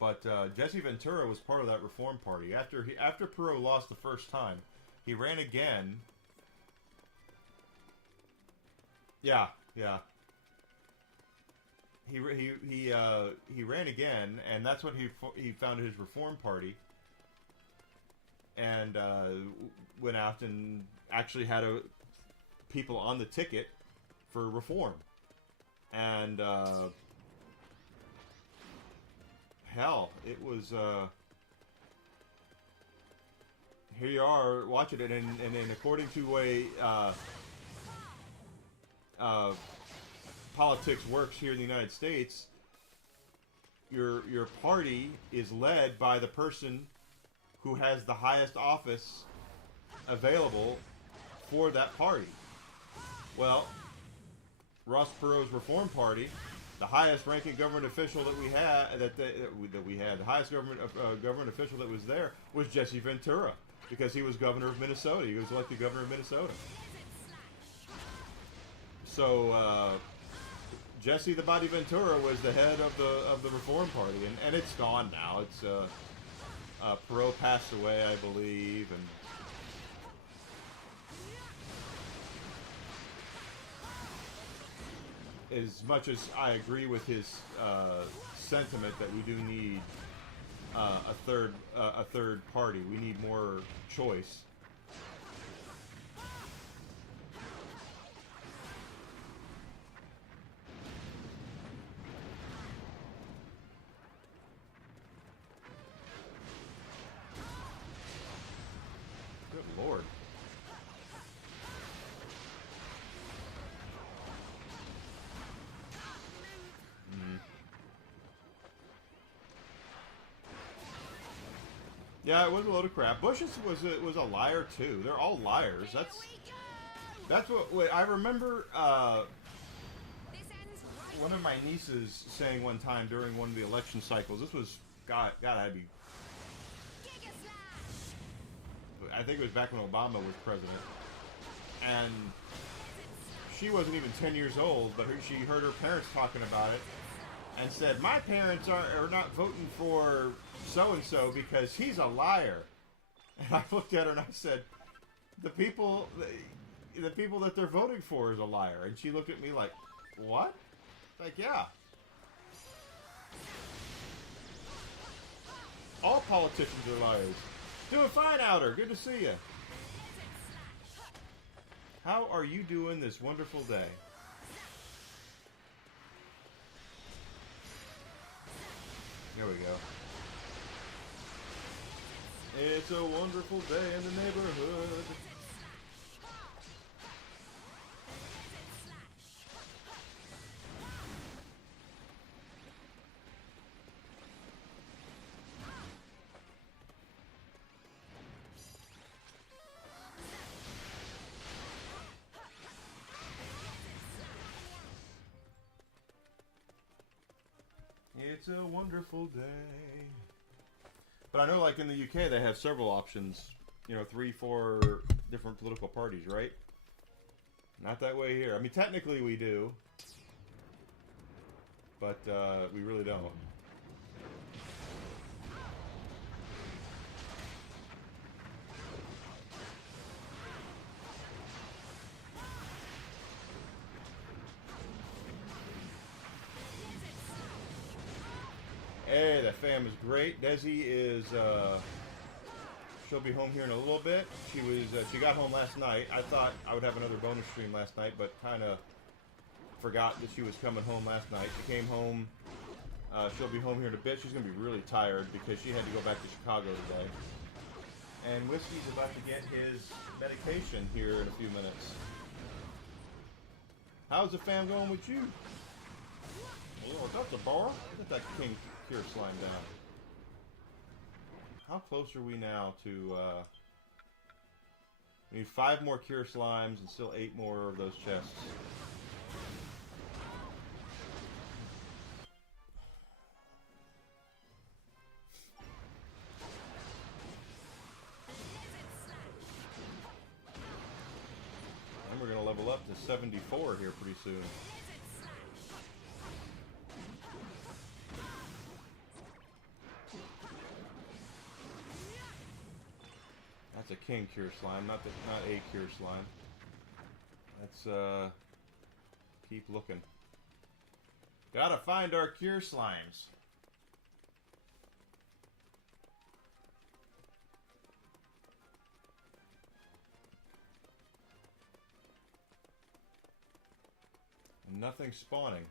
But Jesse Ventura was part of that Reform Party. After Perot lost the first time, he ran again. Yeah. He ran again, and that's when he founded his Reform Party, and went out and actually had people on the ticket for reform, and hell, it was here you are watching it, and according to politics works here in the United States, your party is led by the person who has the highest office available for that party. Well, Ross Perot's Reform Party, the highest ranking government official that we had, the highest government official that was there was Jesse Ventura, because he was governor of Minnesota. He was elected governor of Minnesota. So Jesse the Body Ventura was the head of the Reform Party, and it's gone now. It's Perot passed away, I believe, and as much as I agree with his sentiment that we do need a third party, we need more choice. Good Lord. Yeah, it was a load of crap. Bush was a liar too. They're all liars. That's what I remember. One of my nieces saying one time during one of the election cycles. This was God. I'd be. I think it was back when Obama was president, and she wasn't even 10 years old, but she heard her parents talking about it, and said, "My parents are not voting for so-and-so because he's a liar." And I looked at her and I said, the people that they're voting for is a liar. And she looked at me like, what? Like, yeah. All politicians are liars. Doing fine, Outer. Good to see you. How are you doing this wonderful day? There we go. It's a wonderful day in the neighborhood. It's a wonderful day. But I know, like, in the UK, they have several options. You know, 3, 4 different political parties, right? Not that way here. I mean, technically we do. But, we really don't. Hey, that fam is great. Desi is, she'll be home here in a little bit. She got home last night. I thought I would have another bonus stream last night, but kind of forgot that she was coming home last night. She came home. She'll be home here in a bit. She's going to be really tired because she had to go back to Chicago today. And Whiskey's about to get his medication here in a few minutes. How's the fam going with you? Oh, that's a bar. Get that king cure slime down. How close are we now to, we need 5 more cure slimes and still 8 more of those chests. And we're going to level up to 74 here pretty soon. That's a king cure slime, not a cure slime. Let's keep looking. Gotta find our cure slimes. Nothing spawning.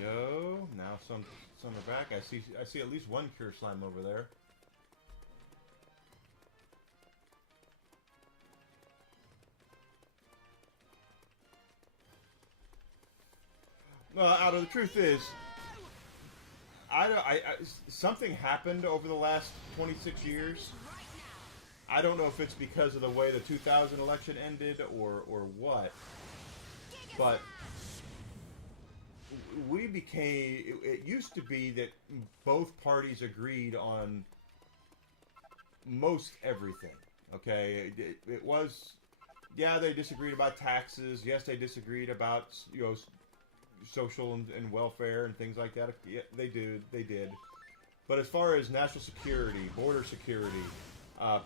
Go. Now some are back. I see at least one cure slime over there. Out of the truth is, something happened over the last 26 years. I don't know if it's because of the way the 2000 election ended or what, but we became, it used to be that both parties agreed on most everything, okay? It was, yeah, they disagreed about taxes, yes, they disagreed about, you know, social and welfare and things like that. Yeah, they did. But as far as national security, border security,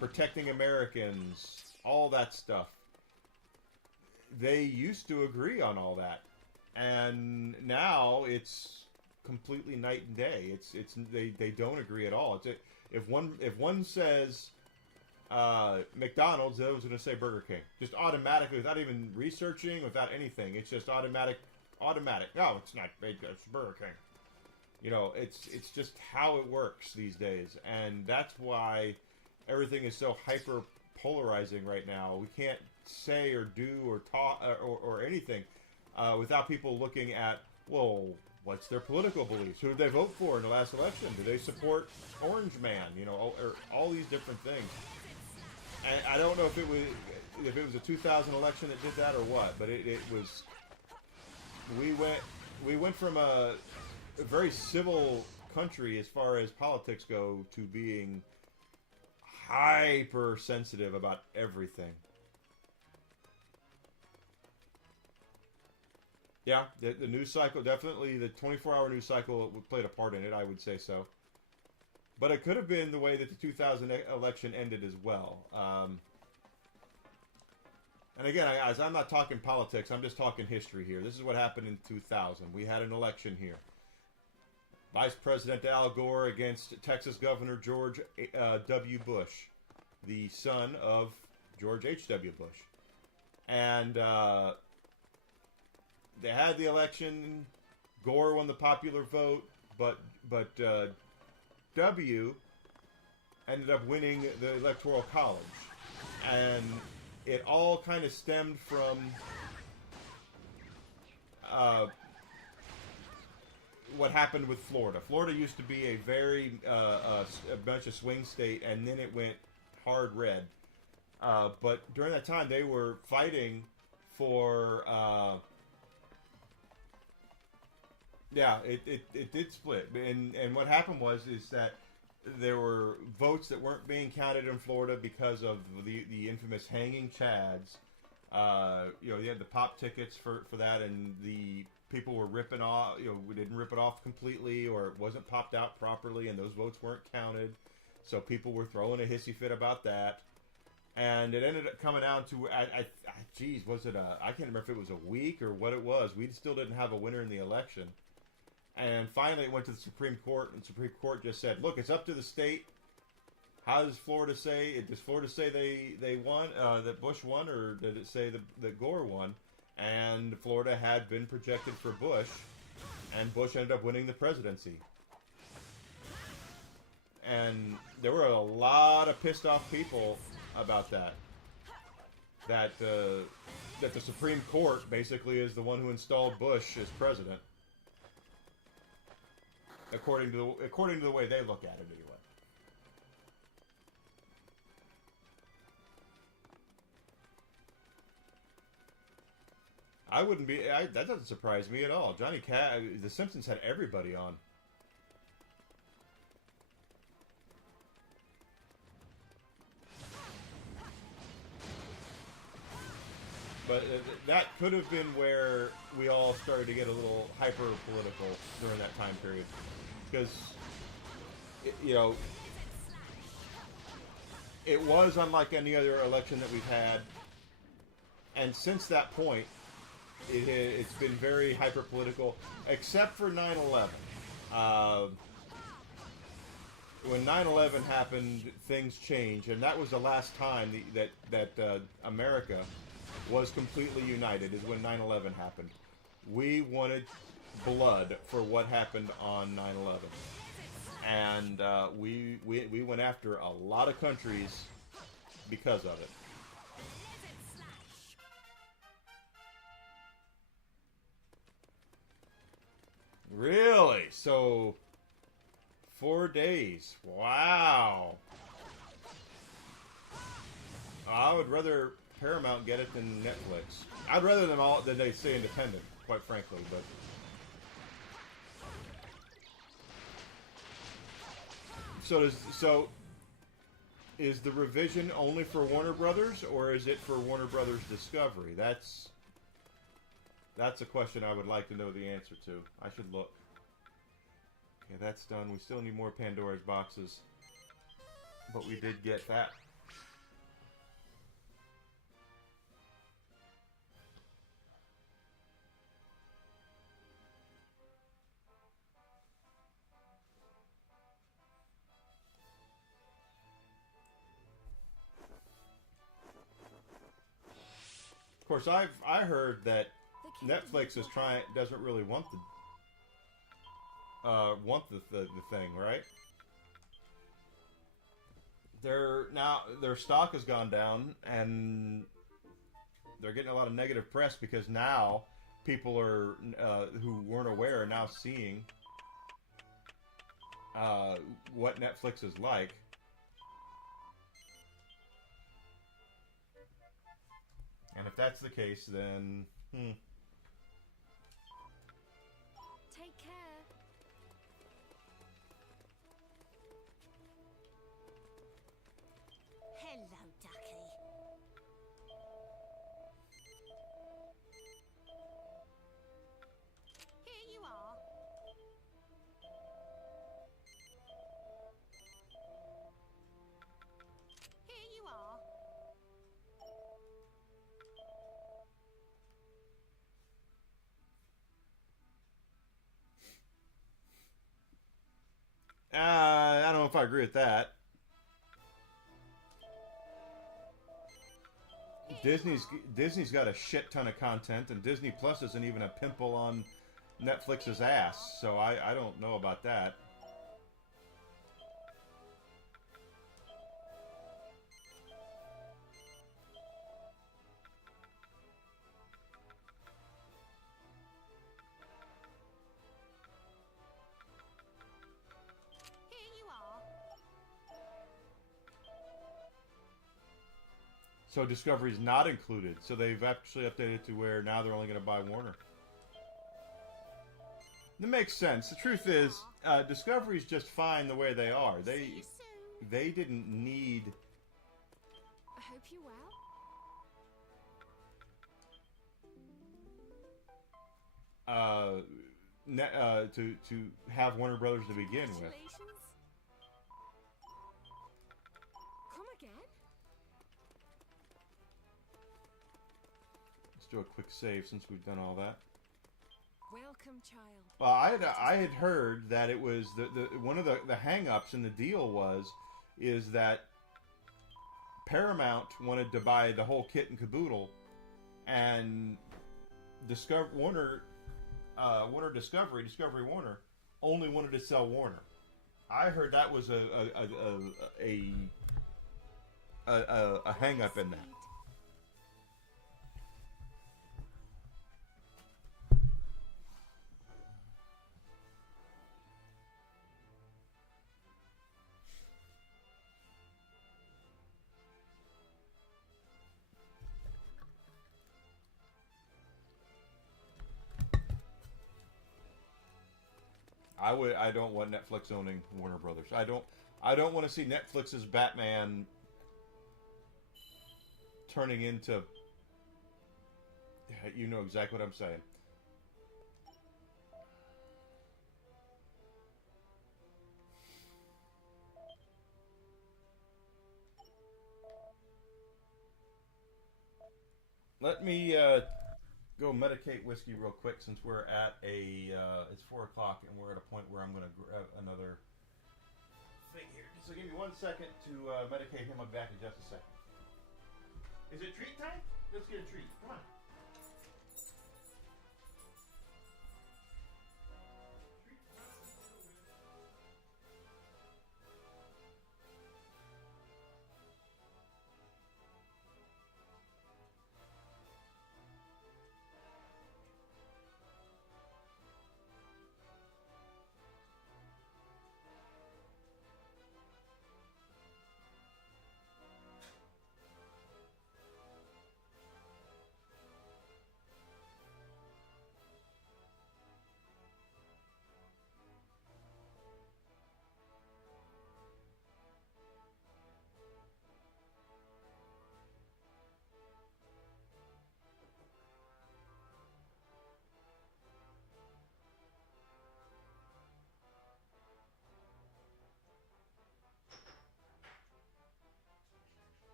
protecting Americans, all that stuff, they used to agree on all that. And now it's completely night and day. They don't agree at all. If one says McDonald's, the other one's going to say Burger King, just automatically, without even researching, without anything. It's just automatic. No, it's not. It's Burger King. You know, it's just how it works these days, and that's why everything is so hyper polarizing right now. We can't say or do or talk or anything without people looking at, well, what's their political beliefs? Who did they vote for in the last election? Do they support Orange Man? You know, or all these different things. And I don't know if it was a 2000 election that did that or what, but it was. We went from a very civil country as far as politics go to being hyper sensitive about everything. Yeah, the news cycle, definitely the 24-hour news cycle played a part in it, I would say so. But it could have been the way that the 2000 election ended as well. And again, guys, I'm not talking politics, I'm just talking history here. This is what happened in 2000. We had an election here. Vice President Al Gore against Texas Governor George W. Bush, the son of George H.W. Bush. And they had the election. Gore won the popular vote, but W ended up winning the Electoral College. And it all kind of stemmed from what happened with Florida. Florida used to be a very a bunch of swing state, and then it went hard red. But during that time, they were fighting for. It did split, and what happened is that there were votes that weren't being counted in Florida because of the infamous hanging chads. They had the pop tickets for that, and the people were ripping off. We didn't rip it off completely, or it wasn't popped out properly, and those votes weren't counted. So people were throwing a hissy fit about that, and it ended up coming down to, was it I can't remember if it was a week or what it was. We still didn't have a winner in the election. And finally, it went to the Supreme Court, and the Supreme Court just said, "Look, it's up to the state. How does Florida say? Does Florida say they won, that Bush won, or did it say that Gore won?" And Florida had been projected for Bush, and Bush ended up winning the presidency. And there were a lot of pissed off people about that. That the Supreme Court basically is the one who installed Bush as president. According to the way they look at it, anyway. I wouldn't be. That doesn't surprise me at all. Johnny Cash, The Simpsons had everybody on. But that could have been where we all started to get a little hyper-political during that time period. Because, it was unlike any other election that we've had. And since that point, it's been very hyper-political, except for 9/11. When 9/11 happened, things changed. And that was the last time that America was completely united, is when 9/11 happened. We wanted blood for what happened on 9/11, and we went after a lot of countries because of it. Really? So 4 days? Wow. I would rather Paramount get it than Netflix. I'd rather than they stay independent, quite frankly, but. So is the revision only for Warner Brothers, or is it for Warner Brothers Discovery? That's a question I would like to know the answer to. I should look. Okay, that's done. We still need more Pandora's boxes, but we did get that. Of course, I heard that The kid Netflix is doesn't really want the thing, right? Their stock has gone down, and they're getting a lot of negative press because now people are who weren't aware are now seeing what Netflix is like. And if that's the case, then Take care. Hello, Ducky. Here you are. Here you are. I don't know if I agree with that. Disney's got a shit ton of content, and Disney Plus isn't even a pimple on Netflix's ass, so I don't know about that. Here you are. So Discovery's not included, so they've actually updated to where now they're only going to buy Warner. That makes sense. The truth is, Discovery's just fine the way they are. See you soon. They didn't need I hope you're well. to have Warner Brothers to begin with. Congratulations. Come again? Let's do a quick save since we've done all that. Welcome, child. Well, I had heard that it was the one of the hang-ups in the deal is that Paramount wanted to buy the whole kit and caboodle, and Warner Discovery Warner only wanted to sell Warner. I heard that was a hang-up in that. I don't want Netflix owning Warner Brothers. I don't want to see Netflix's Batman turning into, you know exactly what I'm saying. Let me go medicate whiskey real quick since we're at it's 4 o'clock and we're at a point where I'm going to grab another thing here. So give me 1 second to medicate him. I'll be back in just a second. Is it treat time? Let's get a treat. Come on.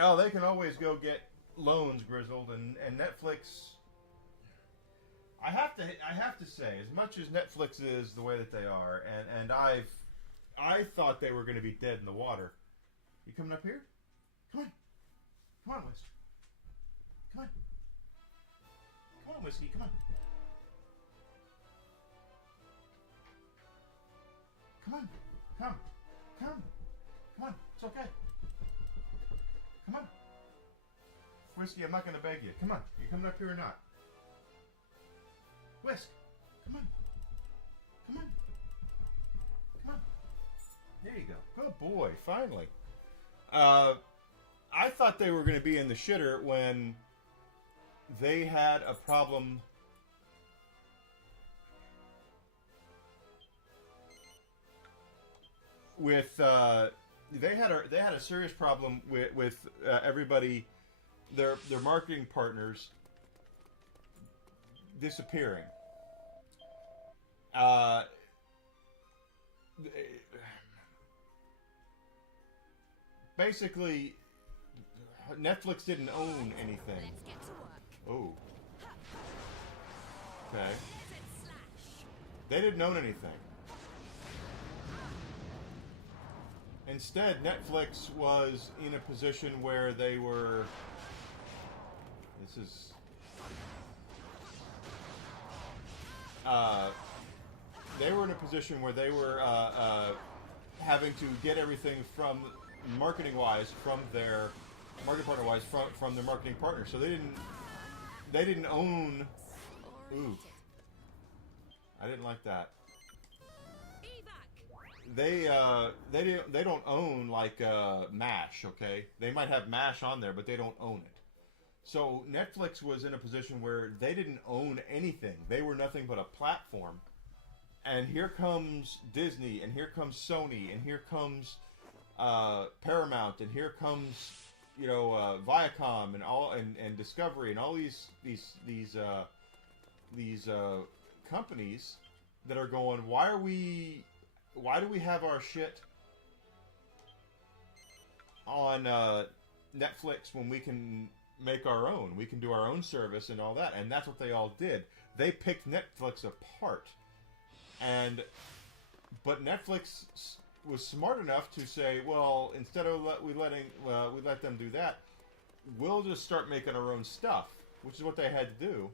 Oh, they can always go get loans, Grizzled, and Netflix. I have to say, as much as Netflix is the way that they are, and I thought they were going to be dead in the water. You coming up here? Come on, Whiskey. Come on, Whiskey. Come on. Come on. It's okay. Come on. Whiskey, I'm not going to beg you. Come on. You coming up here or not? Whisk. Come on. There you go. Good boy. Finally. I thought they were going to be in the shitter when they had a problem with they had a serious problem with everybody, their marketing partners disappearing. Basically, Netflix didn't own anything. Let's get to work. Oh. Okay. They didn't own anything. Instead, Netflix was in a position where they were... This is... they were in a position where they were having to get everything from marketing-wise from their marketing partner-wise from their marketing partner. So they didn't own. Ooh, I didn't like that. They don't own like MASH. Okay, they might have MASH on there, but they don't own it. So Netflix was in a position where they didn't own anything. They were nothing but a platform. And here comes Disney, and here comes Sony, and here comes Paramount, and here comes Viacom, and all and Discovery, and all these companies that are going. Why do we have our shit on Netflix when we can make our own? We can do our own service and all that, and that's what they all did. They picked Netflix apart. But Netflix was smart enough to say, well, instead of we let them do that, we'll just start making our own stuff, which is what they had to do.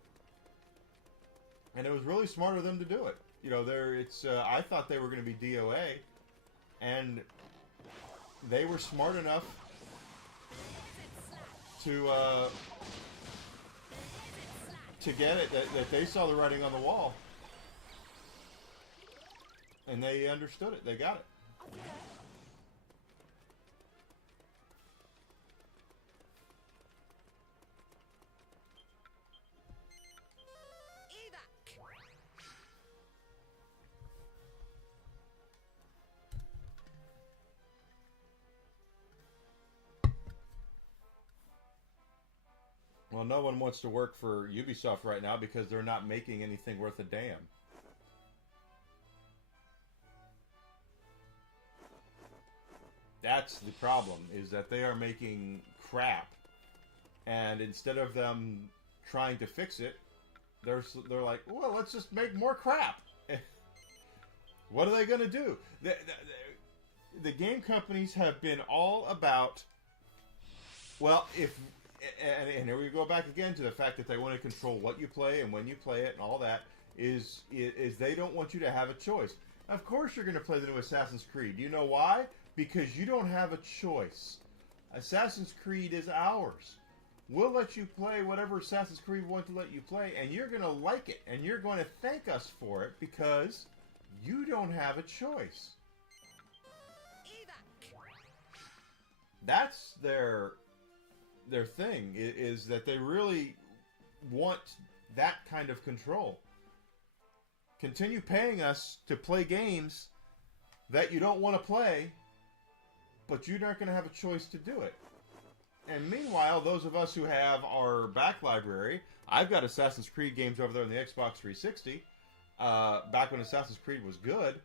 And it was really smart of them to do it. I thought they were going to be DOA, and they were smart enough to get it that they saw the writing on the wall. And they understood it. They got it. Well, no one wants to work for Ubisoft right now because they're not making anything worth a damn. That's the problem, is that they are making crap, and instead of them trying to fix it, they're like, well, let's just make more crap. What are they going to do? The game companies have been all about, well, and here we go back again to the fact that they want to control what you play and when you play it and all that, is they don't want you to have a choice. Of course you're going to play the new Assassin's Creed. You know why? Because you don't have a choice. Assassin's Creed is ours. We'll let you play whatever Assassin's Creed wants to let you play, and you're going to like it, and you're going to thank us for it because you don't have a choice. That's their thing, is that they really want that kind of control. Continue paying us to play games that you don't want to play, but you're not going to have a choice to do it. And meanwhile, those of us who have our back library, I've got Assassin's Creed games over there on the Xbox 360, back when Assassin's Creed was good.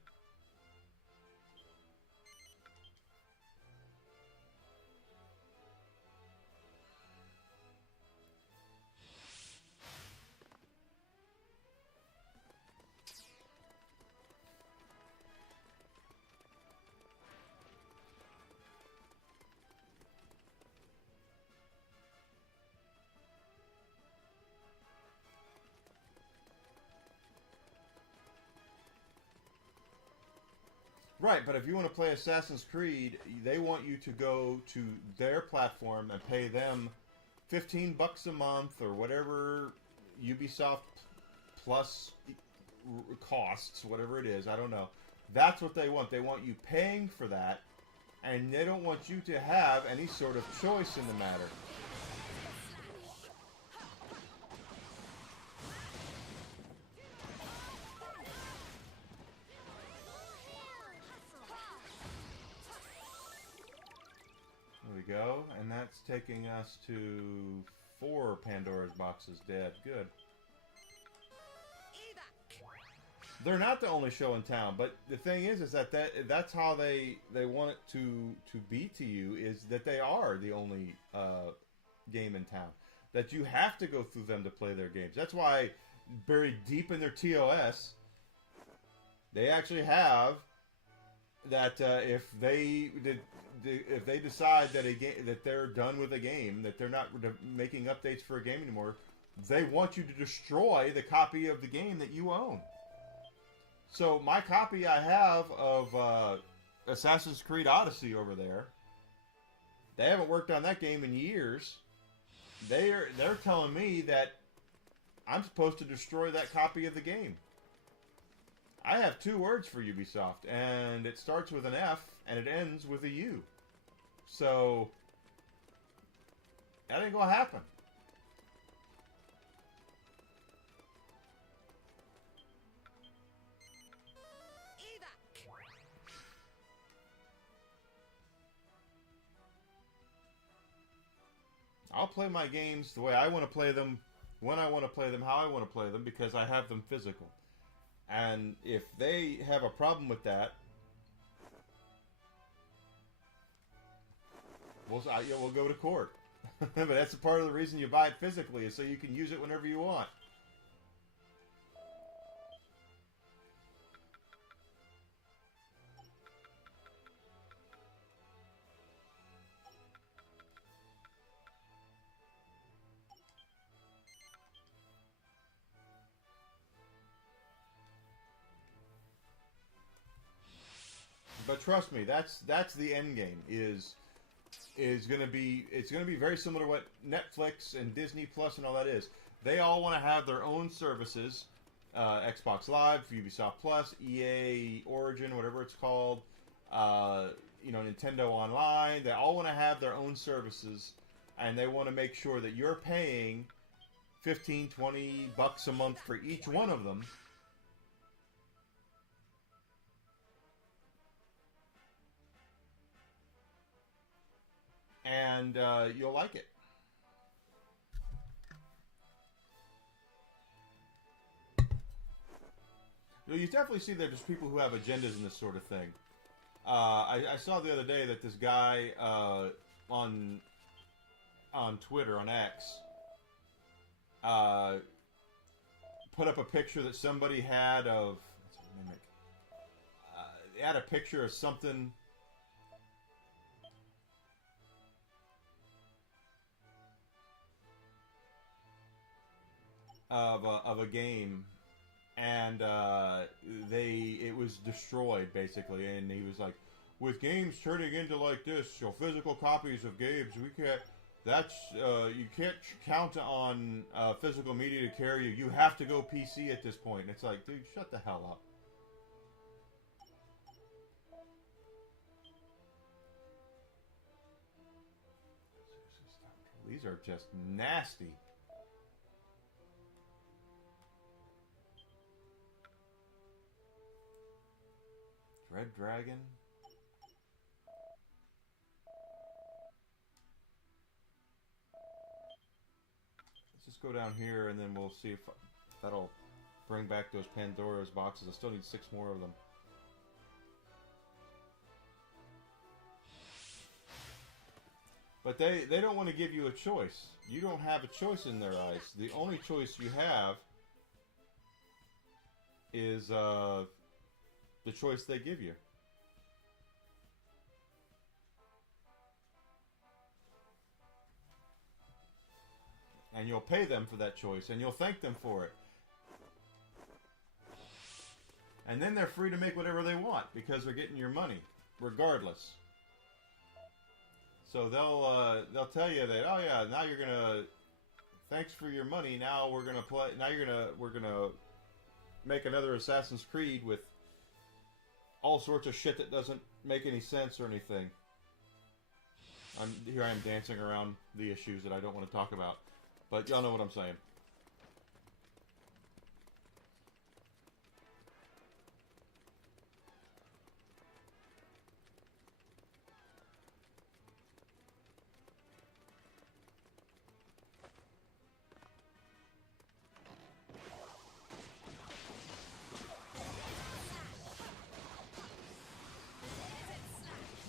Right, but if you want to play Assassin's Creed, they want you to go to their platform and pay them $15 a month or whatever Ubisoft plus costs, whatever it is, I don't know. That's what they want. They want you paying for that, and they don't want you to have any sort of choice in the matter. There we go, and that's taking us to 4 Pandora's boxes dead. Good. They're not the only show in town, but the thing is that's how they want it to be to you, is that they are the only game in town. That you have to go through them to play their games. That's why buried deep in their TOS, they actually have that if they decide that that they're done with a game, that they're not making updates for a game anymore, they want you to destroy the copy of the game that you own. So my copy I have of Assassin's Creed Odyssey over there, they haven't worked on that game in years. They're telling me that I'm supposed to destroy that copy of the game. I have 2 words for Ubisoft, and it starts with an F and it ends with a U. So that ain't gonna happen. I'll play my games the way I want to play them, when I want to play them, how I want to play them, because I have them physical. And if they have a problem with that, we'll go to court. But that's a part of the reason you buy it physically, is so you can use it whenever you want. But trust me, that's the end game. Is gonna be, it's gonna be very similar to what Netflix and Disney Plus and all that is. They all want to have their own services, Xbox Live, Ubisoft Plus, EA Origin, whatever it's called, Nintendo Online. They all want to have their own services, and they want to make sure that you're paying $15-20 a month for each one of them. And you'll like it. You definitely see that there's people who have agendas in this sort of thing. I saw the other day that this guy on Twitter, on X, put up a picture that somebody had of... What's a mimic? They had a picture of something... of a game, and it was destroyed basically, and he was like, with games turning into like this, physical copies of games, we can't. That's you can't count on physical media to carry you. You have to go PC at this point. And it's like, dude, shut the hell up. These are just nasty. Red Dragon. Let's just go down here and then we'll see if that'll bring back those Pandora's boxes. I still need 6 more of them. But they don't want to give you a choice. You don't have a choice in their eyes. The only choice you have is the choice they give you. And you'll pay them for that choice, and you'll thank them for it. And then they're free to make whatever they want because they're getting your money, regardless. So they'll tell you that, oh yeah, now you're gonna, thanks for your money. Now we're gonna play. Now we're gonna make another Assassin's Creed with all sorts of shit that doesn't make any sense or anything. Here I am dancing around the issues that I don't want to talk about, but y'all know what I'm saying.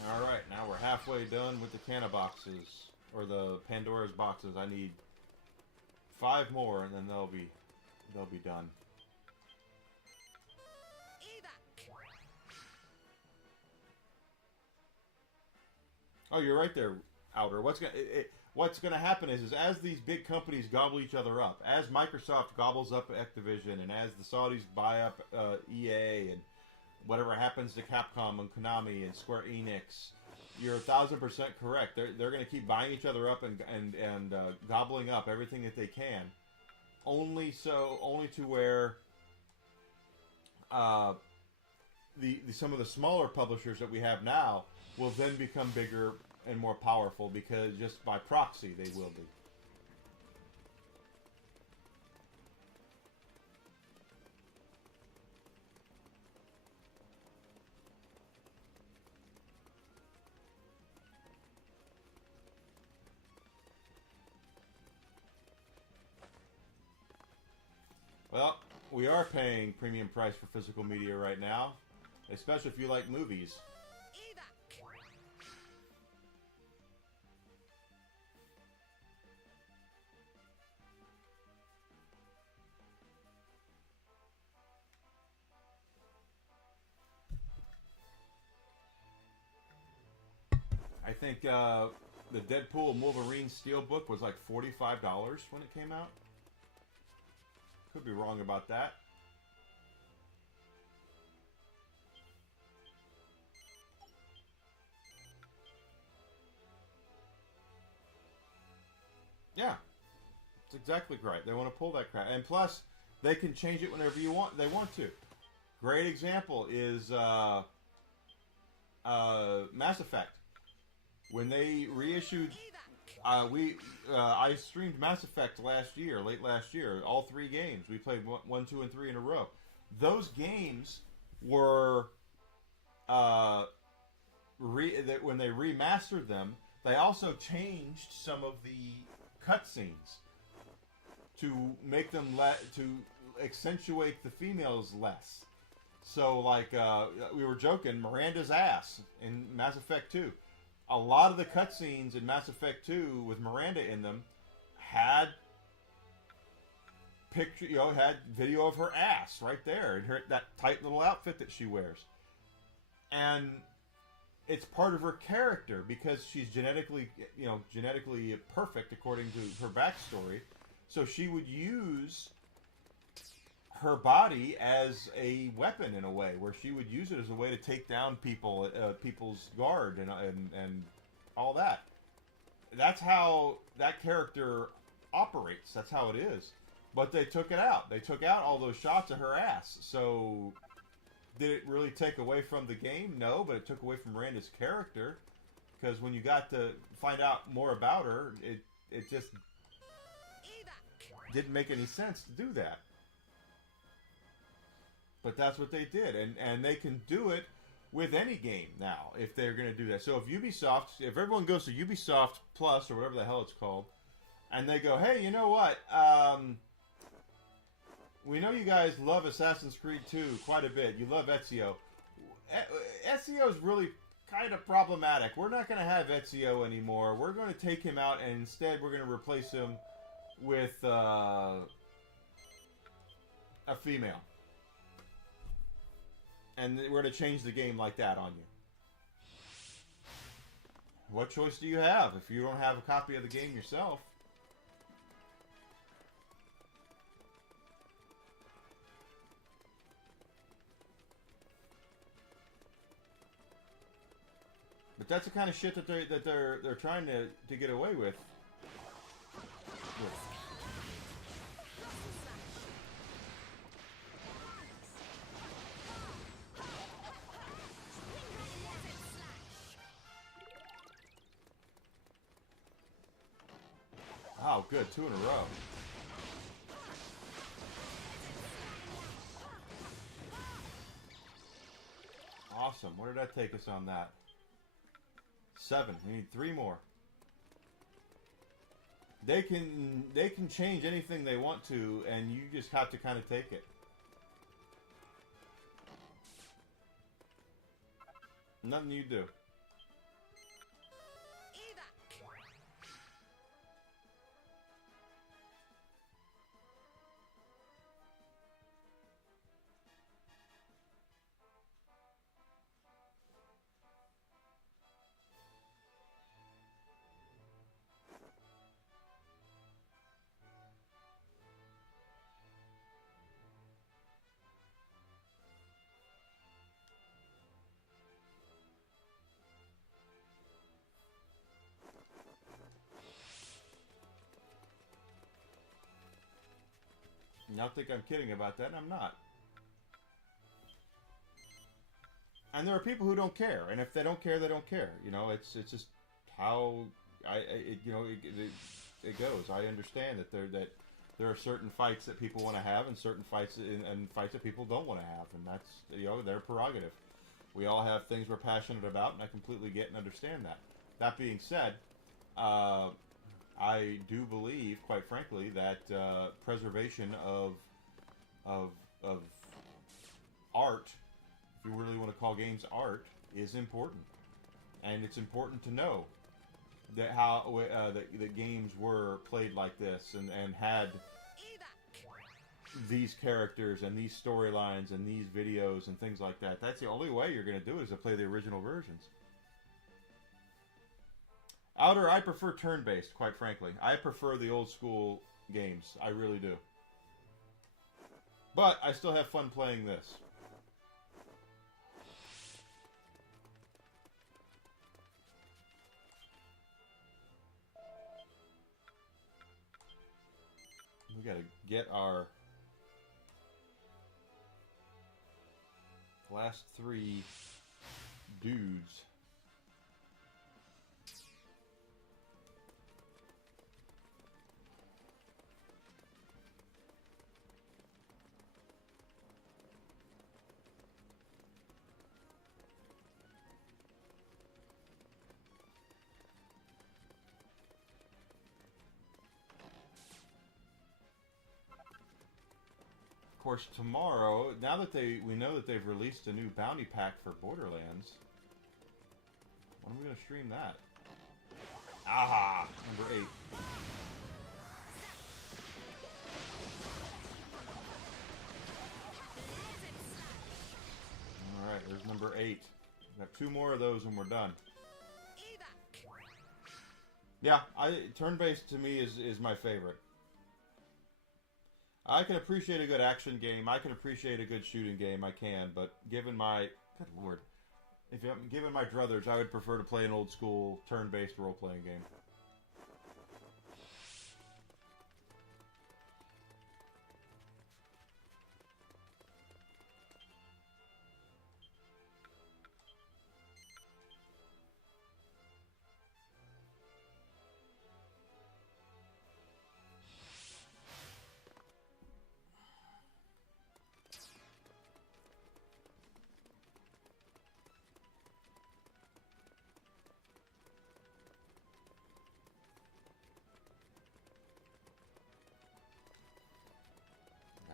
Alright, now we're halfway done with the canna boxes, or the Pandora's boxes. I need 5 more and then they'll be done. Oh, you're right there, Outer. What's gonna happen is as these big companies gobble each other up, as Microsoft gobbles up Activision, and as the Saudis buy up EA, and whatever happens to Capcom and Konami and Square Enix, you're 1000% correct. They're going to keep buying each other up and gobbling up everything that they can, only to where some of the smaller publishers that we have now will then become bigger and more powerful because just by proxy they will be. Well, we are paying premium price for physical media right now, especially if you like movies. I think the Deadpool and Wolverine Steelbook was like $45 when it came out. Could be wrong about that. Yeah, it's exactly right. They want to pull that crap, and plus they can change it whenever they want to. Great example is Mass Effect. When they reissued, I streamed Mass Effect late last year, all 3 games. We played 1, 2, and 3 in a row. Those games were, when they remastered them, they also changed some of the cutscenes to make them to accentuate the females less. So, like, we were joking, Miranda's ass in Mass Effect 2. A lot of the cutscenes in Mass Effect 2 with Miranda in them had had video of her ass right there, and that tight little outfit that she wears. And it's part of her character because she's genetically perfect according to her backstory. So she would use her body as a weapon in a way, where she would use it as a way to take down people's guard and all that. That's how that character operates. That's how it is. But they took it out. They took out all those shots of her ass. So did it really take away from the game? No, but it took away from Miranda's character, because when you got to find out more about her, it just didn't make any sense to do that. But that's what they did, and they can do it with any game now if they're going to do that. So if everyone goes to Ubisoft Plus or whatever the hell it's called, and they go, hey, you know what? We know you guys love Assassin's Creed 2 quite a bit. You love Ezio. Ezio is really kind of problematic. We're not going to have Ezio anymore. We're going to take him out, and instead we're going to replace him with a female. And we're going to change the game like that on you. What choice do you have if you don't have a copy of the game yourself? But that's the kind of shit that they're trying to get away with. Oh, good. 2 in a row. Awesome. Where did that take us on that? 7. We need 3 more. They can change anything they want to, and you just have to kind of take it. Nothing you do. Y'all think I'm kidding about that, and I'm not. And there are people who don't care, and if they don't care, they don't care. You know, it's just how it goes. I understand that there are certain fights that people want to have, and certain fights and fights that people don't want to have, and that's their prerogative. We all have things we're passionate about, and I completely get and understand that. That being said, I do believe, quite frankly, that preservation of art, if you really want to call games art, is important, and it's important to know that that games were played like this and had these characters and these storylines and these videos and things like that. That's the only way you're going to do it, is to play the original versions. Outer, I prefer turn-based, quite frankly. I prefer the old school games. I really do. But I still have fun playing this. We gotta get our last 3 dudes. Of course, tomorrow, now that we know that they've released a new bounty pack for Borderlands, when are we going to stream that? Aha! Number 8. Alright, there's number 8. We have 2 more of those and we're done. Yeah, turn-based to me is my favorite. I can appreciate a good action game. I can appreciate a good shooting game. I can, but given my... Good lord. Given my druthers, I would prefer to play an old school turn-based role-playing game.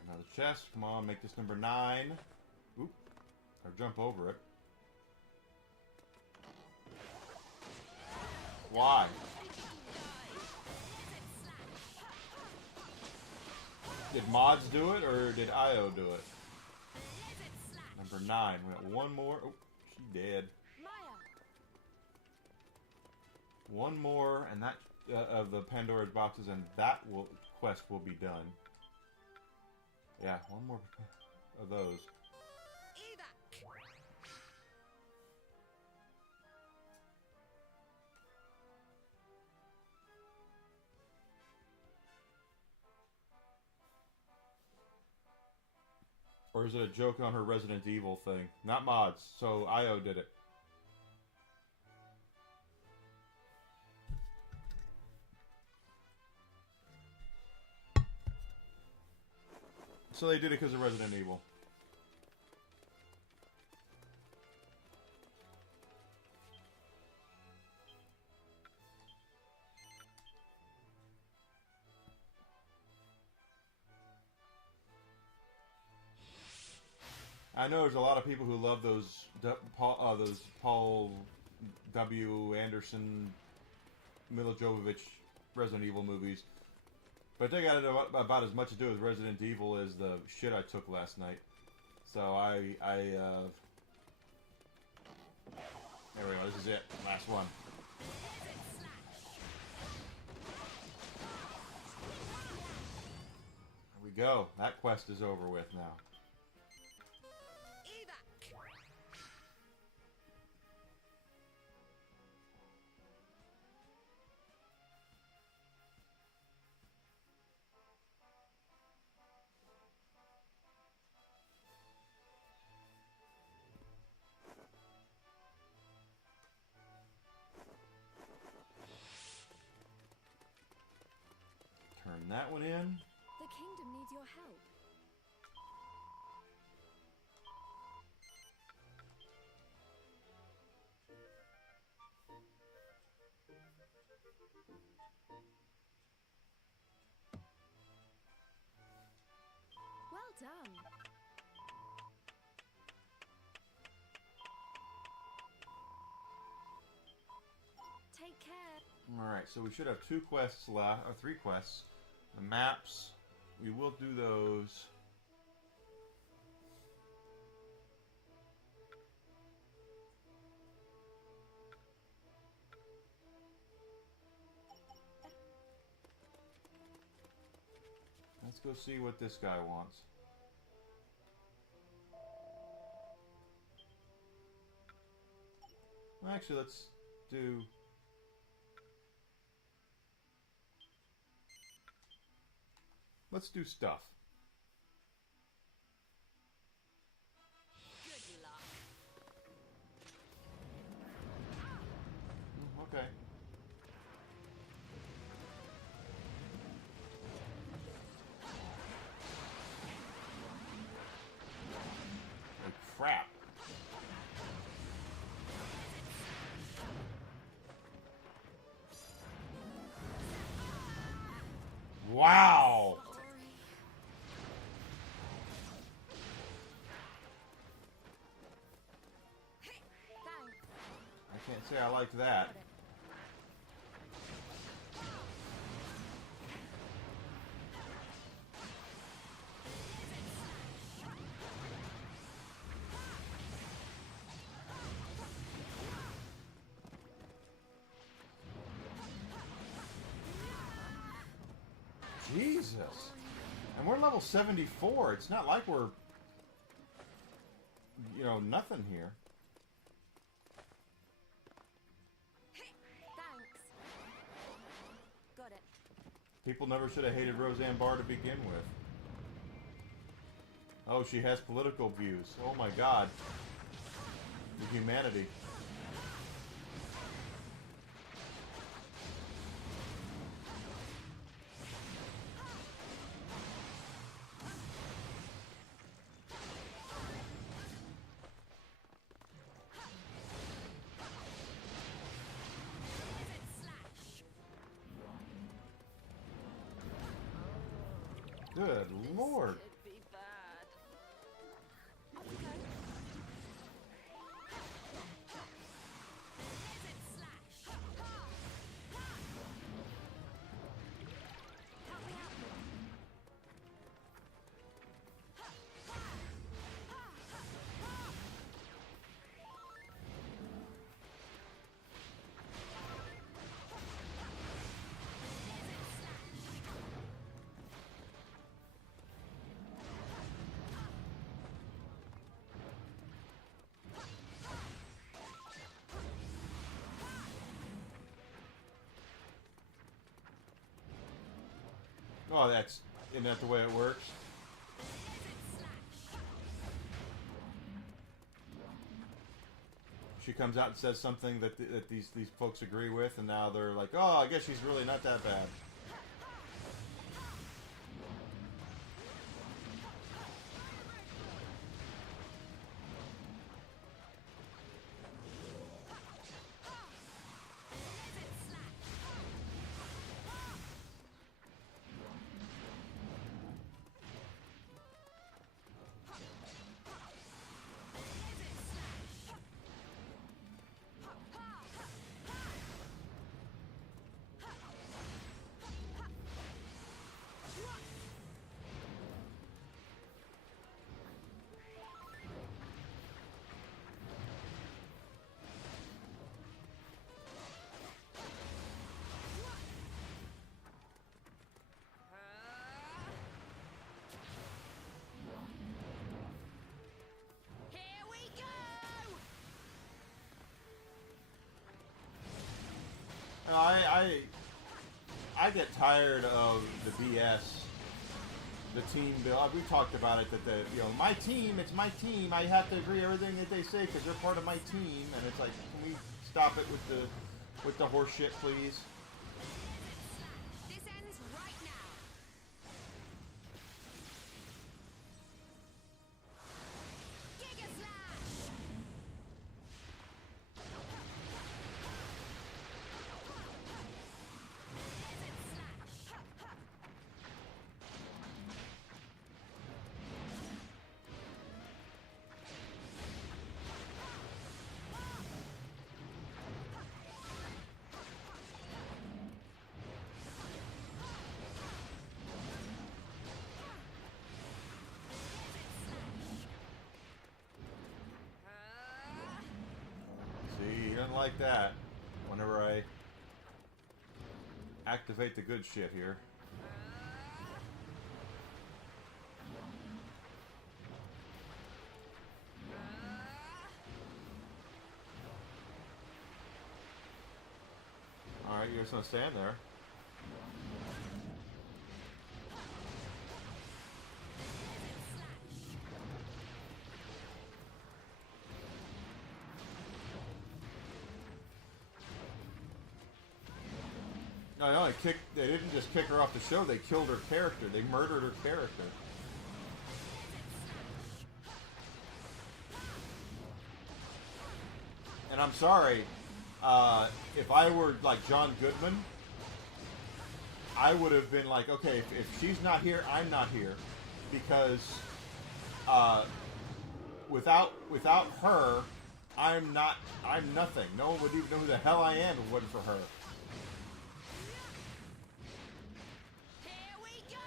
Another chest. Come on, make this number 9. Oop. Or jump over it. Why? Did mods do it, or did IO do it? Number 9. We got 1 more. Oh, she dead. One more, and that of the Pandora's boxes, and that quest will be done. Yeah, 1 more of those. Or is it a joke on her Resident Evil thing? Not mods, so IO did it. So they did it because of Resident Evil. I know there's a lot of people who love those Paul W. Anderson, Mila Jovovich Resident Evil movies, but they got about as much to do with Resident Evil as the shit I took last night. So there we go. This is it. Last one. There we go. That quest is over with now. Turn that one in. The kingdom needs your help. Well done. Take care. Alright, so we should have 2 quests left, or 3 quests. The maps, we will do those. Let's go see what this guy wants. Well, actually, let's do... Let's do stuff. Good luck. Okay. Oh, crap. Wow! I can't say I liked that. Jesus. And we're level 74. It's not like we're, you know, nothing here. Thanks. Got it. People never should have hated Roseanne Barr to begin with. Oh, she has political views. Oh my god. The humanity. Good lord. Could be bad. Oh, isn't that the way it works? she comes out and says something that these folks agree with, and now they're like, oh, I guess she's really not that bad. Here we go! I get tired of the BS, the team build. We talked about it that my team, it's my team. I have to agree with everything that they say because they're part of my team. And it's like, can we stop it with the horse shit, please? This ends right now. Giga Slash! See, he doesn't like that. Whenever I activate the good shit here. Alright, you're just gonna stand there. No, they didn't just kick her off the show, they killed her character. They murdered her character. And I'm sorry, if I were like John Goodman, I would have been like, okay, if she's not here, I'm not here. Because without her, I'm nothing. No one would even know who the hell I am if it wasn't for her. Here we go!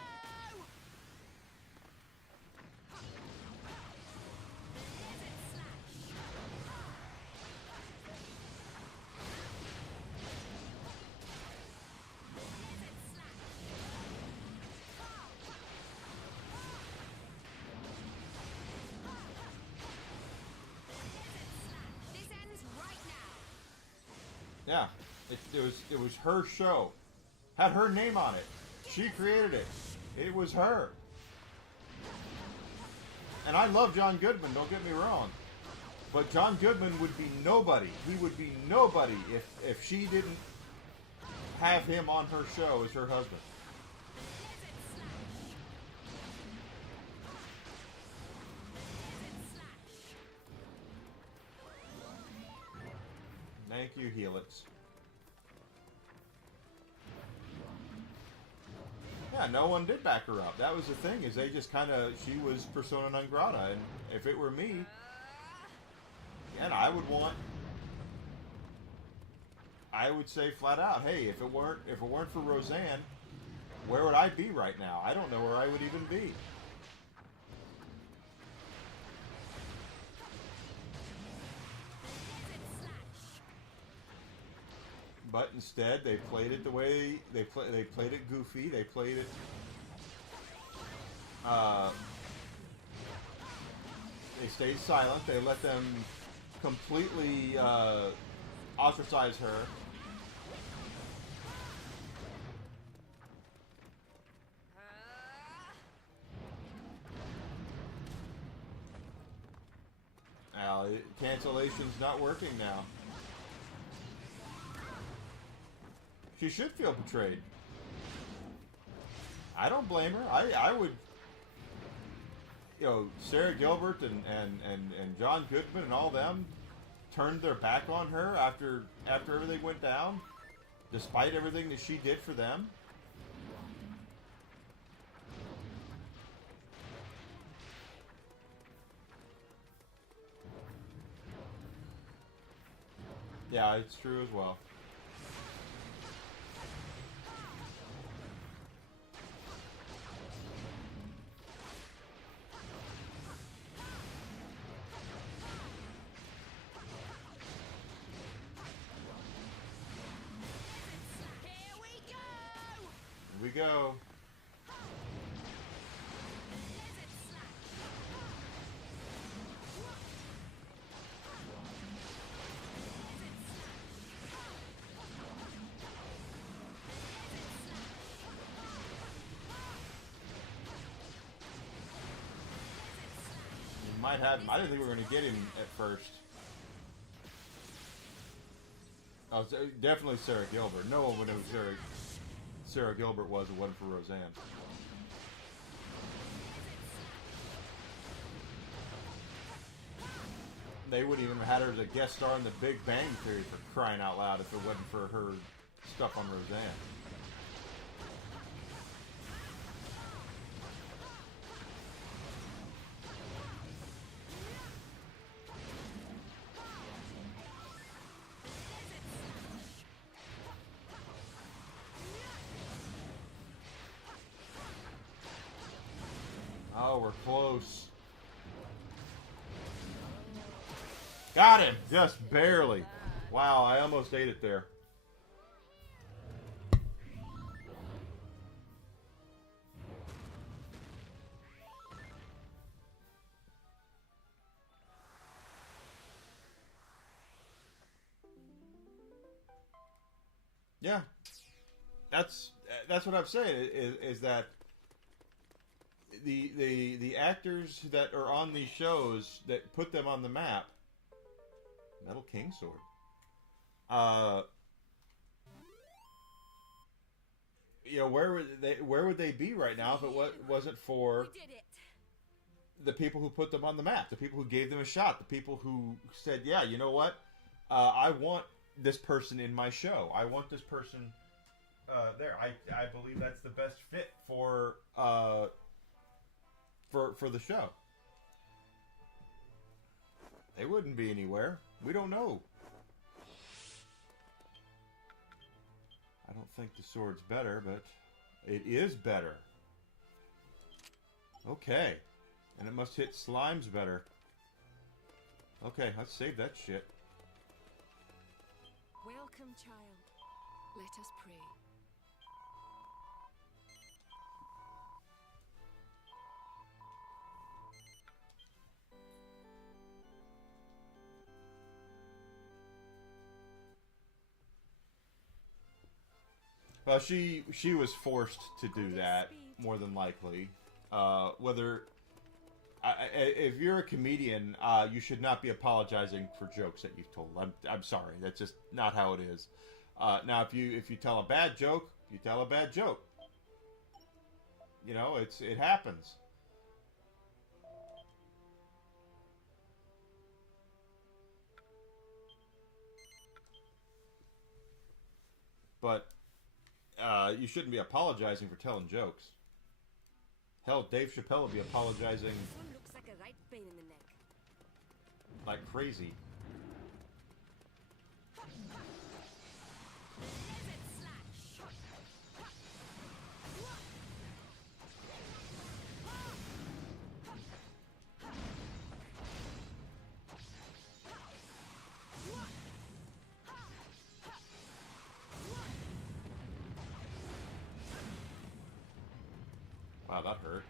This ends right now. Yeah, it was her show. Had her name on it. She created it. It was her. And I love John Goodman, don't get me wrong. But John Goodman would be nobody. He would be nobody if she didn't have him on her show as her husband. Thank you, Helix. Yeah, no one did back her up. That was the thing, is they just kind of, she was persona non grata, and if it were me, and I would say flat out, hey, if it weren't for Roseanne, where would I be right now? I don't know where I would even be. But instead, they played it the way they played it goofy. They played it. They stayed silent. They let them completely ostracize her. Cancellation's not working now. She should feel betrayed. I don't blame her. I would, Sarah Gilbert and John Goodman and all them turned their back on her after everything went down, despite everything that she did for them. Yeah, it's true as well. Here we go! Here we go. Might have him. I didn't think we were going to get him at first. Oh, definitely Sarah Gilbert. No one would know who Sarah Gilbert was. It wasn't for Roseanne. They wouldn't even have had her as a guest star in The Big Bang Theory, for crying out loud, if it wasn't for her stuff on Roseanne. Oh, we're close. Got him! Just barely. Wow, I almost ate it there. Yeah. That's what I'm saying, is that the actors that are on these shows that put them on the map, Metal King Sword, where would they be right now if it wasn't for the people who put them on the map, the people who gave them a shot, the people who said, yeah, you know what, I want this person in my show, I want this person there. I believe that's the best fit for the show. They wouldn't be anywhere. We don't know. I don't think the sword's better, but it is better. Okay. And it must hit slimes better. Okay, let's save that shit. Welcome, child. Let us pray. Well, she was forced to do that, more than likely. If you're a comedian, you should not be apologizing for jokes that you've told. I'm sorry, that's just not how it is. Now, if you tell a bad joke, you tell a bad joke. You know, it happens. But you shouldn't be apologizing for telling jokes. Hell, Dave Chappelle will be apologizing This one looks like a right pain in the neck. like crazy. Wow, that hurt.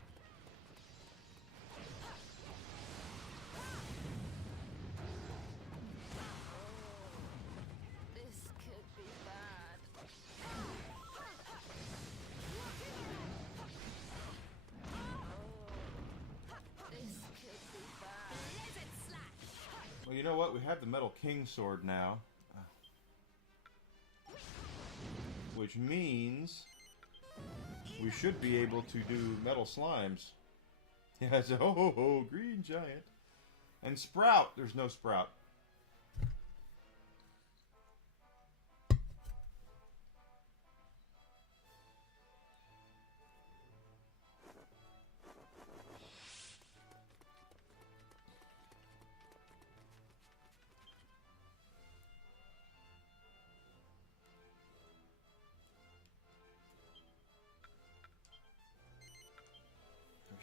This could be bad. This could be bad. Well, know what? We have the Metal King sword now. Which means we should be able to do metal slimes. Yeah, so, ho, green giant. And Sprout. There's no Sprout.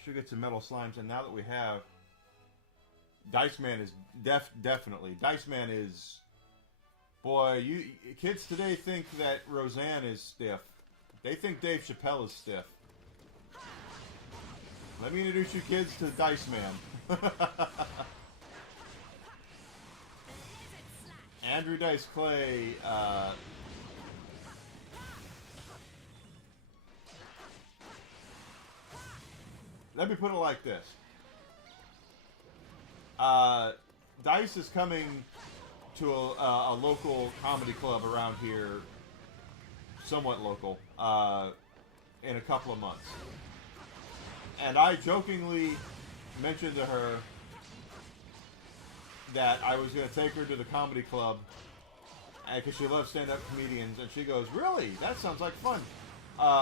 Should get some metal slimes, and now that we have, Dice Man is definitely. Dice Man is, boy. You kids today think that Roseanne is stiff. They think Dave Chappelle is stiff. Let me introduce you kids to Dice Man. Andrew Dice Clay. Let me put it like this. Dice is coming to a local comedy club around here, somewhat local, in a couple of months. And I jokingly mentioned to her that I was going to take her to the comedy club because she loves stand-up comedians. And she goes, "Really? That sounds like fun.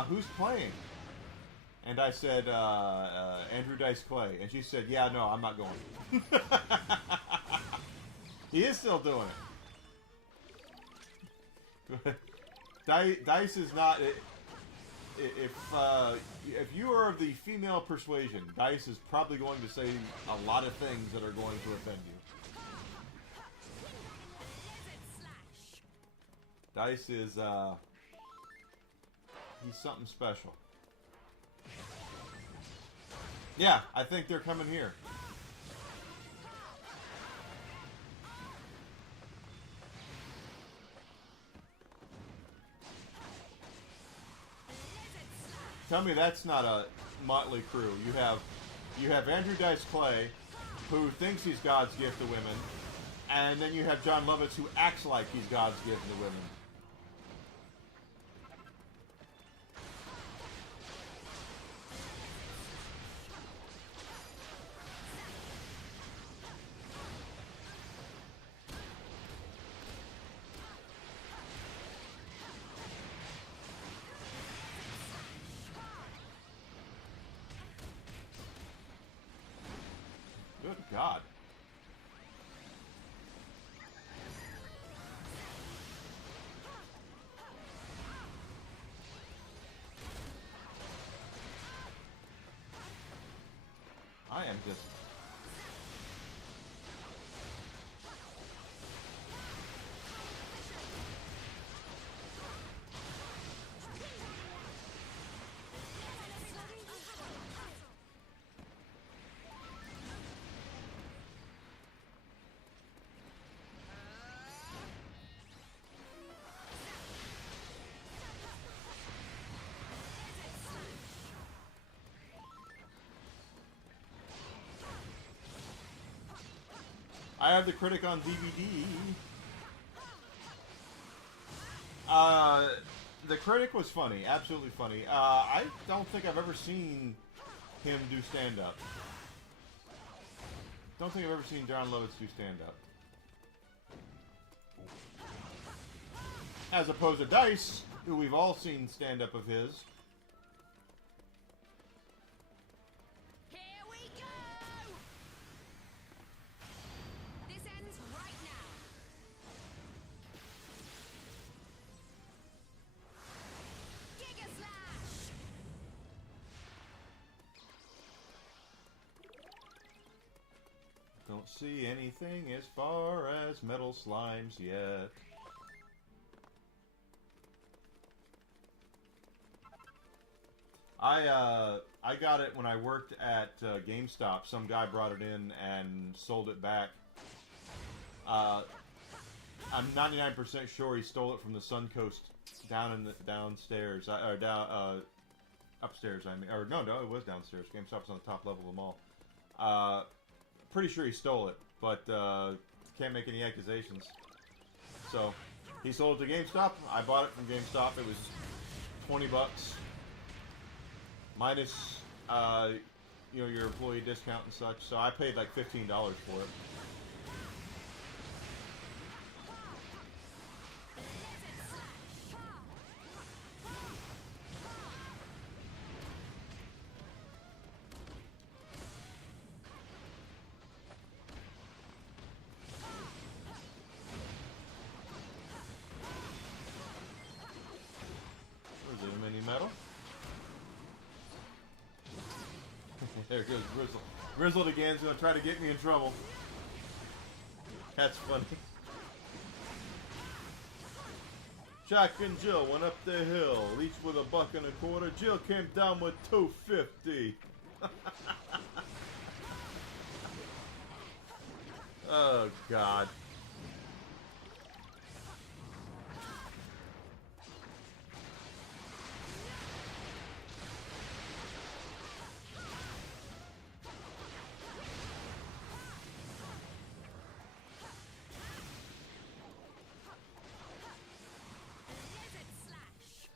Who's playing?" And I said, Andrew Dice Clay. And she said, "Yeah, no, I'm not going." He is still doing it. Dice is not... If you are of the female persuasion, Dice is probably going to say a lot of things that are going to offend you. Dice is, he's something special. Yeah, I think they're coming here. Tell me that's not a motley crew. You have Andrew Dice Clay, who thinks he's God's gift to women, and then you have John Lovitz, who acts like he's God's gift to women. Good God. I am just... I have the critic on DVD. The critic was funny, absolutely funny. I don't think I've ever seen him do stand-up. Don't think I've ever seen John Lovitz do stand-up. As opposed to Dice, who we've all seen stand-up of his. Don't see anything as far as metal slimes yet. I got it when I worked at GameStop. Some guy brought it in and sold it back. I'm 99% sure he stole it from the Suncoast downstairs, or down upstairs. I mean, or no, it was downstairs. GameStop's on the top level of the mall. Pretty sure he stole it, but can't make any accusations. So he sold it to GameStop. I bought it from GameStop. It was $20 minus you know, your employee discount and such. So I paid like $15 for it. Metal. There goes Grizzle. Grizzled again is going to try to get me in trouble. That's funny. Jack and Jill went up the hill, each with $1.25. Jill came down with $2.50. Oh God.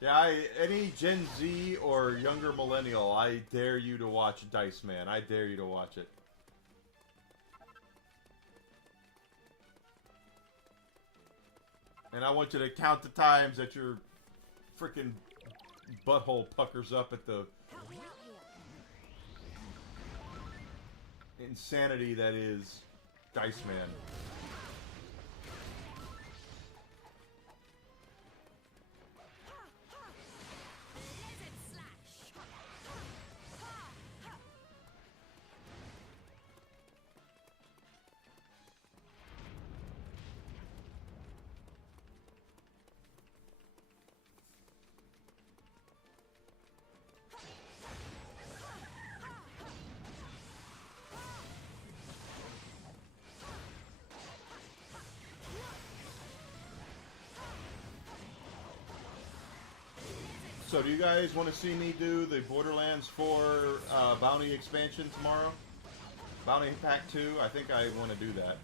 Yeah, any Gen Z or younger millennial, I dare you to watch Dice Man. I dare you to watch it. And I want you to count the times that your freaking butthole puckers up at the insanity that is Dice Man. So do you guys want to see me do the Borderlands 4 Bounty expansion tomorrow? Bounty Pack 2? I think I want to do that.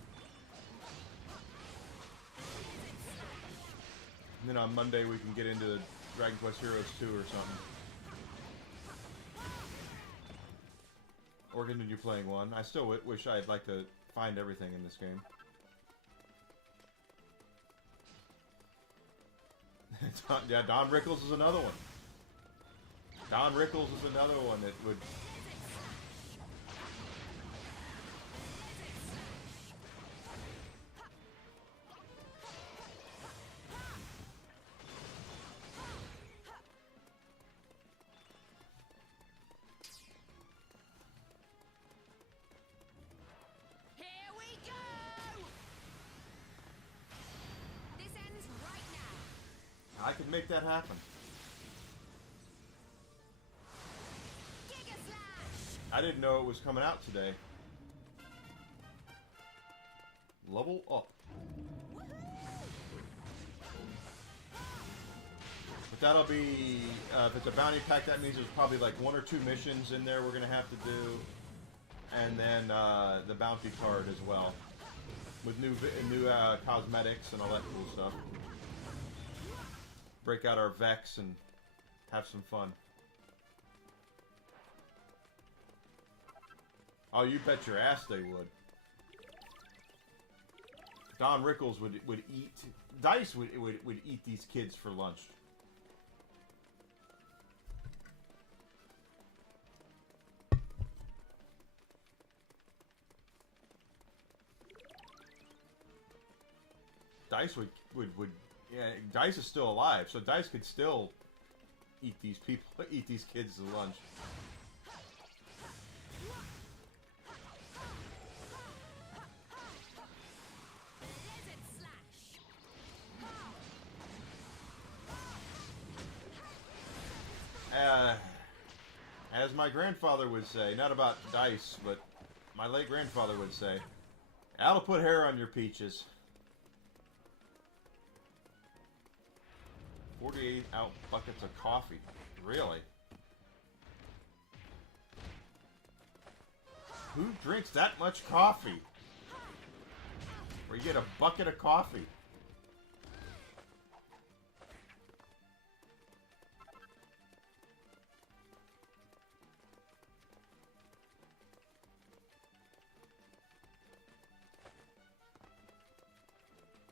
And then on Monday we can get into Dragon Quest Heroes 2 or something. Or continue playing 1. I still wish I'd like to find everything in this game. Yeah, Don Rickles is another one. Don Rickles is another one that would... Here we go! This ends right now. I could make that happen. I didn't know it was coming out today. Level up. But that'll be, if it's a bounty pack, that means there's probably like 1 or 2 missions in there we're going to have to do. And then the bounty card as well. With new cosmetics and all that cool stuff. Break out our Vex and have some fun. Oh, you bet your ass they would. Don Rickles would eat... Dice would eat these kids for lunch. Dice would yeah, Dice is still alive, so Dice could still eat these people, eat these kids for lunch. As my grandfather would say, not about Dice, but my late grandfather would say, that'll put hair on your peaches. 48 ounce buckets of coffee. Really? Who drinks that much coffee? Where you get a bucket of coffee.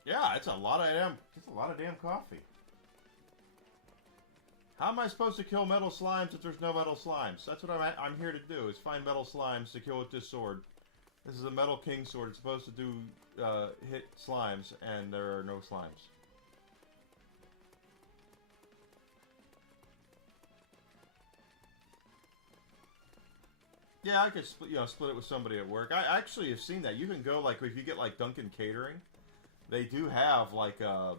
Yeah, it's a lot of damn coffee. How am I supposed to kill metal slimes if there's no metal slimes? That's what I'm here to do, is find metal slimes to kill with this sword. This is a Metal King sword. It's supposed to do hit slimes, and there are no slimes. Yeah, I could split it with somebody at work. I actually have seen that. You can go, like, if you get like Dunkin' Catering, they do have like a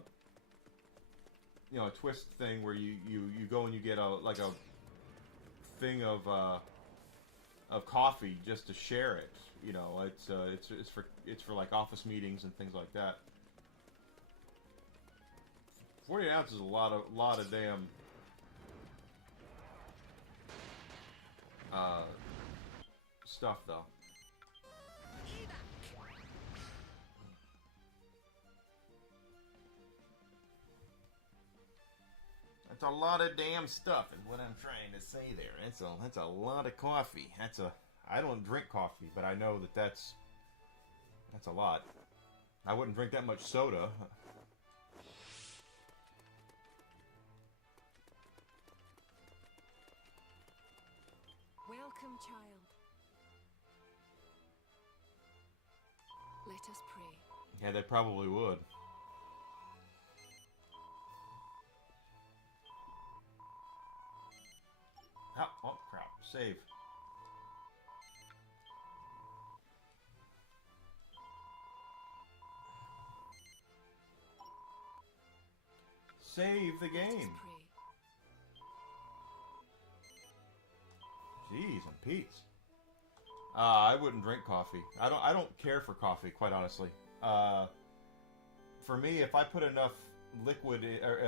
twist thing where you go and you get a thing of coffee just to share it. You know, it's for like office meetings and things like that. 40 ounces is a lot of damn stuff though. That's a lot of damn stuff, is what I'm trying to say there. That's a lot of coffee. I don't drink coffee, but I know that's a lot. I wouldn't drink that much soda. Welcome, child. Let us pray. Yeah, they probably would. Oh crap. Save. Save the game. Jeez, and Pete's. I wouldn't drink coffee. I don't care for coffee, quite honestly. For me, if I put enough liquid,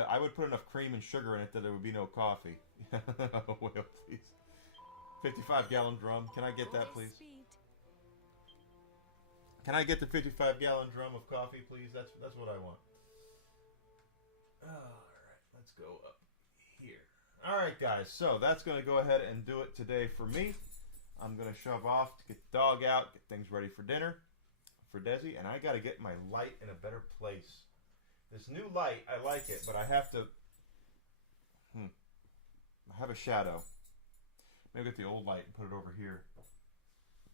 I would put enough cream and sugar in it that there would be no coffee. Well, please. 55-gallon drum. Can I get that, please? Can I get the 55-gallon drum of coffee, please? That's what I want. Alright, let's go up here. Alright, guys, so that's going to go ahead and do it today for me. I'm going to shove off to get the dog out, get things ready for dinner for Desi, and I got to get my light in a better place. This new light, I like it, but I have to... I have a shadow. Maybe get the old light and put it over here.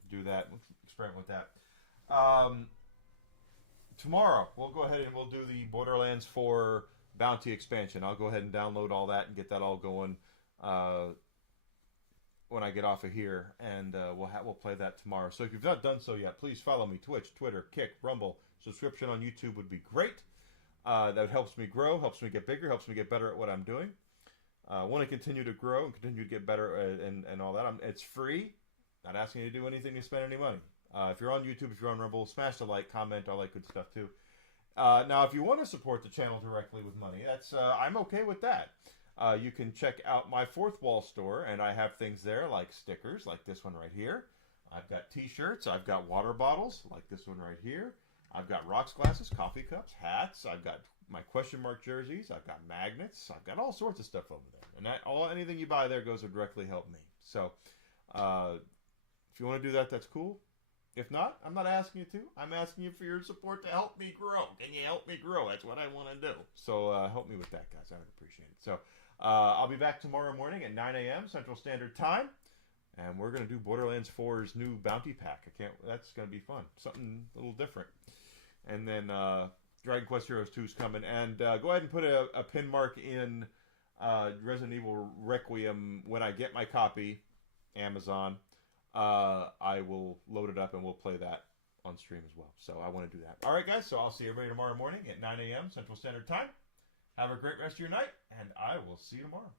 Do that. Let's experiment with that. Tomorrow, we'll go ahead and we'll do the Borderlands 4 Bounty expansion. I'll go ahead and download all that and get that all going when I get off of here, and we'll play that tomorrow. So if you've not done so yet, please follow me: Twitch, Twitter, Kick, Rumble. Subscription on YouTube would be great. That helps me grow, helps me get bigger, helps me get better at what I'm doing. I want to continue to grow and continue to get better and all that. It's free. Not asking you to do anything to spend any money. If you're on YouTube, if you're on Rumble, smash the like, comment, all that good stuff too. Now, if you want to support the channel directly with money, that's I'm okay with that. You can check out my Fourth Wall store, and I have things there like stickers, like this one right here. I've got T-shirts. I've got water bottles, like this one right here. I've got rocks glasses, coffee cups, hats. I've got my question mark jerseys. I've got magnets. I've got all sorts of stuff over there, and anything you buy there goes to directly help me. So, if you want to do that, that's cool. If not, I'm not asking you to. I'm asking you for your support to help me grow. Can you help me grow? That's what I want to do. So help me with that, guys. I would appreciate it. So I'll be back tomorrow morning at 9 a.m. Central Standard Time, and we're going to do Borderlands 4's new bounty pack. That's going to be fun. Something a little different. And then Dragon Quest Heroes 2 is coming. And go ahead and put a pin mark in Resident Evil Requiem when I get my copy, Amazon. I will load it up and we'll play that on stream as well. So I want to do that. All right, guys. So I'll see everybody tomorrow morning at 9 a.m. Central Standard Time. Have a great rest of your night, and I will see you tomorrow.